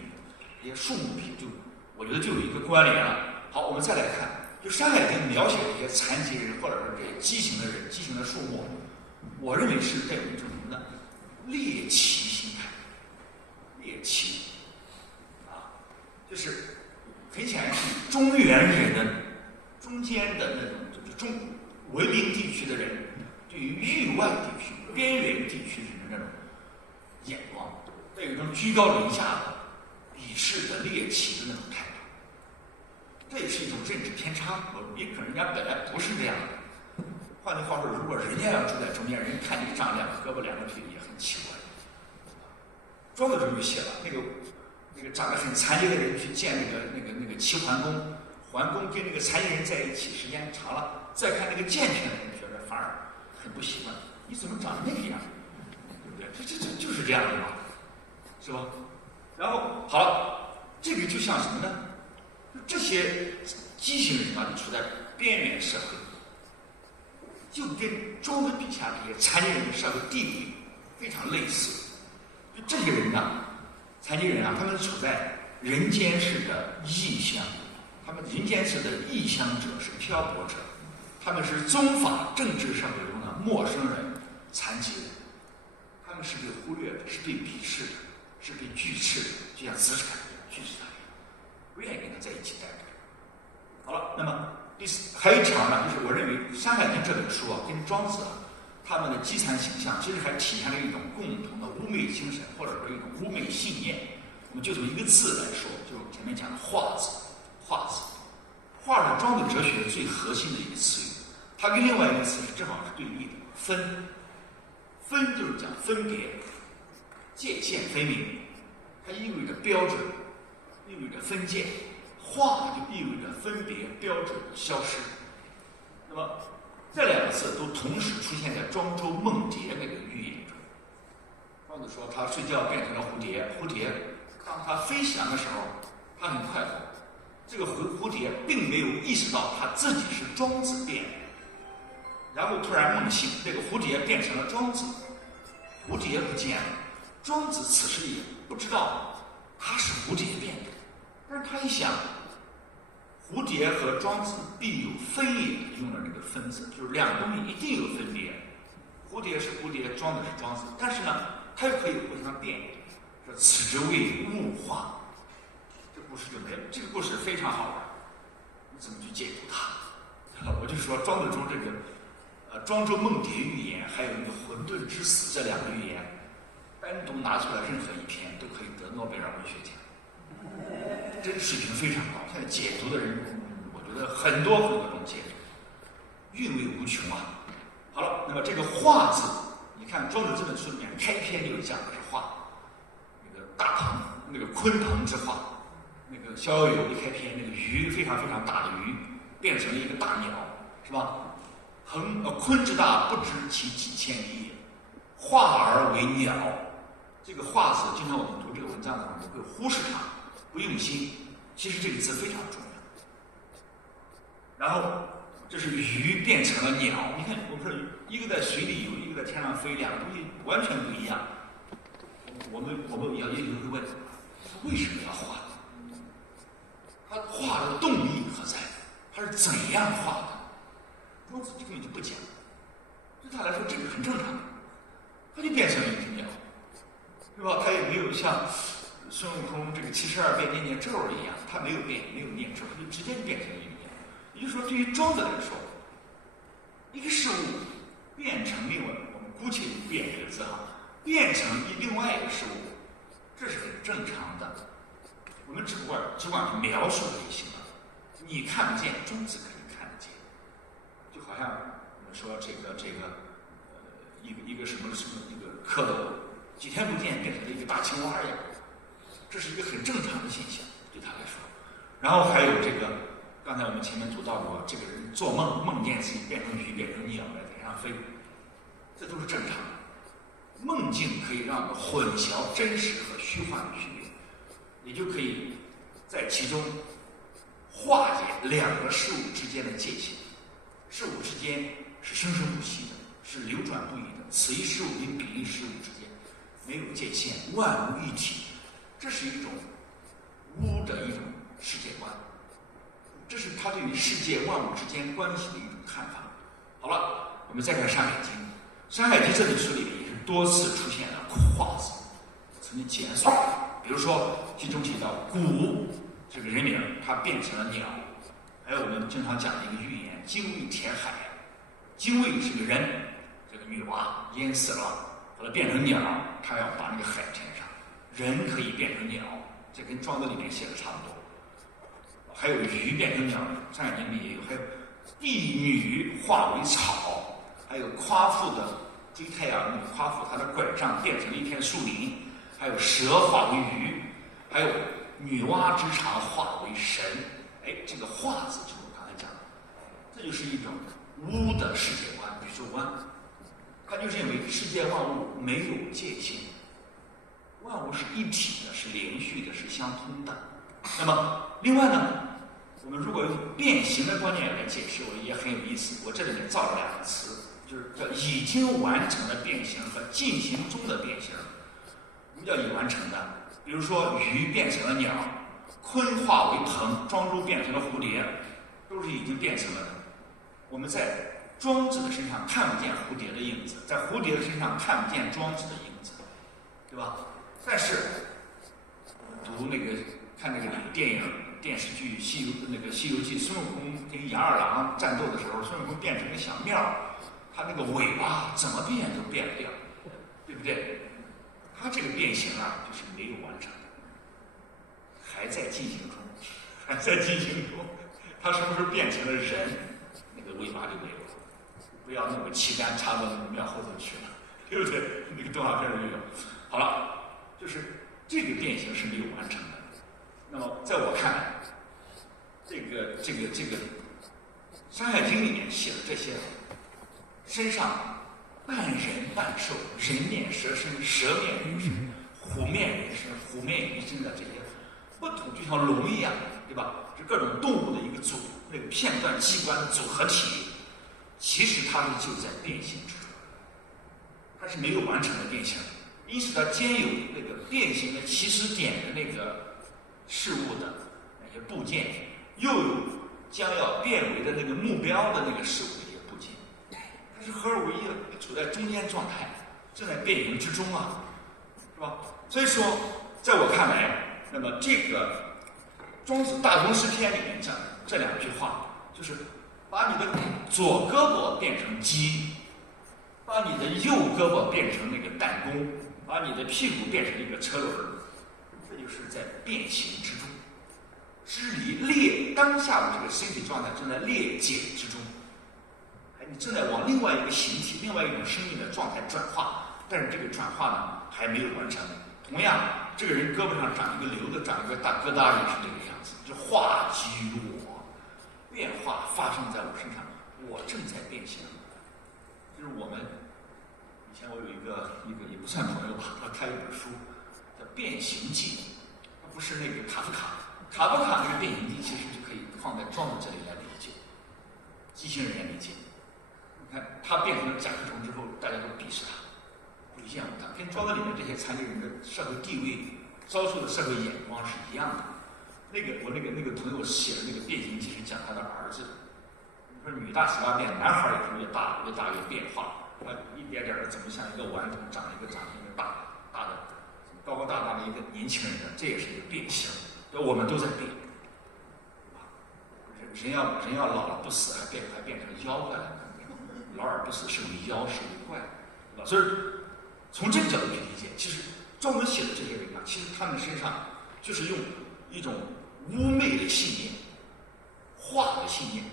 这些树木比，我觉得就有一个关联了。好，我们再来看，就《山海经》描写这些残疾人，或者说这些畸形的人、畸形的树木，我认为是带有一种什么呢？猎奇心态。猎奇就是很显然是中原人的中间的那种，就是文明地区的人对于域外地区、边缘地区人的那种眼光，带有一种居高临下的、鄙视的、猎奇的那种态度。这也是一种认知偏差，也可能人家本来不是这样的。换句话说，如果人家要住在中间，人看你长2个胳膊2个腿也很奇怪。庄子中就写了，那个长得很残疾的人去见那个齐桓公，桓公跟那个残疾人在一起时间长了，再看那个健全的人，觉得反而很不习惯。你怎么长得那个样？对不对？这就是这样的嘛，是吧？然后好了，这个就像什么呢？这些畸形人就处在边缘社会，就跟庄子笔下这些残疾人的社会地位非常类似。就这些人残疾人他们处在人间世的异乡，他们人间世的异乡者是漂泊者，他们是宗法政治社会中的陌生人、残疾人，他们是被忽略的，是被鄙视的，是被拒斥的，就像资产一样拒斥他，不愿意跟他在一起待着。好了，那么还有一条呢，就是我认为《山海经》这本书跟庄子他们的基残形象，其实还体现了一种共同的污媚精神，或者说一种污媚信念。我们就从一个字来说，就是前面讲的化字。化是庄子哲学最核心的一个词语，它跟另外一个词是正好是对立的。分就是讲分别，界限分明，它意味着标准，意味着分界。化就意味着分别标准的消失。那么这2个字都同时出现在庄周梦蝶那个寓言中。庄子说他睡觉变成了蝴蝶，蝴蝶当它飞翔的时候，它很快乐。这个蝴蝶并没有意识到它自己是庄子变的，然后突然梦醒，这个蝴蝶变成了庄子，蝴蝶不见了，庄子此时也不知道它是蝴蝶变的，但是他一想，蝴蝶和庄子必有分也，用了这个分字，就是2个东西一定有分别。蝴蝶是蝴蝶，庄子是庄子，但是呢，它又可以互相变。说此之谓物化。这故事就没了。这个故事非常好玩，你怎么去解读它？我就说庄子中这个庄周梦蝶寓言，还有那个混沌之死这2个寓言，单独拿出来任何一篇都可以得诺贝尔文学奖。真水平非常高，现在解读的人，我觉得很多种解读，韵味无穷啊。好了，那么这个“化”字，你看《庄子》这本书里面开篇就有讲的是画那个大鹏，那个鲲鹏之画。那个《逍遥游》一开篇，那个鱼非常非常大的鱼变成了一个大鸟，是吧？鲲之大，不知其几千里也。化而为鸟，这个化字，经常我们读这个文章的时候，我们会忽视它，不用心。其实这个字非常重要。然后这是鱼变成了鸟，你看，我们说一个在水里游，一个在天上飞，两个东西完全不一样。我们也许会问，为什么要画？他画的动力何在？他是怎样画的？庄子根本就不讲，对他来说这个很正常，他就变成了一只鸟，对吧？他也没有像孙悟空这个72变念念咒一样，他没有变，没有念咒，他就直接就变成了一只鸟。也就是说，对于庄子来说，一个事物变成另外，我们姑且用变这个字哈，变成另外一个事物，这是很正常的。我们只管去描述就行了。你看不见，庄子可以看得见。就好像我们说一个什么一个蝌蚪，几天不见变成了一个大青蛙一样，这是一个很正常的现象，对他来说。然后还有这个，刚才我们前面读到过，这个人做梦见自己变成鱼，变成鸟在天上飞，这都是正常的。梦境可以让我们混淆真实和虚幻的区别。也就可以在其中化解两个事物之间的界限。事物之间是生生不息的，是流转不已的。此一事物与彼一事物之间没有界限，万物一体。这是一种巫的一种世界观，这是他对于世界万物之间关系的一种看法。好了，我们再看《山海经》。《山海经》这本书里面也是多次出现了化字，曾经简算。比如说，其中提到谷这个人名，它变成了鸟；还有我们经常讲的一个寓言，精卫填海。精卫是个人，这个女娲淹死了，后来变成鸟，她要把那个海填上。人可以变成鸟，这跟庄子里面写的差不多。还有鱼变成鸟，《山海经》里也有。还有帝女化为草，还有夸父的追太阳那个夸父，他的拐杖变成了一片树林。还有蛇化为鱼，还有女娲之长化为神。哎，这个化字就是我刚才讲的，这就是一种巫的世界观、宇宙观。他就认为世界万物没有界限，万物是一体的，是连续的，是相通的。那么，另外呢，我们如果用变形的观念来解释，我也很有意思。我这里面造了两个词，就是叫已经完成的变形和进行中的变形。什么叫已完成的？比如说鱼变成了鸟，鲲化为鹏，庄周变成了蝴蝶，都是已经变成了的。我们在庄子的身上看不见蝴蝶的影子，在蝴蝶的身上看不见庄子的影子，对吧？但是看那个电影电视剧《西游记》，孙悟空跟杨二郎战斗的时候，孙悟空变成个小庙，他那个尾巴怎么变都变不掉，对不对？他这个变形啊，就是没有完成的，还在进行中，还在进行中。他什么时候变成了人，那个尾巴就没有了。不要那个旗杆插到那个庙后头去了，对不对？那个动画片里有。好了，就是这个变形是没有完成的。那么在我看来，这个《山海经》里面写的这些身上半人半兽，人面蛇身，蛇面人身，虎面人身，虎面鱼身的这些不同，就像龙一样，对吧？是各种动物的一个那个片段器官的组合体。其实它是就在变形之中，它是没有完成的变形，因此它兼有那个变形的起始点的那个事物的那些部件，又有将要变为的那个目标的那个事物的一些部件。它是合而为一的，处在中间状态，正在变形之中啊，是吧？所以说，在我看来，那么这个庄子《大同诗篇》里面讲的这两句话，就是把你的左胳膊变成鸡，把你的右胳膊变成那个弹弓，把你的屁股变成一个车轮，这就是在变形之中，支离当下的这个身体状态正在裂解之中。还你正在往另外一个形体、另外一种生命的状态转化，但是这个转化呢还没有完成。同样，这个人胳膊上长一个瘤子，长一个大疙瘩也是这个样子，就化机于我，变化发生在我身上，我正在变形。就是我们以前我有一个也不算朋友吧，他开了一本书叫《变形记》，他不是那个卡夫卡那个变形记，其实就可以放在庄子这里来理解，畸形人也理解。你看他变成了甲壳虫之后，大家都鄙视他，不厌恶他，跟庄子里面这些残疾人的社会地位、遭受的社会眼光是一样的。我那个朋友写的那个变形记是讲他的儿子。你说女大十八变，男孩也是越大越变化，他一点点的怎么像一个顽童长一个大的高大的一个年轻人的，这也是一个变形。我们都在变，人要老了不死，还变成妖怪了。老而不死是为妖，是为怪，对吧？所以从这个角度去理解，其实庄子写的这些人啊，其实他们身上就是用一种污媚的信念、化的信念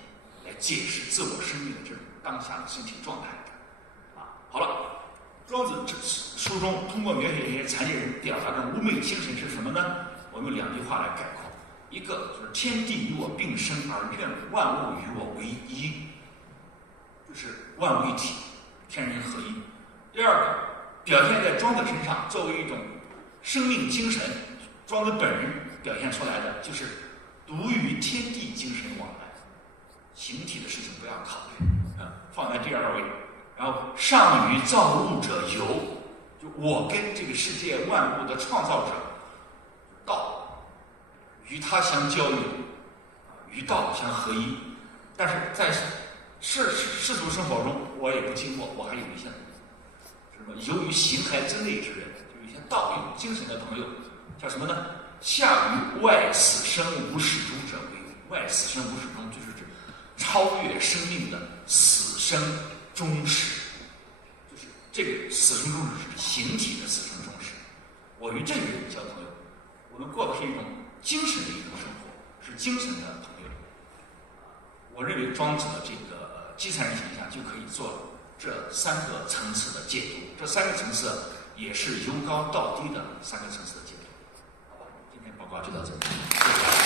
来解释自我生命的这种当下的身体状态的。好了，庄子这书中通过描写这些残疾人表达的污媚精神是什么呢？我用两句话来概括，一个就是天地与我并生，而愿万物与我为一，就是万物一体，天人合一。第二个，表现在庄子身上作为一种生命精神，庄子本人表现出来的就是独与天地精神往来，形体的事情不要考虑，放在第二位。然后上与造物者游，就我跟这个世界万物的创造者道与他相交流，与道相合一。但是在世俗生活中，我也不寂寞，我还有一些什么由于形骸之内之人，就有一些道有精神的朋友，叫什么呢？下于外死生无始终者为。外死生无始终，就是指超越生命的死生终始，就是这个死生终始是形体的死生终始。我与这个人交朋友，我们过的是一种精神的一种生活，是精神的朋友。我认为庄子的这个基残人形象就可以做这三个层次的解读，这三个层次也是由高到低的三个层次的解读。好吧，今天报告就到这里。谢谢。